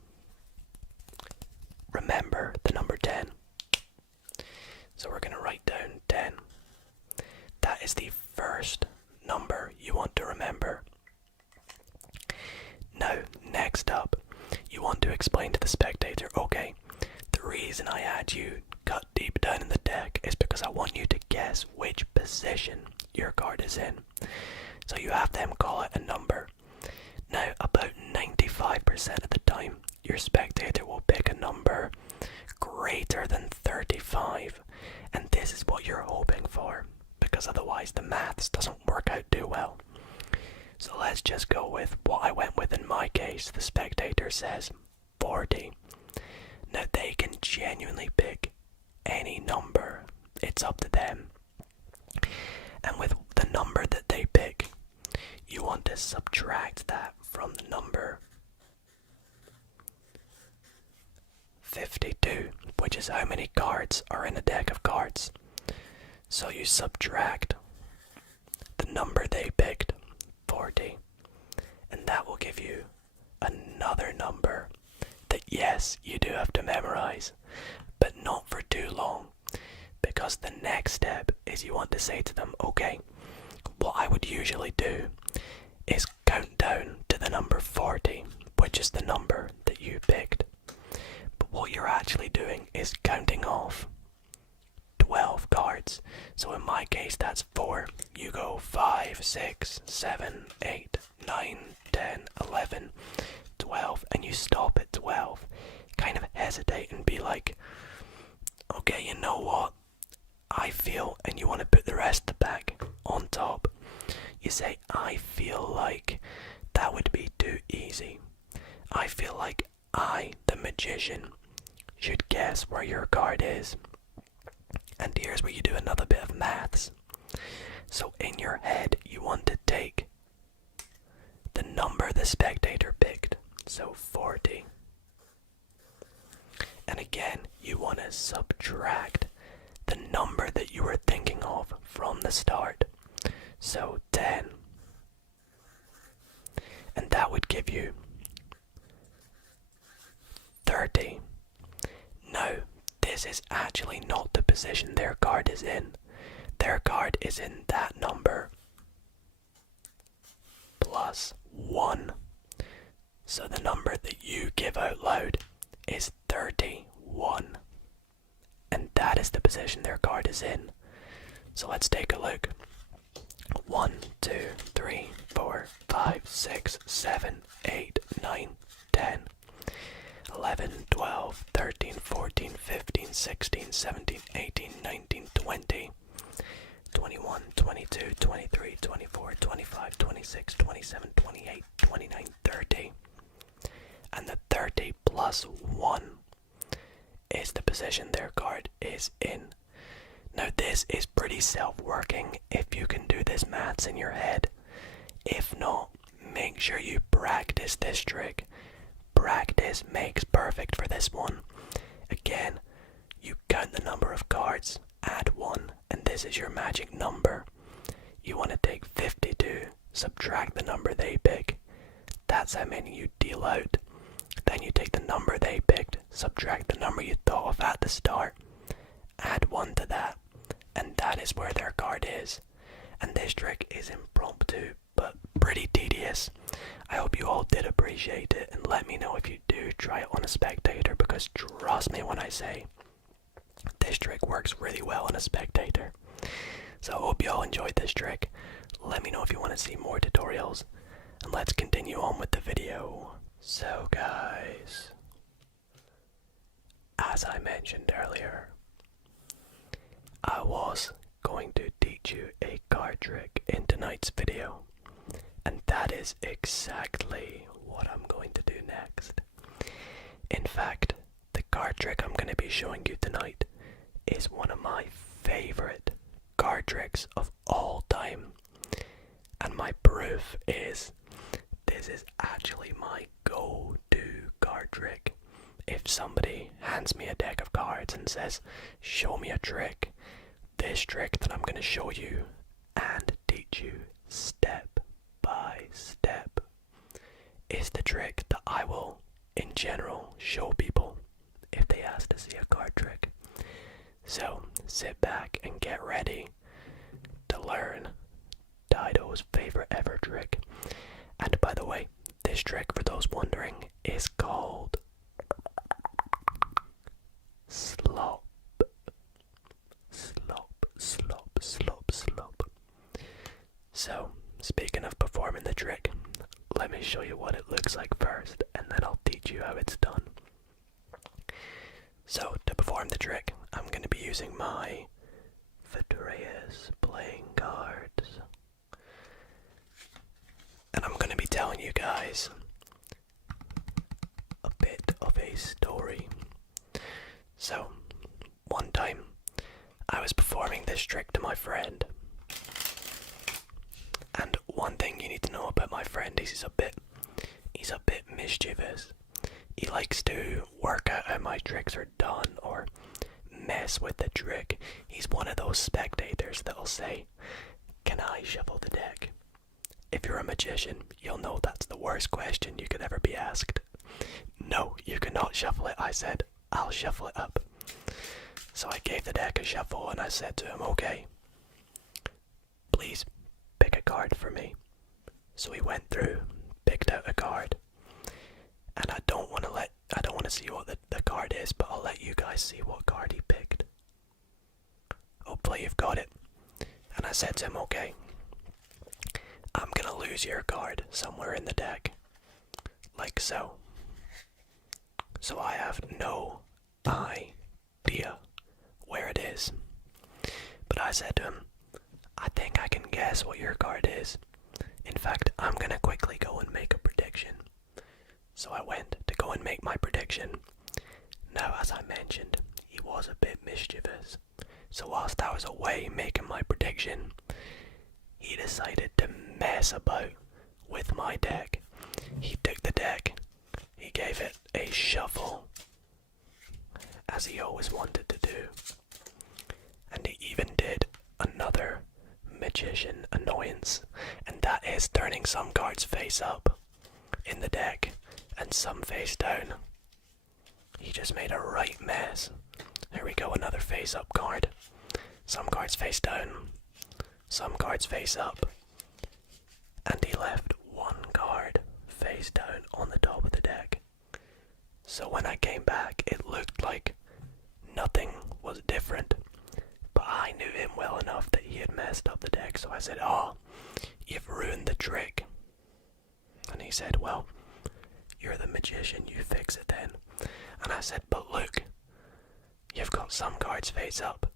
remember the number 10. So we're going to write down 10. That is the first number you want to remember. explain to the spectator, okay, the reason I had you cut deep down in the deck is because I want you to guess which position your card is in. So you have them call it a number. Now, about 95% of the time, your spectator will pick a number greater than 35, and this is what you're hoping for, because otherwise the maths doesn't work out too well. So let's just go with what I went with in my case. The spectator says 40. Now they can genuinely pick any number. It's up to them. And with the number that they pick, you want to subtract that from the number 52, which is how many cards are in a deck of cards. So you subtract the number they picked, 40, and that will give you another number that, yes, you do have to memorize, but not for too long, because the next step is you want to say to them, okay, what I would usually do is count down to the number 40, which is the number that you picked. But what you're actually doing is counting off 12 cards. So in my case, that's 4. You go 5, 6, 7, 8, 9, 10, 11, 12, and you stop at 12. Kind of hesitate and be like, okay, you know what? I feel, and you want to put the rest of the pack on top. You say, I feel like that would be too easy. I feel like I, the magician, should guess where your card is. And here's where you do another bit of maths. So in your head, you want to take the number the spectator picked, so 40. And again, you want to subtract the number that you were thinking of from the start, so 10. And that would give you 30. Now, this is actually not the position their card is in. Their card is in that number plus 1. So the number that you give out loud is 31. And that is the position their card is in. So let's take a look. 1, 2, 3, 4, 5, 6, 7, 8, 9, 10, 11, 12, 13, 14, 15, 16, 17, 18, 19, 20, 21, 22, 23, 24, 25, 26, 27, 28, 29, 30. And the 30 plus 1 is the position their card is in. Now this is pretty self-working if you can do this maths in your head. If not, make sure you practice this trick. Practice makes perfect for this one. Again, you count the number of cards, add 1, and this is your magic number. You want to take 52, subtract the number they pick. That's how many you deal out. Then you take the number they picked, subtract the number you thought of at the start, add 1 to that, and that is where their card is. And this trick is impromptu, but pretty tedious. I hope you all did appreciate it, and let me know if you do try it on a spectator, because trust me when I say, this trick works really well on a spectator. So I hope you all enjoyed this trick. Let me know if you want to see more tutorials, and let's continue on with the video. So guys, as I mentioned earlier, I was going to teach you a card trick in tonight's video, and that is exactly what I'm going to do next. In fact, the card trick I'm going to be showing you tonight is one of my favorite card tricks of all time, and my proof is this is actually my go-to card trick. If somebody hands me a deck of cards and says, show me a trick, this trick that I'm going to show you and teach you step by step is the trick that I will, in general, show people if they ask to see a card trick. So sit back and get ready to learn Dido's favorite ever trick. And by the way, this trick, for those wondering, is called So, speaking of performing the trick, let me show you what it looks like first, and then I'll teach you how it's done. So, to perform the trick, I'm going to be using my Vitreous playing cards. And I'm going to be telling you guys a bit of a story. So, one time, I was performing this trick to my friend. And one thing you need to know about my friend is he's a bit mischievous. He likes to work out how my tricks are done or mess with the trick. He's one of those spectators that'll say, "Can I shuffle the deck?" If you're a magician, you'll know that's the worst question you could ever be asked. "No, you cannot shuffle it," I said. "I'll shuffle it up." So I gave the deck a shuffle and I said to him, "Okay, please pick a card for me." So he went through, picked out a card. And I don't want to see what the card is, but I'll let you guys see what card he picked. Hopefully you've got it. And I said to him, "Okay, I'm gonna lose your card somewhere in the deck. Like so. So I have no idea where it is." But I said to him, "I think I can guess what your card is. In fact, I'm gonna quickly go and make a prediction." So I went to go and make my prediction. Now, as I mentioned, he was a bit mischievous. So whilst I was away making my prediction, he decided to mess about with my deck. He took the deck, he gave it a shuffle, as he always wanted to do. And he even did another magician annoyance, and that is turning some cards face up in the deck and some face down. He just made a right mess. There we go, another face up card. Some cards face down, some cards face up, and he left one card face down on the top of the deck. So when I came back, it looked like nothing was different, but I knew him well enough that he had messed up the deck. So I said, "Oh, you've ruined the trick." And he said, "Well, you're the magician, you fix it then." And I said, "But look, you've got some cards face up,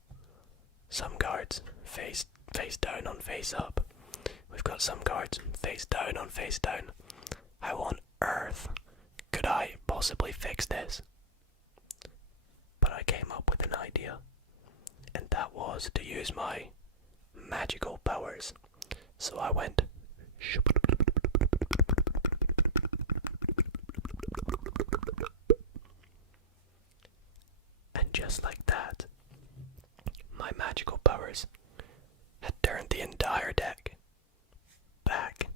some cards face down on face up. We've got some cards face down on face down. How on earth could I possibly fix this?" But I came up with an idea, and that was to use my magical powers. So I went, and just like that, my magical powers had turned the entire deck back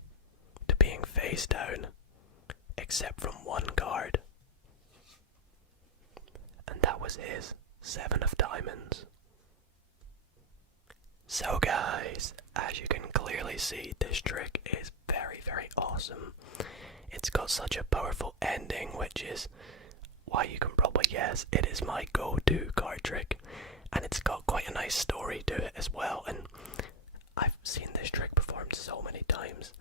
to being face down, except from one card. And that was his 7 of diamonds. So guys, as you can clearly see, this trick is very, very awesome. It's got such a powerful ending, which is why you can probably guess it is my go-to card trick. And it's got quite a nice story to it as well. And I've seen this trick performed so many times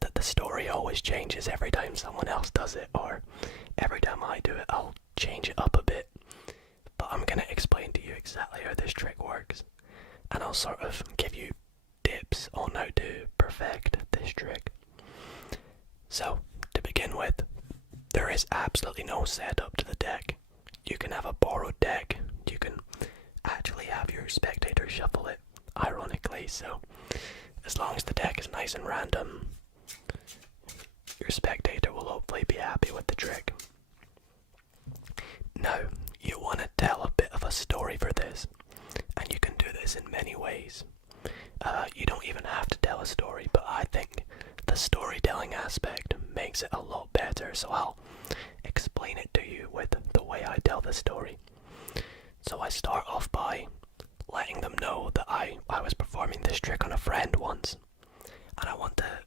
that the story always changes every time someone else does it, or every time I do it, I'll change it up a bit. But I'm going to explain to you exactly how this trick works, and I'll sort of give you tips on how to perfect this trick. So, to begin with, there is absolutely no setup to the deck. You can have a borrowed deck, you can actually have your spectator shuffle it, ironically, so as long as the deck is nice and random, your spectator will hopefully be happy with the trick. Now, you want to tell a bit of a story for this, and you can do this in many ways. You don't even have to tell a story, but I think the storytelling aspect makes it a lot better, so I'll explain it to you with the way I tell the story. So I start off by letting them know that I was performing this trick on a friend once, and I want to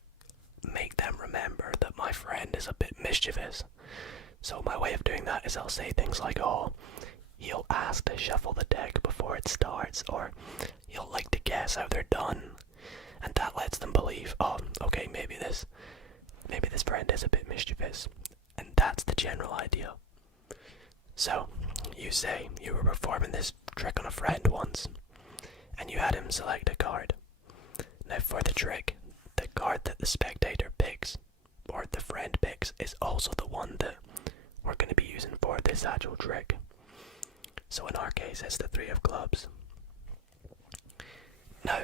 make them remember that my friend is a bit mischievous. So my way of doing that is I'll say things like, "Oh, you'll ask to shuffle the deck before it starts," or "you'll like to guess how they're done," and that lets them and believe, oh, okay, maybe this friend is a bit mischievous. And that's the general idea. So, you say you were performing this trick on a friend once, and you had him select a card. Now for the trick, the card that the spectator picks, or the friend picks, is also the one that we're going to be using for this actual trick. So in our case, it's the 3 of clubs. Now,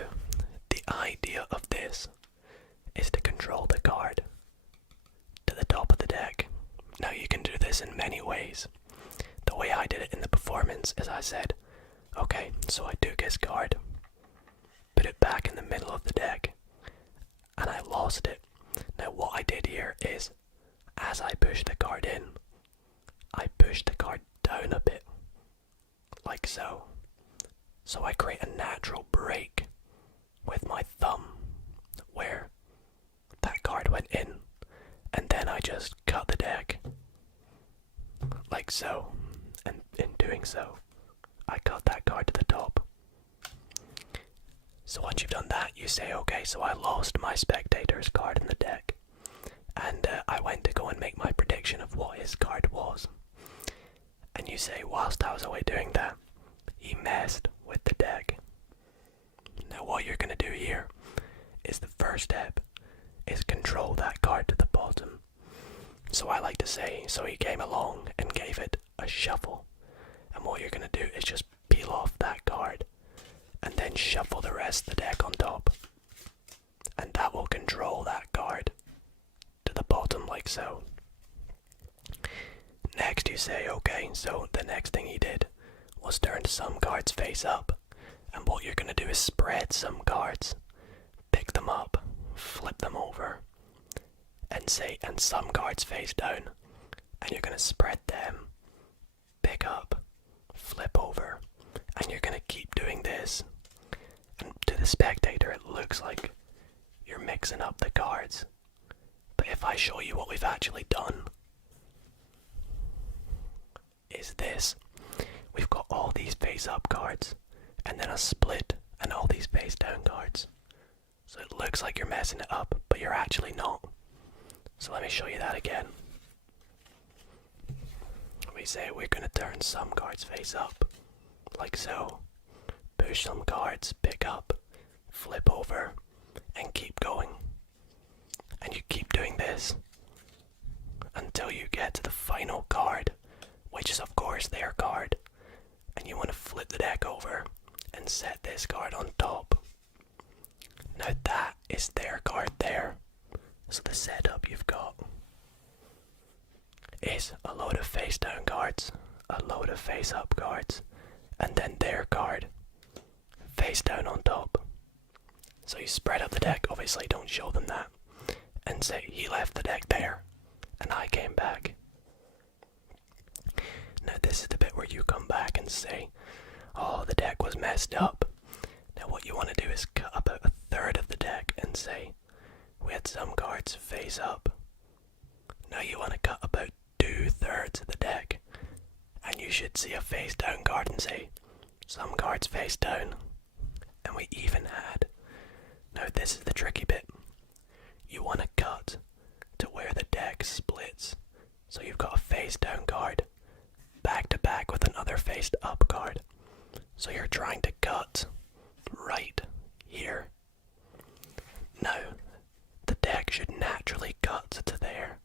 the idea of this is to control the card to the top of the deck. Now you can do this in many ways. The way I did it in the performance is I said, okay, so I took his card, put it back in the middle of the deck, and I lost it. Now what I did here is, as I pushed the card in, I pushed the card down a bit, like so. So I create a natural break with my thumb, where that card went in, and then I just cut the deck, like so. And in doing so, I cut that card to the top. So once you've done that, you say, okay, so I lost my spectator's card in the deck. And I went to go and make my prediction of what his card was. And you say, whilst I was away doing that, he messed with the deck. Now what you're going to do here is the first step is control that card to the bottom. So I like to say, so he came along and gave it a shuffle. And what you're going to do is just peel off that card and then shuffle the rest of the deck on top. And that will control that card to the bottom like so. Next you say, okay, so the next thing he did was turn some cards face up. And what you're going to do is spread some cards, pick them up, flip them over, and some cards face down. And you're going to spread them, pick up, flip over, and you're going to keep doing this. And to the spectator it looks like you're mixing up the cards. But if I show you what we've actually done, is this. We've got all these face up cards, and then a split, and all these face down cards. So it looks like you're messing it up, but you're actually not. So let me show you that again. We say we're going to turn some cards face up, like so. Push some cards, pick up, flip over, and keep going. And you keep doing this until you get to the final card, which is of course their card. And you want to flip the deck over and set this card on top. Now that is their card there. So the setup you've got is a load of face down cards, a load of face up cards, and then their card face down on top. So you spread up the deck, obviously don't show them that, and say he left the deck there and I came back. Now this is the bit where you come back and say, oh, the deck was messed up. Now what you want to do is cut about a third of the deck and say we had some cards face up. Now you want to cut about 2/3 of the deck, and you should see a face down card and say some cards face down, and we even had. Now this is the tricky bit. You want to cut to where the deck splits. So you've got a face down card back to back with another face up card. So you're trying to cut right here. Now the deck should naturally cut to there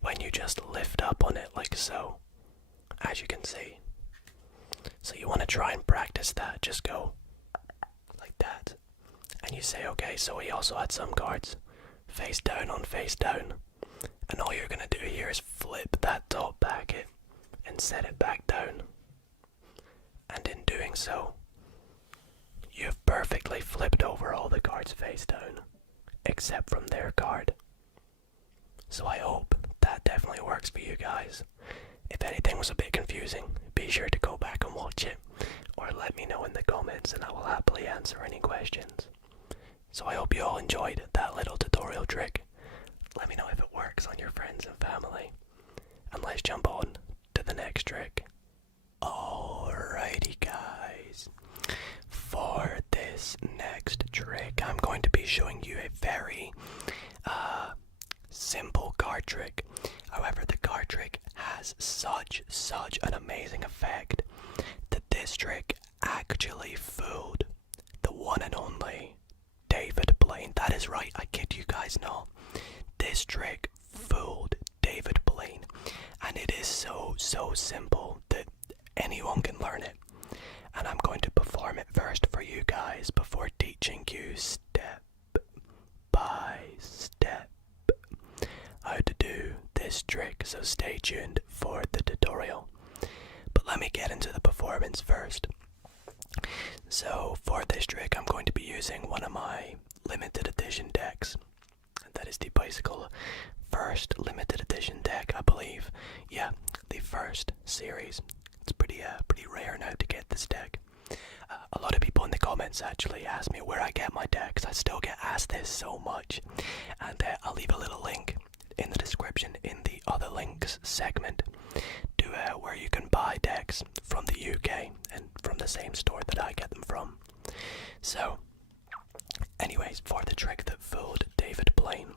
when you just lift up on it like so, as you can see. So you want to try and practice that. Just go like that. And you say, okay, so we also had some cards face down on face down. And all you're going to do here is flip that top packet and set it back down. And in doing so, you've perfectly flipped over all the cards face down, except from their card. So I hope that definitely works for you guys. If anything was a bit confusing, be sure to go back and watch it, or let me know in the comments and I will happily answer any questions. So I hope you all enjoyed that little tutorial trick. Let me know if it works on your friends and family. And let's jump on to the next trick. Alrighty guys, for this next trick I'm going to be be showing you a very simple card trick. However, the card trick has such an amazing effect that this trick actually fooled the one and only David Blaine. That is right, I kid you guys not. This trick fooled David Blaine, and it is so simple that anyone can learn it. And I'm going to perform it first for you guys before teaching you step by step how to do this trick, so stay tuned for the tutorial. But let me get into the performance first. So for this trick I'm going to be using one of my limited edition decks. That is the Bicycle first limited edition deck, I believe. Yeah, the first series. It's pretty rare now to get this deck. A lot of people in the comments actually ask me where I get my decks. I still get asked this so much, and I'll leave a little link in the description in the other links segment to where you can buy decks from the UK and from the same store that I get them from. So, anyways, for the trick that fooled David Blaine,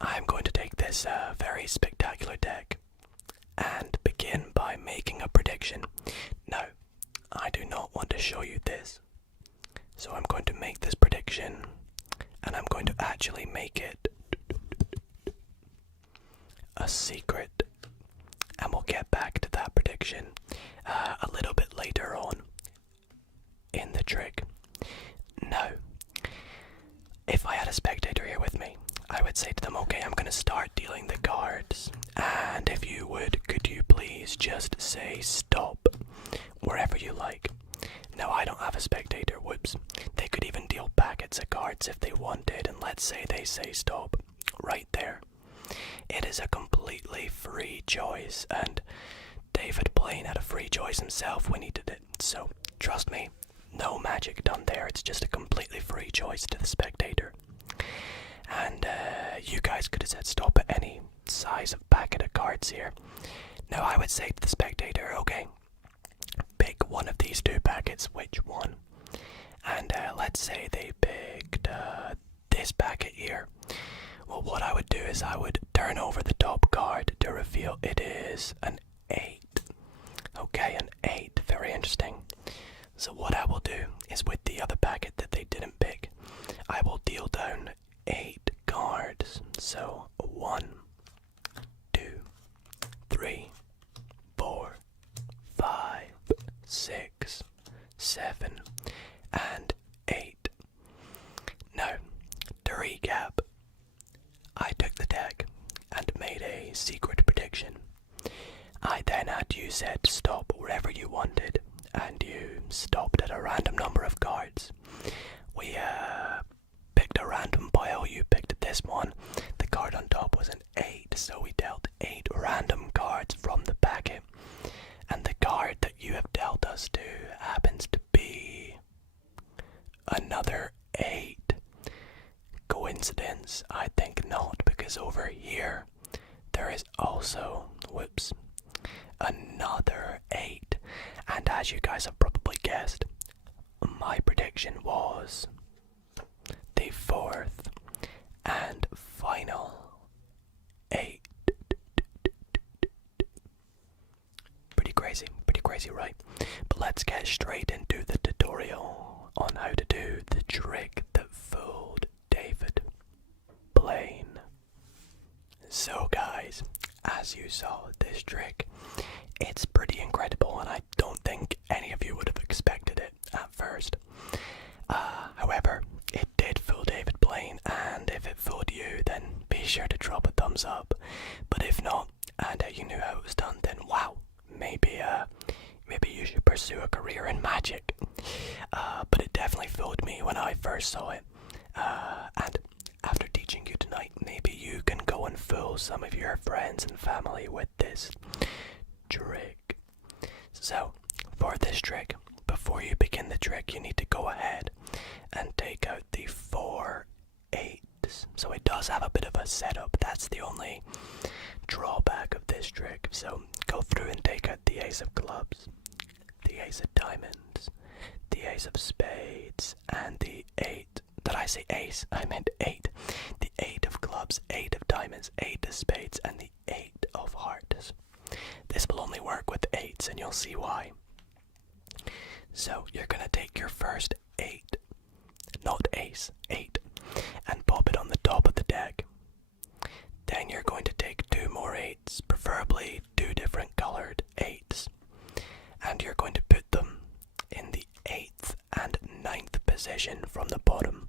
I'm going to take this very spectacular deck and begin by making a prediction. Now, I do not want to show you this, so I'm going to make this prediction, and I'm going to actually make it a secret, and we'll get back to that prediction a little bit later on in the trick. Now, if I had a spectator here with me, I would say to them, okay, I'm going to start dealing the cards, and if you would, could you please just say stop wherever you like. Now, I don't have a spectator, whoops. They could even deal packets of cards if they wanted, and let's say they say stop right there. It is a completely free choice, and David Blaine had a free choice himself when he did it, so trust me, no magic done there. It's just a completely free choice to the spectator. And you guys could have said stop at any size of packet of cards here. Now I would say to the spectator, okay, pick one of these two packets, which one? And let's say they picked this packet here. Well, what I would do is I would turn over the top card to reveal it is an 8. Okay, an 8, very interesting. So what I will do is with the other packet that they didn't pick, I will deal down 8 cards. So 1, 2, 3, 4, 5, 6, 7, and 8. Now, to recap, I took the deck and made a secret prediction. I then had you said stop wherever you wanted, and you stopped at a random number of cards. We picked a random pile. You picked this one. The card on top was an 8, so we dealt 8 random cards from the packet. And the card that you have dealt us to happens to be another 8. Coincidence? I think not, because over here there is also, whoops, another 8. And as you guys have probably guessed, my prediction was the 4th and final 8. Pretty crazy, right? But let's get straight into the tutorial on how to do the trick that fooled David Blaine. So guys, as you saw, this trick, it's pretty incredible, and I don't think any of you would have expected it at first. However, it did fool David Blaine, and if it fooled you, then be sure to drop a thumbs up. But if not, and you knew how it was done, then wow, maybe you should pursue a career in magic. But it definitely fooled me when I first saw it. And after teaching you tonight, maybe you can go and fool some of your friends and family with this trick. So, for this trick, before you begin the trick, you need to go ahead and take out the 4 8s. So it does have a bit of a setup. That's the only drawback of this trick. So go through and take out the ace of clubs, the ace of diamonds, the ace of spades, and the 8 I say ace, I meant 8. The 8 of clubs, 8 of diamonds, 8 of spades, and the 8 of hearts. This will only work with 8s, and you'll see why. So you're going to take your first 8, not ace, 8, and pop it on the top of the deck. Then you're going to take 2 more 8s, preferably 2 different colored 8s, and you're going to put them in the 8th and 9th position from the bottom.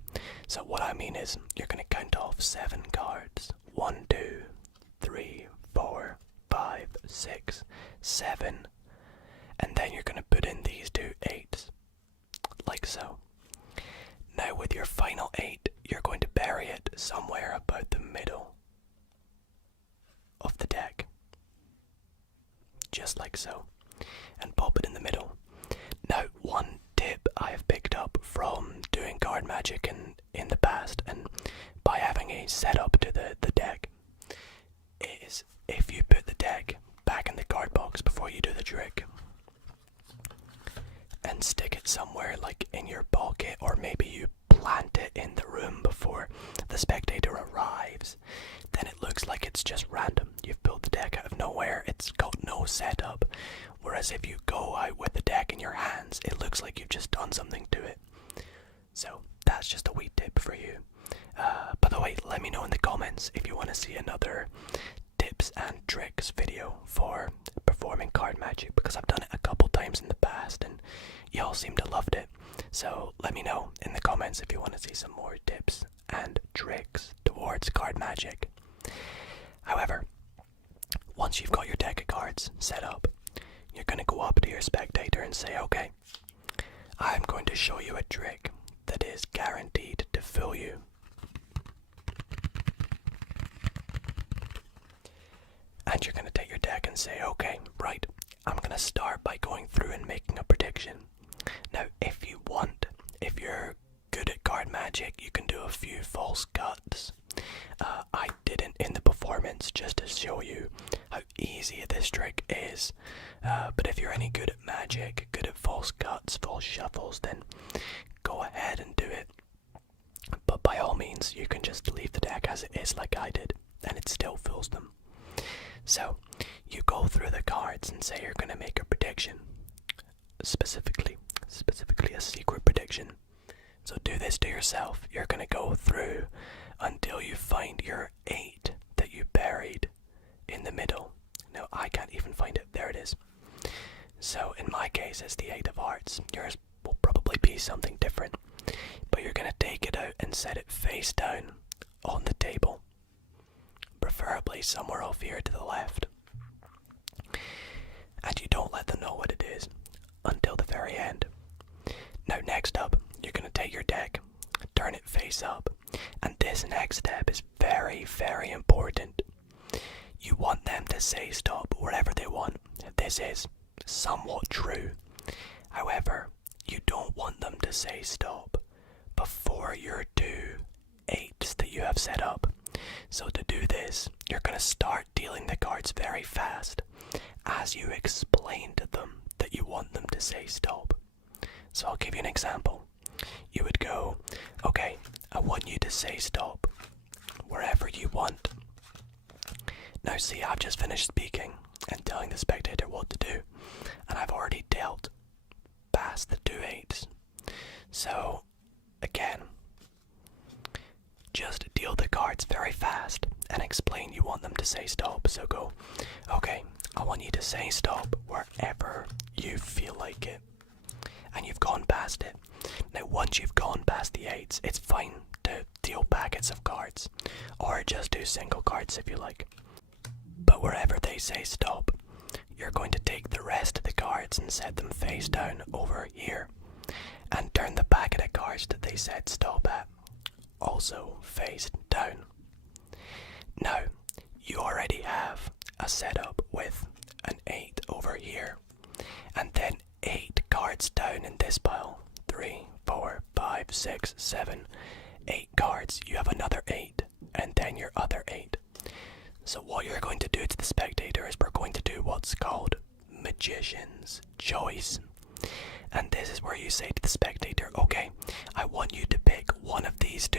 So what I mean is, you're going to count off 7 cards. 1, 2, 3, 4, 5, 6, 7, and then you're going to put in these 2 8s, like so. Now with your final 8, you're going to bury it somewhere about the middle of the deck, just like so, and pop it in the middle. Now, one tip I have picked up from doing card magic in the past, and by having a setup to the deck, is if you put the deck back in the card box before you do the trick, and stick it somewhere like in your pocket, or maybe you plant it in the room before the spectator arrives, then it looks like it's just random. You've built the deck out of nowhere, it's got no setup. Whereas if you go out with the deck in your hands, it looks like you've just done something to it. So that's just a wee tip for you. By the way, let me know in the comments if you want to see another tips and tricks video for performing card magic, because I've done it a couple times in the past and y'all seem to loved it. So let me know in the comments if you want to see some more tips and tricks towards card magic. However, once you've got your deck of cards set up, you're going to go up to your spectator and say, okay, I'm going to show you a trick that is guaranteed to fool you. And you're going to take your deck and say, okay, right, I'm going to start by going through and making a prediction. Now, if you want, if you're good at card magic, you can do a few false cuts. I didn't in the performance, just to show you how easy this trick is. But if you're any good at magic, good at false cuts, false shuffles, then go ahead and do it. But by all means, you can just leave the deck as it is like I did, and it still fools them. So, you go through the cards and say you're going to make a prediction. Specifically a secret prediction. So do this to yourself. You're going to go through until you find your 8 that you buried in the middle. Now, I can't even find it. There it is. So, in my case, it's the 8 of hearts. Yours will probably be something different. But you're going to take it out and set it face down on the table. Preferably somewhere off here to the left. And you don't let them know what it is until the very end. Now, next up, you're going to take your deck, turn it face up, and this next step is very, very important. You want them to say stop wherever they want. This is somewhat true. However, you don't want them to say stop before your 2 8s that you have set up. So to do this, you're going to start dealing the cards very fast as you explain to them that you want them to say stop. So I'll give you an example. You would go, okay, I want you to say stop wherever you want. Now see, I've just finished speaking and telling the spectator what to do, and I've already dealt past the 2 8s. So, again, just deal the cards very fast and explain you want them to say stop. So go, okay, I want you to say stop wherever you feel like it. And you've gone past it. Now, once you've gone past the 8s, it's fine to deal packets of cards, or just do single cards if you like. But wherever they say stop, you're going to take the rest of the cards and set them face down over here, and turn the packet of cards that they said stop at also face down. Now, you already have a setup with an 8 over here, and then 8 cards down in this pile. 3, 4, 5, 6, 7, 8 cards. You have another 8, and then your other 8. So what you're going to do to the spectator is we're going to do what's called Magician's Choice. And this is where you say to the spectator, okay, I want you to pick one of these 2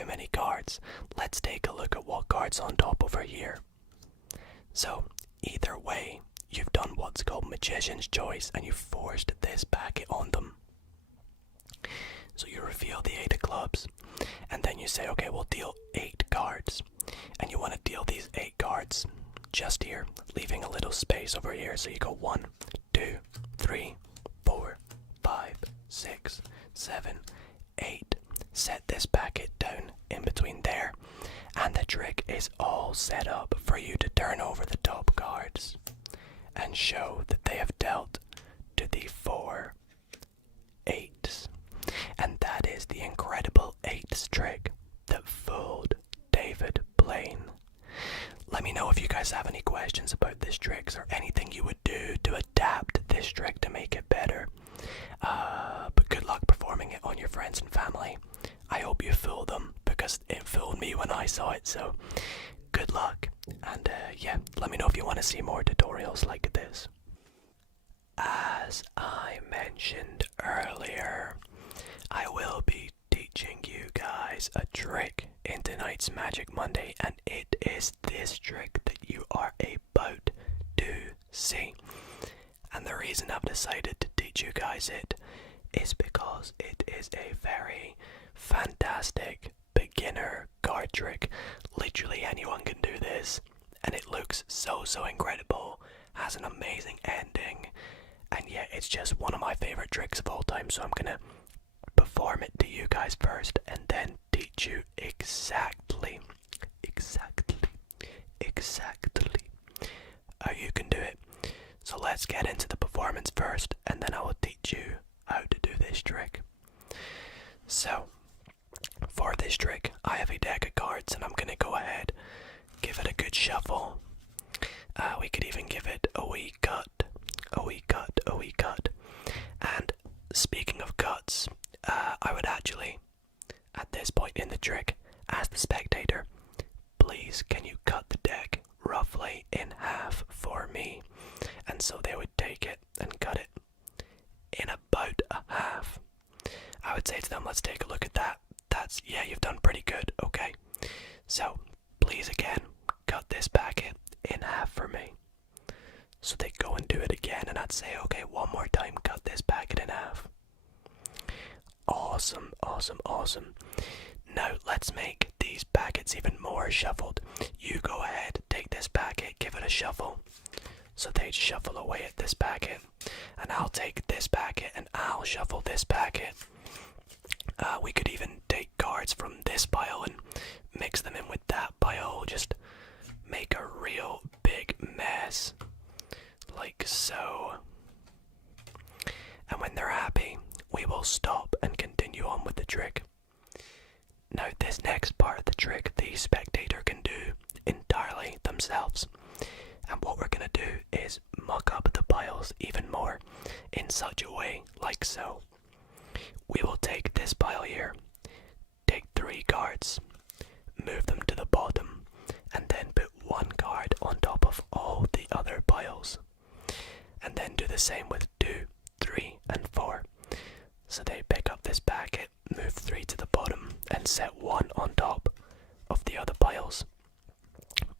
how many cards. Let's take a look at what cards on top over here. So either way, you've done what's called Magician's Choice and you've forced this packet on them. So you reveal the 8 of clubs and then you say, okay, we'll deal 8 cards. And you want to deal these 8 cards just here, leaving a little space over here. So you go 1, 2, 3, 4, 5, 6, 7, 8. Set this packet down in between there, and the trick is all set up for you to turn over the top cards and show that they have dealt to the 4 8s. And that is the incredible 8s trick that fooled David Blaine. Let me know if you guys have any questions about this trick or anything you would do to adapt this trick to make it better. But good luck performing it on your friends and family. I hope you fool them, because it fooled me when I saw it, so good luck. And yeah, let me know if you want to see more tutorials like this. As I mentioned earlier, I will be teaching you guys a trick in tonight's Magic Monday, and it is this trick that you are about to see. And the reason I've decided to teach you guys it is because it is a very fantastic beginner card trick. Literally anyone can do this, and it looks so incredible, has an amazing ending, and yeah, it's just one of my favorite tricks of all time. So I'm gonna perform it to you guys first and then teach you exactly how you can do it. So let's get into the performance first, and then I will teach you how to do this trick. So for this trick, I have a deck of cards, and I'm gonna go ahead, give it a good shuffle. We could even give it a wee cut. And speaking of cuts, I would actually, at this point in the trick, ask the spectator, please can you cut the deck roughly in half for me? And so they would take it and cut it in about a half. I would say to them, let's take a look at that. Yeah, you've done pretty good, okay. So, please again, cut this packet in half for me. So they'd go and do it again, and I'd say, okay, one more time, cut this packet in half. Awesome. Now, let's make these packets even more shuffled. You go ahead, take this packet, give it a shuffle. So they'd shuffle away at this packet, and I'll take this packet and I'll shuffle this packet. We could even take cards from this pile and mix them in with that pile, just make a real big mess, like so. And when they're happy, we will stop and continue on with the trick. Now this next part of the trick, the spectator can do entirely themselves. And what we're going to do is muck up the piles even more in such a way like so. We will take this pile here, take 3 cards, move them to the bottom, and then put 1 card on top of all the other piles. And then do the same with 2, 3, and 4. So they pick up this packet, move 3 to the bottom, and set 1 on top of the other piles.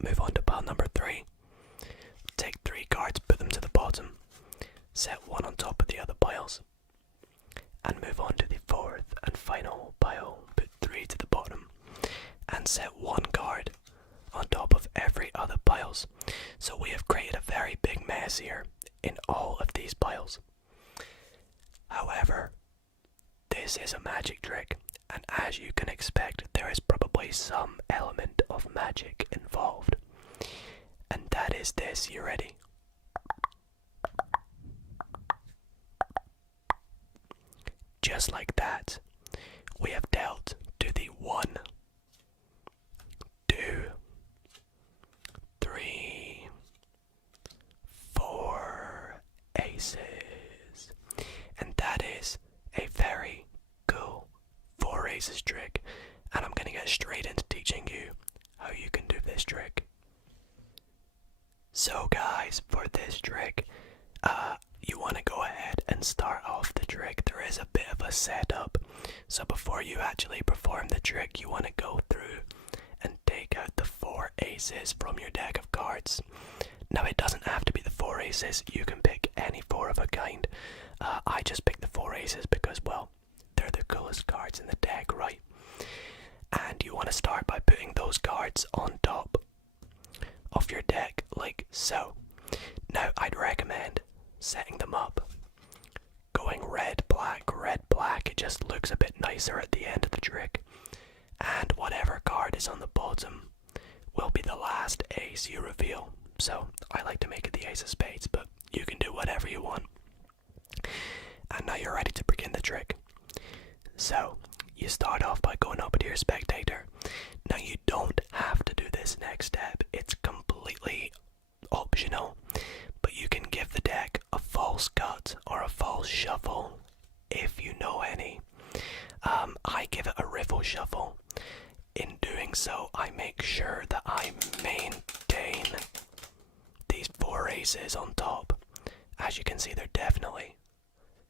Move on to pile number 3. Take 3 cards, put them to the bottom, set 1 on top of the other piles, and move on to the 4th and final pile, put 3 to the bottom, and set 1 card on top of every other piles. So we have created a very big mess here in all of these piles. However, this is a magic trick, and as you can expect, there is probably some element of magic involved. And that is this. You ready? Just like that, we have dealt to the 1, 2, 3, 4 aces. And that is a very cool 4 aces trick. And I'm going to get straight into teaching you how you can do this trick. So guys, for this trick, you want to go ahead and start off the trick. There is a bit of a setup, So before you actually perform the trick, you want to go through and take out the 4 aces from your deck of cards. Now it doesn't have to be the 4 aces, you can pick any 4 of a kind. I just picked the 4 aces because, well, they're the coolest cards in the deck, right? And you want to start by putting those cards on top of your deck, like so. Now I'd recommend setting them up, going red, black, it just looks a bit nicer at the end of the trick. And whatever card is on the bottom will be the last ace you reveal. So I like to make it the ace of spades, but you can do whatever you want. And now you're ready to begin the trick. So you start off by going up to your spectator. Now you don't have to do this next step, it's completely optional, but you can give the deck a false cut or a false shuffle if you know any. I give it a riffle shuffle. In doing so, I make sure that I maintain these 4 aces on top. As you can see, they're definitely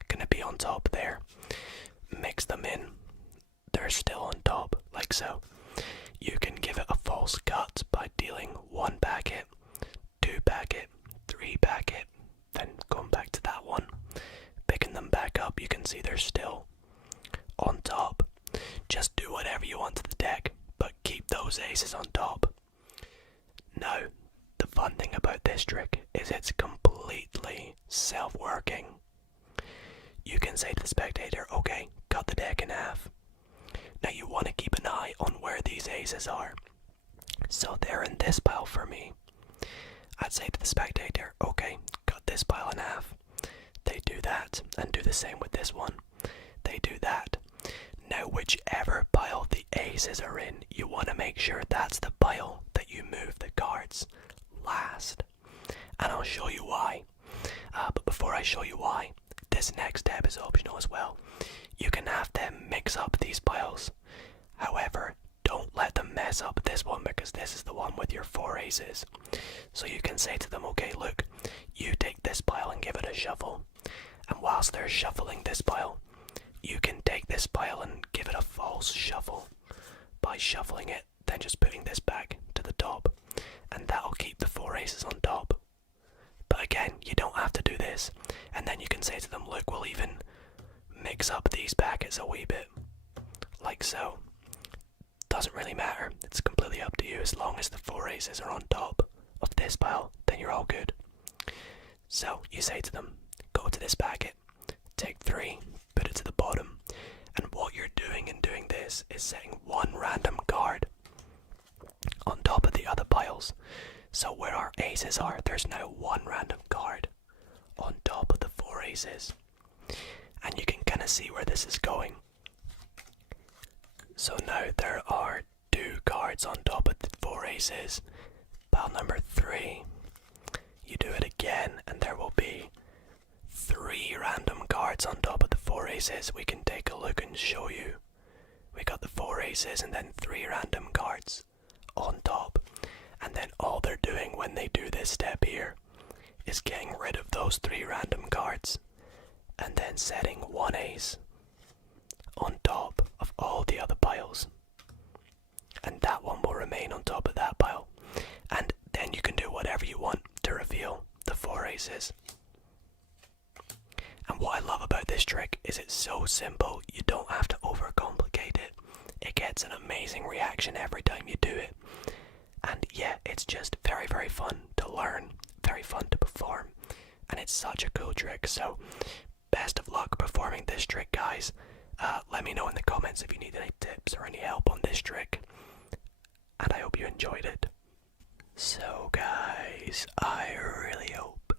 gonna be on top there. Mix them in, they're still on top, like so. You can give it a false cut by dealing 1 packet, 2 packet, 3 packet, then going back to that one, picking them back up. You can see they're still on top. Just do whatever you want to the deck, but keep those aces on top. Now, the fun thing about this trick is it's completely self-working. You can say to the spectator, okay, cut the deck in half. Now you want to keep an eye on where these aces are. So they're in this pile for me. I'd say to the spectator, okay, cut this pile in half. They do that, and do the same with this one. They do that. Now whichever pile the aces are in, you want to make sure that's the pile that you move the cards last. And I'll show you why. But before I show you why, this next step is optional as well. You can have them mix up these piles. However, don't let them mess up this one, because this is the one with your 4 aces. So you can say to them, okay, look, you take this pile and give it a shuffle. And whilst they're shuffling this pile, you can take this pile and give it a false shuffle by shuffling it, then just putting this back to the top. And that'll keep the 4 aces on top. But again, you don't have to do this. And then you can say to them, look, we'll even mix up these packets a wee bit, like so. Doesn't really matter, it's completely up to you. As long as the 4 aces are on top of this pile, then you're all good. So you say to them, go to this packet, take 3, put it to the bottom, and what you're doing in doing this is setting 1 random card on top of the other piles. So where our aces are, there's now 1 random card on top of the 4 aces. And you can kind of see where this is going. So now there are 2 cards on top of the 4 aces. Pile number 3. You do it again and there will be 3 random cards on top of the 4 aces. We can take a look and show you. We got the 4 aces and then 3 random cards on top. And then all they're doing when they do this step here is getting rid of those 3 random cards and then setting 1 ace on top of all the other piles. And that one will remain on top of that pile. And then you can do whatever you want to reveal the 4 aces. And what I love about this trick is it's so simple, you don't have to overcomplicate it. It gets an amazing reaction every time you do it. And yeah, it's just very, very fun to learn, very fun to perform. And it's such a cool trick, so best of luck performing this trick, guys. Let me know in the comments if you need any tips or any help on this trick. And I hope you enjoyed it. So guys, I really hope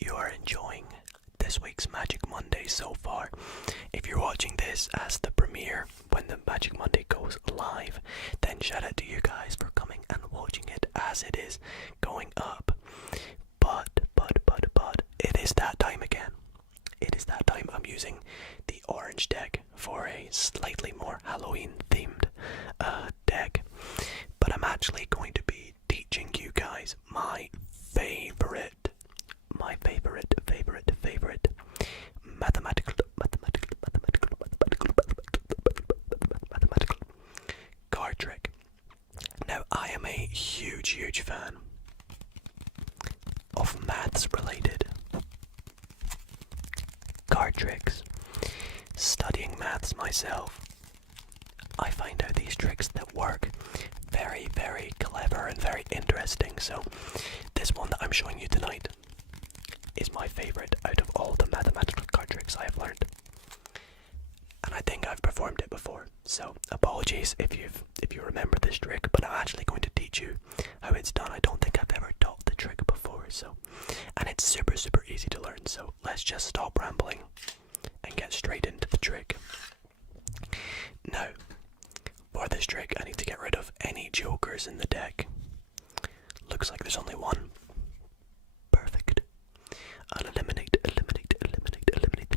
you are enjoying this week's Magic Monday so far. If you're watching this as the premiere when the Magic Monday goes live, then shout out to you guys for coming and watching it as it is going up. But it is that time again. It is that time. I'm using the orange deck for a slightly more Halloween themed deck. But I'm actually going to be teaching you guys my favorite mathematical huge fan of maths related card tricks. Studying maths myself, I find out these tricks that work very clever and very interesting. So this one that I'm showing you tonight is my favorite out of all the mathematical card tricks I have learned. And I think I've performed it before, so apologies if you remember this trick, but I'm actually going to teach you how it's done. I don't think I've ever taught the trick before, and it's super easy to learn, so let's just stop rambling and get straight into the trick. Now, for this trick I need to get rid of any jokers in the deck. Looks like there's only one. Perfect. I'll eliminate the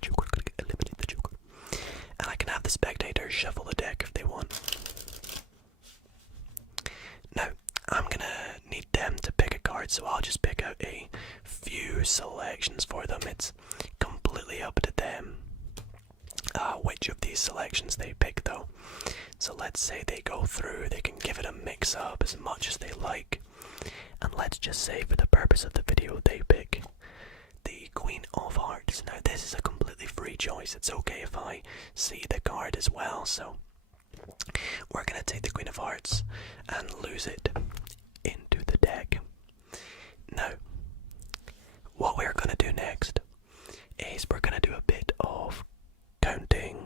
joker, eliminate the joker. And I can have the spectators shuffle the deck if they want. Now, I'm gonna need them to pick a card, so I'll just pick out a few selections for them. It's completely up to them which of these selections they pick though. So let's say they go through, they can give it a mix up as much as they like. And let's just say for the purpose of the video they pick the Queen of Hearts. Now this is a completely free choice, it's okay if I see the card as well, so we're going to take the Queen of Hearts and lose it into the deck. Now, what we're going to do next is we're going to do a bit of counting.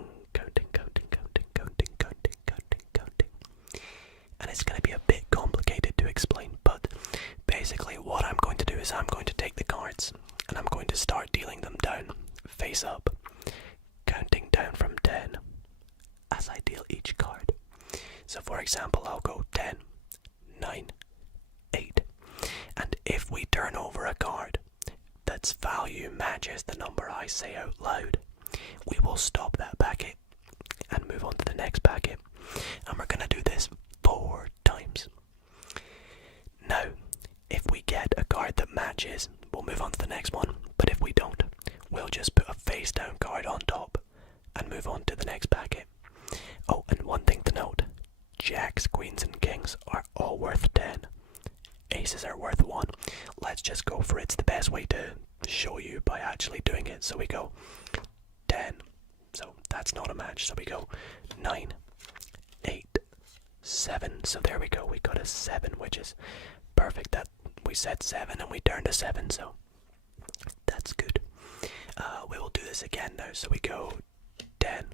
And it's going to be a bit complicated to explain, but basically what I'm going to do is I'm going to take the cards and I'm going to start dealing them down, face up, counting down from 10 as I deal each card. So for example, I'll go 10, 9, 8, and if we turn over a card that's value matches the number I say out loud, we will stop that packet and move on to the next packet, and we're going to do this 4 times. Now, if we get a card that matches, we'll move on to the next one, but if we don't, we'll just put a face down card on top and move on to the next packet. Oh, and one thing to note, jacks, queens and kings are all worth 10. Aces are worth 1. Let's just go for it. It's the best way to show you by actually doing it. So we go 10. So that's not a match. So we go 9, 8, 7. So there we go. We got a 7, which is perfect. That we said 7 and we turned a 7. So that's good. We will do this again now. So we go 10,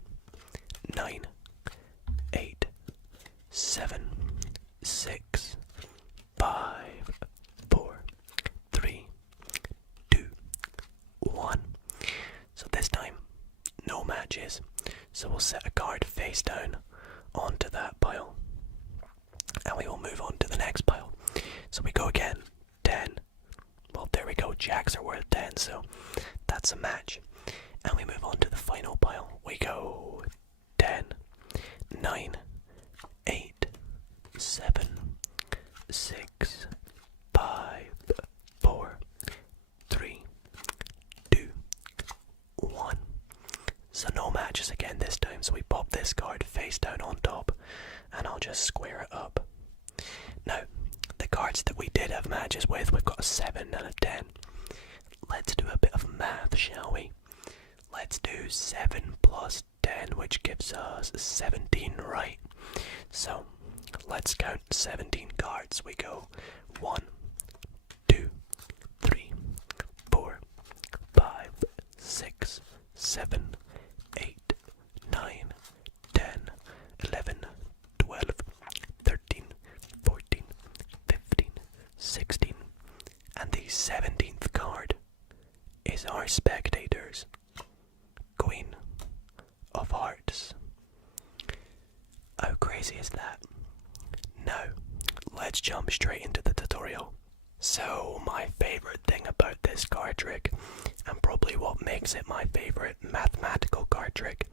9, 8, 7, 6, 5, 4, 3, 2, 1. So this time, no matches. So we'll set a card face down onto that pile. And we will move on to the next pile. So we go again, 10. Well, there we go, jacks are worth 10, so that's a match. And we move on to the final pile. We go 10, 9, 8, 7, 6, 5, 4, 3, 2, 1. So no matches again this time, so we pop this card face down on top, and I'll just square it up. Now, the cards that we did have matches with, we've got a 7 and a 10. Let's do a bit of math, shall we? Let's do 7 plus 10, which gives us 17, right? So, let's count 17 cards. We go 1, 2, 3, 4, 5, 6, 7, 8, 9, 10, 11, 12, 13, 14, 15, 16, and the 17th card is our spectators. Queen of Hearts. How crazy is that? Now, let's jump straight into the tutorial. So, my favorite thing about this card trick, and probably what makes it my favorite mathematical card trick,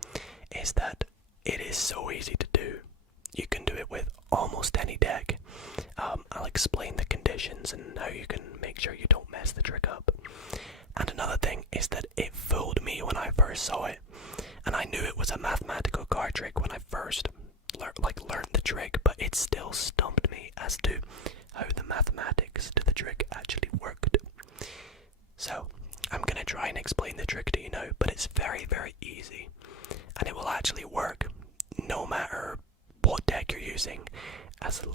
is that it is so easy to do. You can do it with almost any deck. I'll explain the conditions and how you can make sure you don't mess the trick up. And another thing is that it fooled me when I first saw it, and I knew it was a mathematical card trick when I first learned the trick, but it still stumped me as to how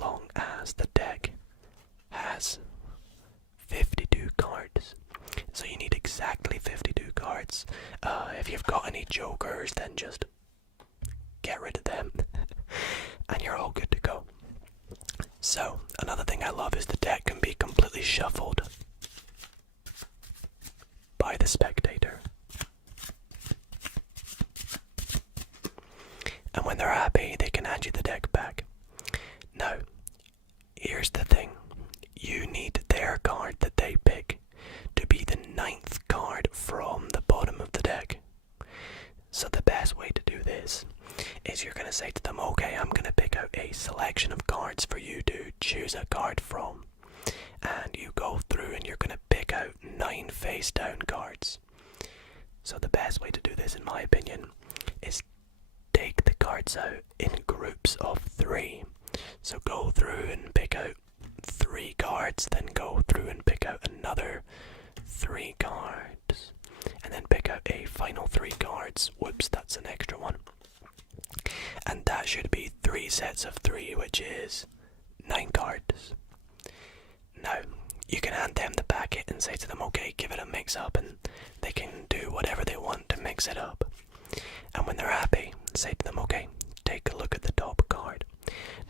long as the deck has 52 cards. So you need exactly 52 cards. If you've got any jokers, then just get rid of them and you're all good to go. So another thing I love is the deck can be completely shuffled by the spectator. And when they're happy, they can hand you the deck back. Now, here's the thing. You need their card that they pick to be the 9th card from the bottom of the deck. So the best way to do this is you're going to say to them, okay, I'm going to pick out a selection of cards for you to choose a card from. And you go through and you're going to pick out 9 face down cards. So the best way to do this, in my opinion, is take the cards out in groups of 3. So go through and pick out 3 cards, then go through and pick out another 3 cards, and then pick out a final 3 cards. Whoops, that's an extra one. And that should be 3 sets of 3, which is 9 cards. Now, you can hand them the packet and say to them, okay, give it a mix up, and they can do whatever they want to mix it up. And when they're happy, say to them, okay, take a look at the top card.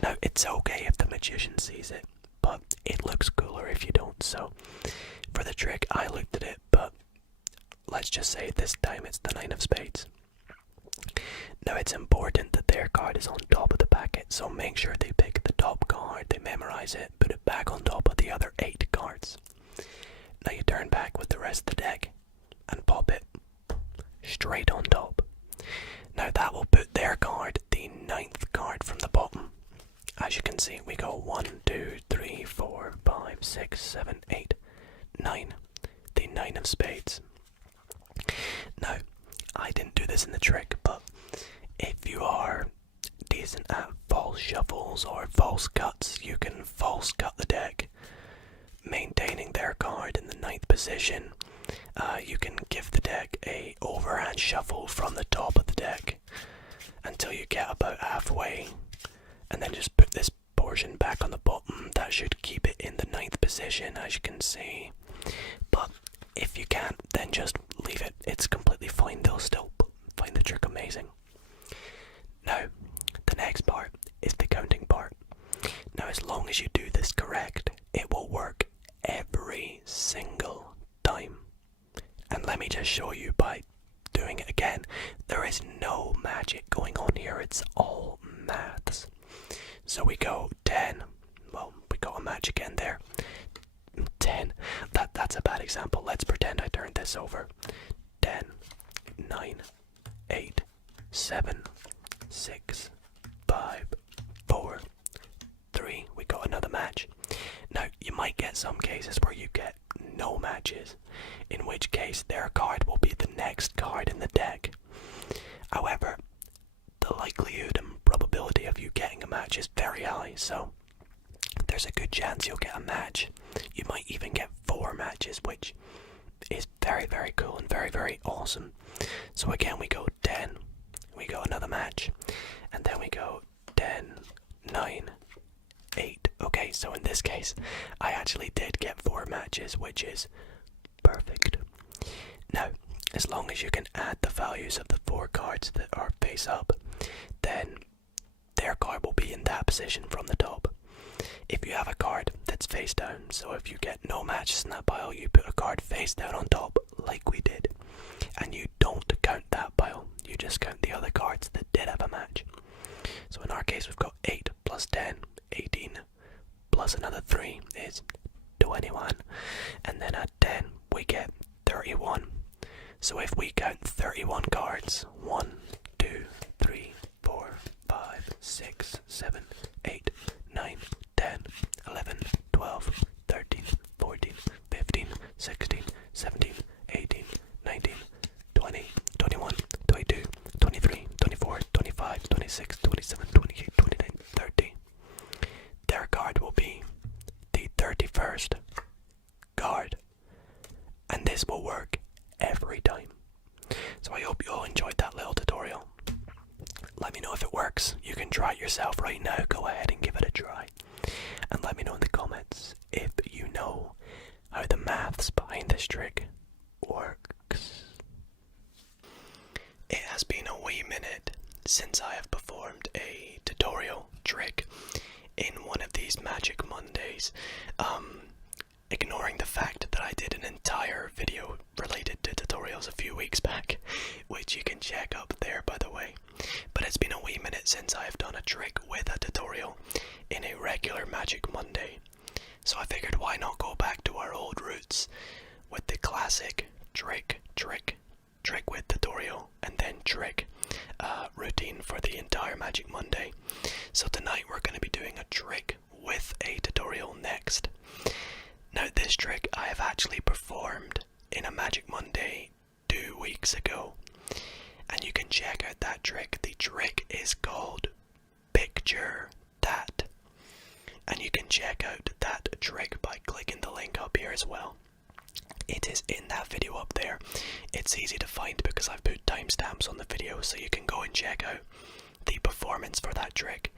Now, it's okay if the magician sees it, but it looks cooler if you don't. So, for the trick, I looked at it, but let's just say this time it's the 9 of spades. Now, it's important that their card is on top of the packet, so make sure they pick the top card, they memorize it, put it back on top of the other 8 cards. Now you turn back with the rest of the deck and pop it straight on top. Now that will put their card, the 9th card from the bottom. As you can see, we go 1, 2, 3, 4, 5, 6, 7, 8, 9. The 9 of spades. Now, I didn't do this in the trick, but if you are decent at false shuffles or false cuts, you can false cut the deck, maintaining their card in the 9th position. You can give the deck a overhand shuffle from the top of the deck until you get about halfway, and then just put this portion back on the bottom. That should keep it in the 9th position, as you can see. But if you can't, then just leave it. It's completely fine. They'll still find the trick amazing. Now, the next part is the counting part. Now, as long as you do this correct, it will work every single time. And let me just show you by doing it again. There is no magic going on here. It's all maths. So we go 10. Well, we got a match again there. 10. That's a bad example. Let's pretend I turned this over. 10, 9, 8, 7, 6, 5, 4, 3. We got another match. Now, you might get some cases where you get no matches, in which case their card will be the next card in the deck. However, the likelihood and probability of you getting a match is very high, so there's a good chance you'll get a match. You might even get 4 matches, which is very, very cool and very, very awesome. So again, we go 10, we go another match, and then we go 10, 9, 8. Okay, so in this case, I actually did get 4 matches, which is perfect. Now, as long as you can add the values of the 4 cards that are face up, then their card will be in that position from the top. If you have a card that's face down, so if you get no matches in that pile, you put a card face down on top, like we did, and you don't count that pile, you just count the other cards that did have a match. So in our case, we've got 8 plus 10, 18, plus another 3 is 21, and then at 10 we get 31. So if we count 31 cards, 1, 2, 3, 4, 5, 6, 7, 8, 9, 10, 11, 12, 13, 14, 15, 16, 17, 18, 19, 20, 21, 22, 23, 24, 25, 26, 27, 28, 29, 30. Their card will be the 31st card, and this will work every time. So I hope you all enjoyed that little tutorial. Let me know if it works. You can try it yourself right now. Go ahead and give it a check up there, by the way. But it's been a wee minute since I've done a trick with a tutorial in a regular Magic Monday. So I figured why not go back to our old roots with the classic trick with tutorial and then trick routine for the entire Magic Monday. So tonight we're going to be doing a trick with a tutorial next. Now this trick I have actually performed in a Magic Monday 2 weeks ago, and you can check out that trick. The trick is called Picture That, and you can check out that trick by clicking the link up here as well. It is in that video up there. It's easy to find because I've put timestamps on the video, so you can go and check out the performance for that trick.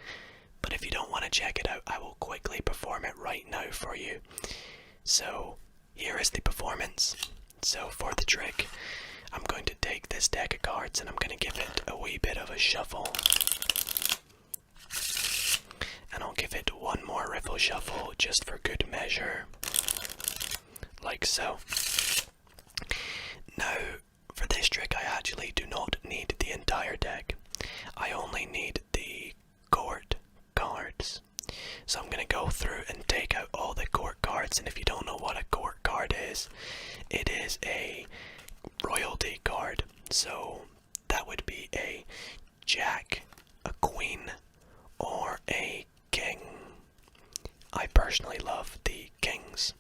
But if you don't want to check it out, I will quickly perform it right now for you. So here is the performance. So for the trick, I'm going to take this deck of cards and I'm going to give it a wee bit of a shuffle. And I'll give it one more riffle shuffle just for good measure. Like so. Now, for this trick I actually do not need the entire deck. I only need the court cards. So I'm going to go through and take out all the court cards, and if you don't know what a court card is, it is a royalty card. So that would be a jack, a queen, or a king. I personally love the kings.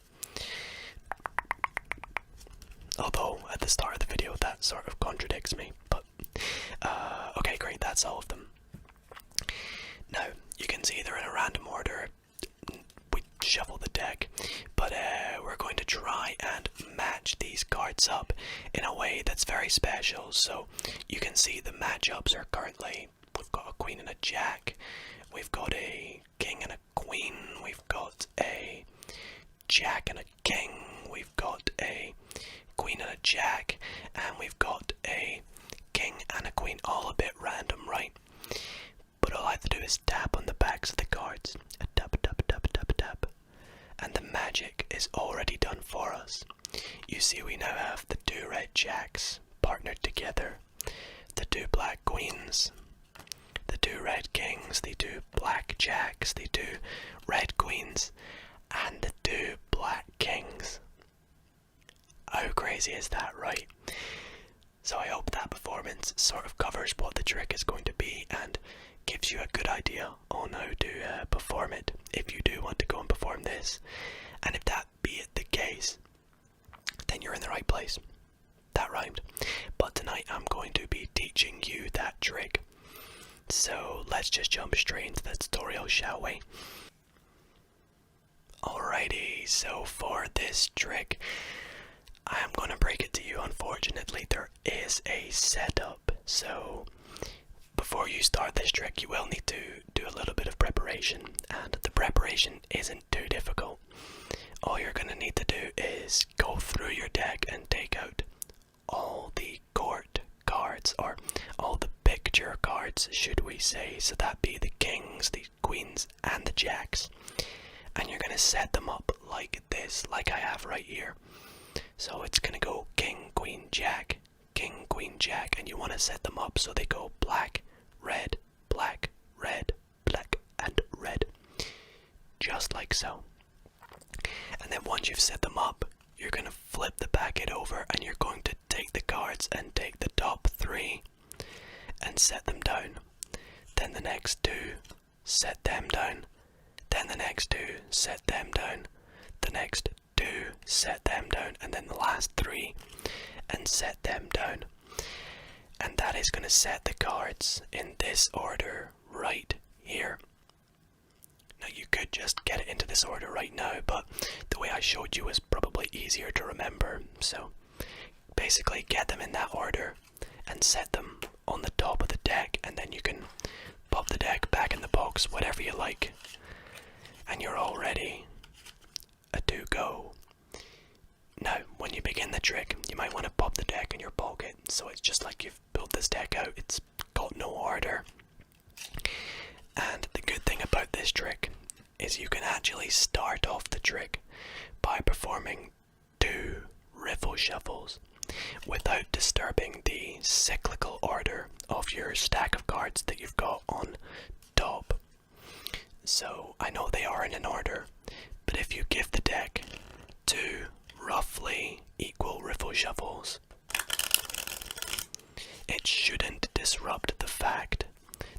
Although at the start of the video that sort of contradicts me, but okay, great, that's all of them. Now, you can see they're in a random order. We shuffle the deck, but we're going to try and match these cards up in a way that's very special. So you can see the matchups are currently, we've got a queen and a jack, we've got a king and a queen, we've got a jack and a king, we've got a queen and a jack, and we've got a king and a queen, all a bit random, right? But all I have to do is tap on the backs of the cards, a tap, tap, tap, tap, tap, and the magic is already done for us. You see, we now have the 2 red jacks partnered together, the 2 black queens, the 2 red kings, the 2 black jacks, the 2 red queens, and the 2 black kings. How crazy is that, right? So I hope that performance sort of covers what the trick is going to be and gives you a good idea on how to perform it if you do want to go and perform this. And if that be it the case, then you're in the right place. That rhymed. But tonight I'm going to be teaching you that trick. So let's just jump straight into the tutorial, shall we? Alrighty, so for this trick, I am going to break it to you, unfortunately, there is a setup. So before you start this trick, you will need to do a little bit of preparation, and the preparation isn't too difficult. All you're going to need to do is go through your deck and take out all the court cards, or all the picture cards, should we say. So that be the kings, the queens, and the jacks. And you're going to set them up like this, like I have right here. So it's going to go king, queen, jack, and you want to set them up so they go black, red, black, red, black, and red. Just like so. And then once you've set them up, you're going to flip the packet over and you're going to take the cards and take the top 3 and set them down. Then the next 2, set them down. Then the next 2, set them down. The next 2, set them down, and then the last 3 and set them down. And that is going to set the cards in this order right here. Now you could just get it into this order right now, but the way I showed you was probably easier to remember. So basically get them in that order and set them on the top of the deck, and then you can pop the deck back in the box, whatever you like, and you're all ready to go. Now, when you begin the trick, you might want to pop the deck in your pocket, so it's just like you've pulled this deck out, it's got no order. And the good thing about this trick is you can actually start off the trick by performing 2 riffle shuffles. without disturbing the cyclical order of your stack of cards that you've got on top. So I know they are in an order, but if you give the deck two roughly equal riffle shuffles, it shouldn't disrupt the fact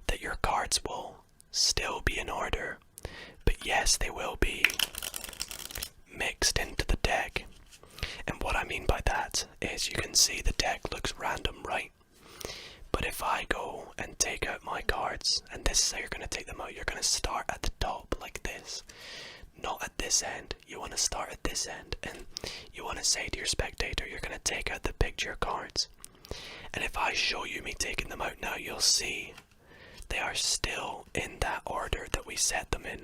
that your cards will still be in order, but yes, they will be mixed into the deck. And what I mean by that is you can see the deck looks random, right? But if I go and take out my cards, and this is how you're going to take them out, you're going to start at the top like this, not at this end. You want to start at this end, and you want to say to your spectator, you're going to take out the picture cards. And if I show you me taking them out now, you'll see they are still in that order that we set them in.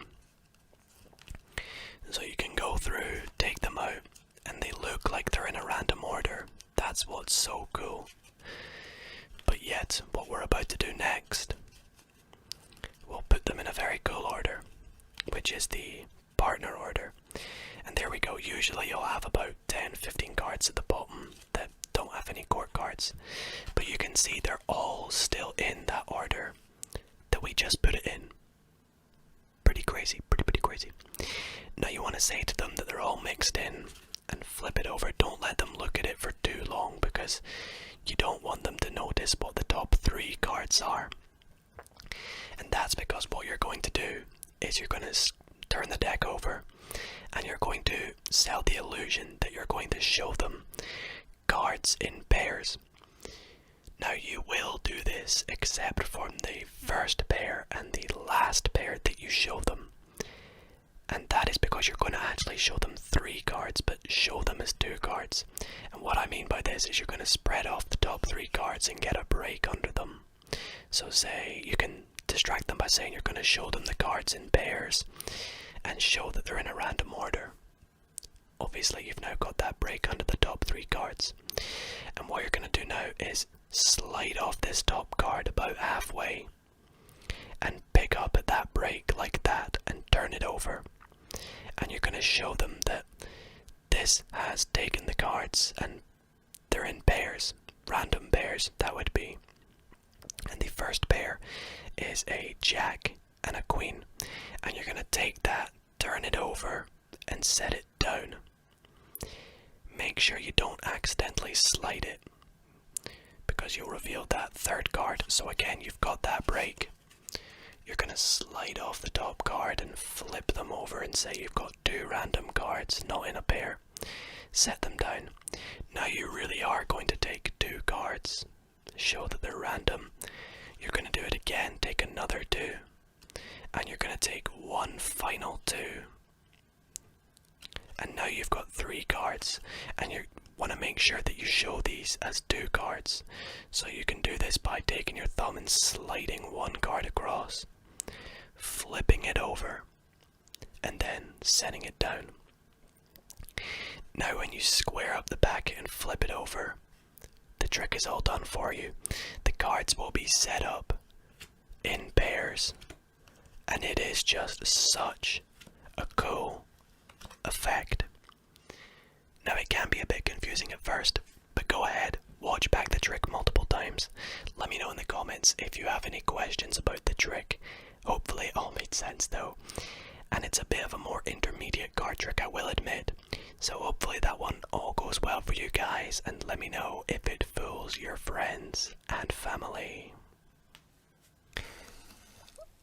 So you can go through, take them out, and they look like they're in a random order. That's what's so cool. But yet, what we're about to do next, we'll put them in a very cool order, which is the partner order. And there we go. Usually you'll have about 10-15 cards at the bottom that don't have any court cards. But you can see they're all still in that order that we just put it in. Pretty crazy, pretty crazy. Now you want to say to them that they're all mixed in and flip it over. Don't let them look at it for too long, because you don't want them to notice what the top 3 cards are. And that's because what you're going to do is you're going to turn the deck over and you're going to sell the illusion that you're going to show them cards in pairs. Now you will do this except for the first pair and the last pair that you show them. And that is because you're going to actually show them 3 cards, but show them as 2 cards. And what I mean by this is you're going to spread off the top 3 cards and get a break under them. So say, you can distract them by saying you're going to show them the cards in pairs and show that they're in a random order. Obviously you've now got that break under the top 3 cards. And what you're going to do now is slide off this top card about halfway and pick up at that break like that and turn it over. And you're going to show them that this has taken the cards and they're in pairs, random pairs that would be. And the first pair is a jack and a queen. And you're going to take that, turn it over and set it down. Make sure you don't accidentally slide it, because you'll reveal that 3rd card. So again, you've got that break. You're going to slide off the top card and flip them over and say you've got 2 random cards, not in a pair. Set them down. Now you really are going to take 2 cards, show that they're random. You're going to do it again, take another 2. And you're going to take 1 final 2. And now you've got 3 cards, and you want to make sure that you show these as 2 cards. So you can do this by taking your thumb and sliding 1 card across, flipping it over, and then setting it down. Now when you square up the packet and flip it over, the trick is all done for you. The cards will be set up in pairs, and it is just such a cool effect. Now it can be a bit confusing at first, but go ahead, watch back the trick multiple times. Let me know in the comments if you have any questions about the trick. Hopefully it all made sense though. And it's a bit of a more intermediate card trick, I will admit. So hopefully that one all goes well for you guys, and let me know if it fools your friends and family.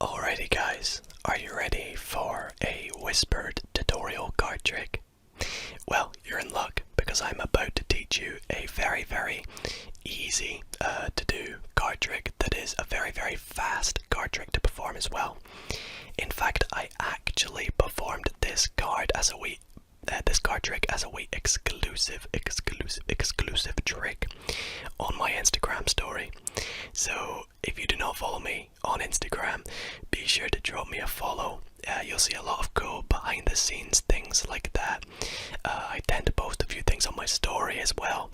Alrighty guys, are you ready for a whispered tutorial card trick? Well, you're in luck, because I'm about to teach you a very, very easy to do card trick that is a very, very fast card trick to perform as well. In fact, I actually performed this card trick as a wee exclusive trick on my Instagram story. So if you do not follow me on Instagram, be sure to drop me a follow. You'll see a lot of cool behind the scenes things like that. I tend to post a few things on my story as well,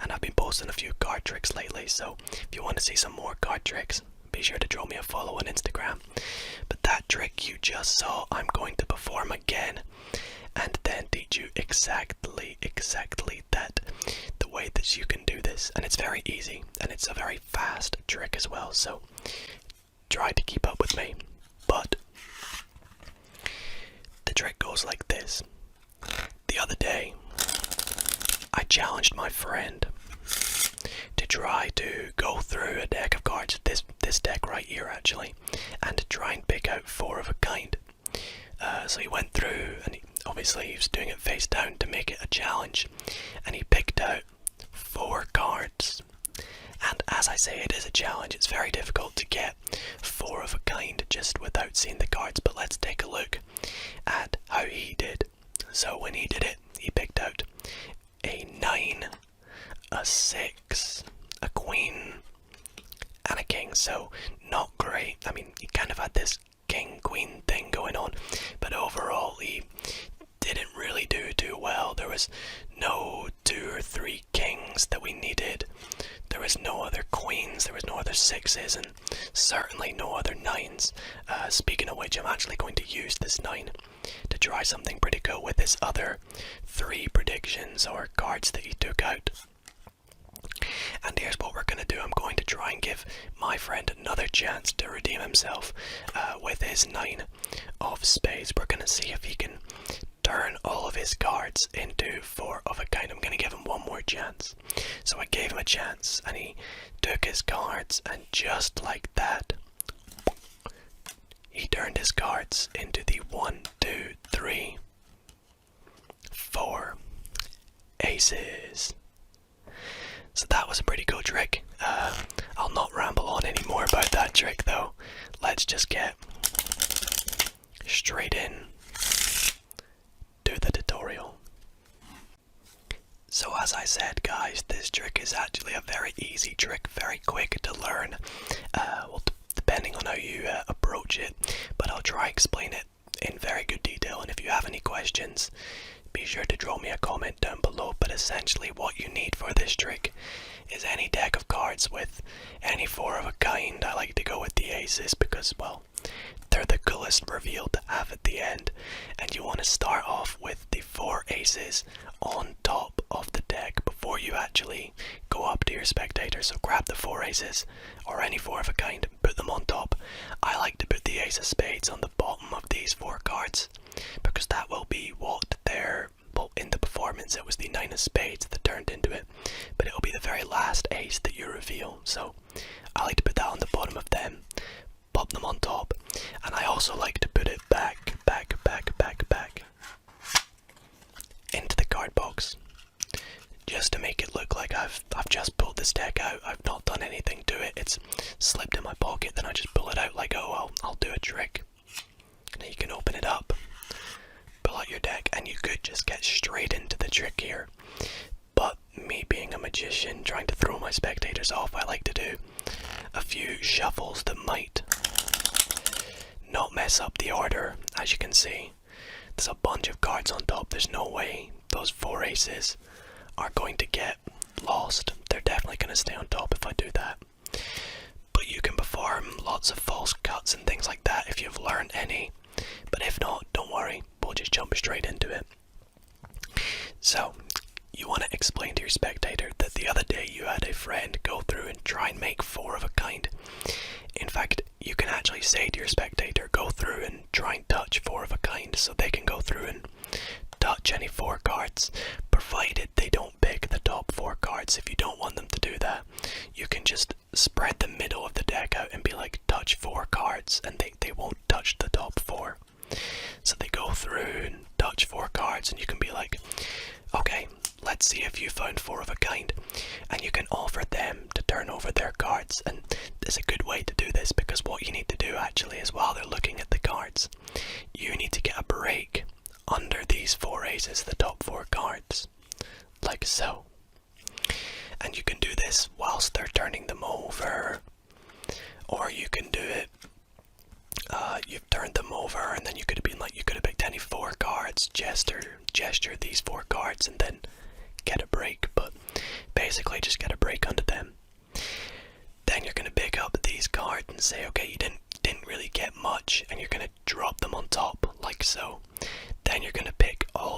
and I've been posting a few card tricks lately, so if you want to see some more card tricks, be sure to drop me a follow on Instagram. But that trick you just saw, I'm going to perform again, and then teach you exactly that, the way that you can do this. And it's very easy, and it's a very fast trick as well, so try to keep up with me. But the trick goes like this. The other day, I challenged my friend to try to go through a deck of cards, this deck right here actually, and to try and pick out 4 of a kind. So he went through, and obviously he was doing it face down to make it a challenge, and he picked out 4 cards. And as I say, it is a challenge. It's very difficult to get 4 of a kind just without seeing the cards, but let's take a look at how he did. So when he did it, he picked out a 9, a 6, a queen, and a king. So not great. I mean, he kind of had this king-queen thing going on, but overall he didn't really do too well. There was no 2 or 3 kings that we needed. There was no other queens, there was no other 6s, and certainly no other 9s. Speaking of which, I'm actually going to use this 9 to try something pretty cool with his other 3 predictions or cards that he took out. And here's what we're going to do. I'm going to try and give my friend another chance to redeem himself with his 9 of spades. We're going to see if he can turn all of his cards into 4 of a kind. I'm going to give him one more chance. So I gave him a chance, and he took his cards, and just like that, he turned his cards into the 1, 2, 3, 4 aces. So that was a pretty cool trick. I'll not ramble on anymore about that trick though. Let's just get straight in to the tutorial. So as I said, guys, this trick is actually a very easy trick, very quick to learn. Well, depending on how you approach it, but I'll try explain it in very good detail. And if you have any questions, be sure to draw me a comment down below. But essentially what you need for this trick is any deck of cards with any 4 of a kind. I like to go with the aces because, well, they're the coolest reveal to have at the end. And you want to start off with the 4 aces on top of the deck before you actually go up to your spectator. So grab the 4 aces or any 4 of a kind and put them on top. I like to put the ace of spades on the bottom of these 4 cards because that will be what they're, well, in the performance it was the 9 of spades that turned into it, but it'll be the very last ace that you reveal. So I like to put that on the bottom of them, pop them on top, and I also like to put it back into the card box, just to make it look like I've just pulled this deck out. I've not done anything to it. It's slipped in my pocket, then I just pull it out like, oh, I'll do a trick. And then you can open it up, pull out your deck, and you could just get straight into the trick here. But me being a magician, trying to throw my spectators off, I like to do a few shuffles that might not mess up the order. As you can see, there's a bunch of cards on top. There's no way those 4 aces are going to get lost. They're definitely going to stay on top if I do that. But you can perform lots of false cuts and things like that if you've learned any. But if not, don't worry, we'll just jump straight into it. So, you want to explain to your spectator that the other day you had a friend go through and try and make 4 of a kind. In fact, you can actually say to your spectator, go through and try and touch 4 of a kind, so they can go through and touch any 4 cards, provided they don't pick the top 4 cards. If you don't want them to do that, you can just spread the middle of the deck out and be like, touch 4 cards, and they won't touch the top 4. So they go through and touch 4 cards, and you can be like, okay, let's see if you found 4 of a kind. And you can offer them to turn over their cards. And there's a good way to do this, because what you need to do actually is, while they're looking at the cards, you need to get a break under these 4 aces, the top 4 cards, like so. And you can do this whilst they're turning them over, or you can do it, you've turned them over, and then you could have been like, you could have picked any 4 cards, gesture these 4 cards, and then get a break. But basically just get a break under them. Then you're going to pick up these cards and say, okay, you didn't really get much, and you're going to drop them on top like so. Then you're going to pick all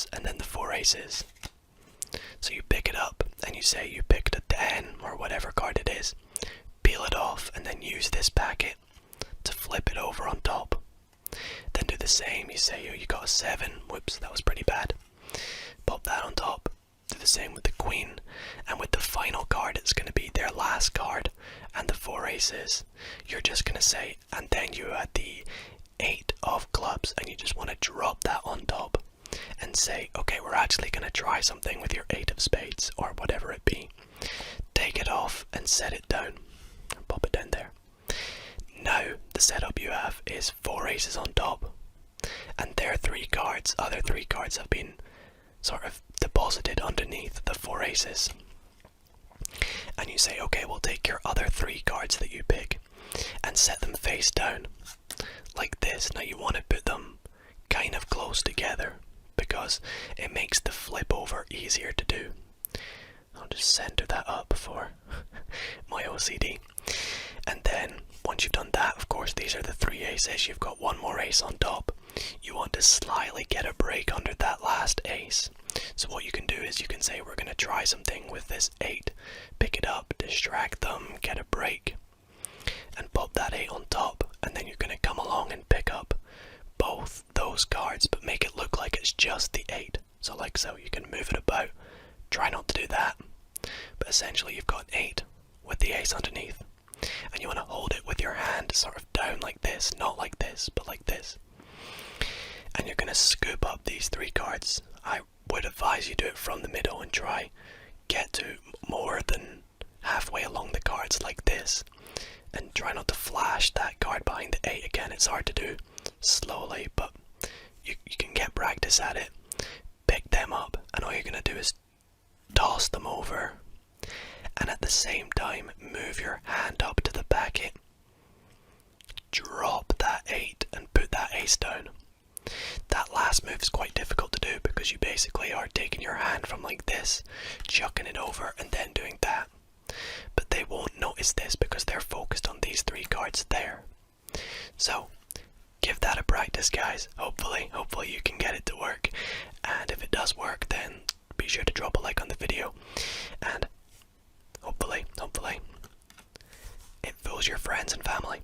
cards and then the 4 aces. So you pick it up and you say you picked a 10 or whatever card it is, peel it off and then use this packet to flip it over on top. Then do the same, you say you got a 7, whoops, that was pretty bad. Pop that on top, do the same with the queen, and with the final card it's going to be their last card and the 4 aces. You're just going to say, and then you add the 8 of clubs and you just want to drop that on top and say, okay, we're actually going to try something with your 8 of spades or whatever it be. Take it off and set it down and pop it down there. Now the setup you have is 4 aces on top and their 3 cards, other 3 cards have been sort of deposited underneath the 4 aces. And you say, okay, we'll take your other 3 cards that you pick and set them face down like this. Now you want to put them kind of close together because it makes the flip over easier to do. I'll just center that up for my OCD. And then once you've done that, of course these are the 3 aces, you've got 1 more ace on top. You want to slyly get a break under that last ace. So what you can do is you can say, we're going to try something with this 8. Pick it up, distract them, get a break, and pop that 8 on top. And then you're going to come along and pick up both those cards, but make it look like it's just the 8. So like so, you can move it about. Try not to do that. But essentially you've got 8 with the ace underneath. And you want to hold it with your hand sort of down like this, not like this, but like this. And you're going to scoop up these 3 cards. I would advise you do it from the middle and try get to more than halfway along the cards like this. And try not to flash that card behind the 8 again. It's hard to do slowly, but you can get practice at it. Pick them up and all you're going to do is toss them over. And at the same time, move your hand up to the packet. Drop that 8 and put that ace down. That last move is quite difficult to do because you basically are taking your hand from like this, chucking it over and then doing that. But they won't notice this because they're focused on these 3 cards there. So, give that a practice, guys. Hopefully you can get it to work. And if it does work, then be sure to drop a like on the video. And hopefully, it fools your friends and family.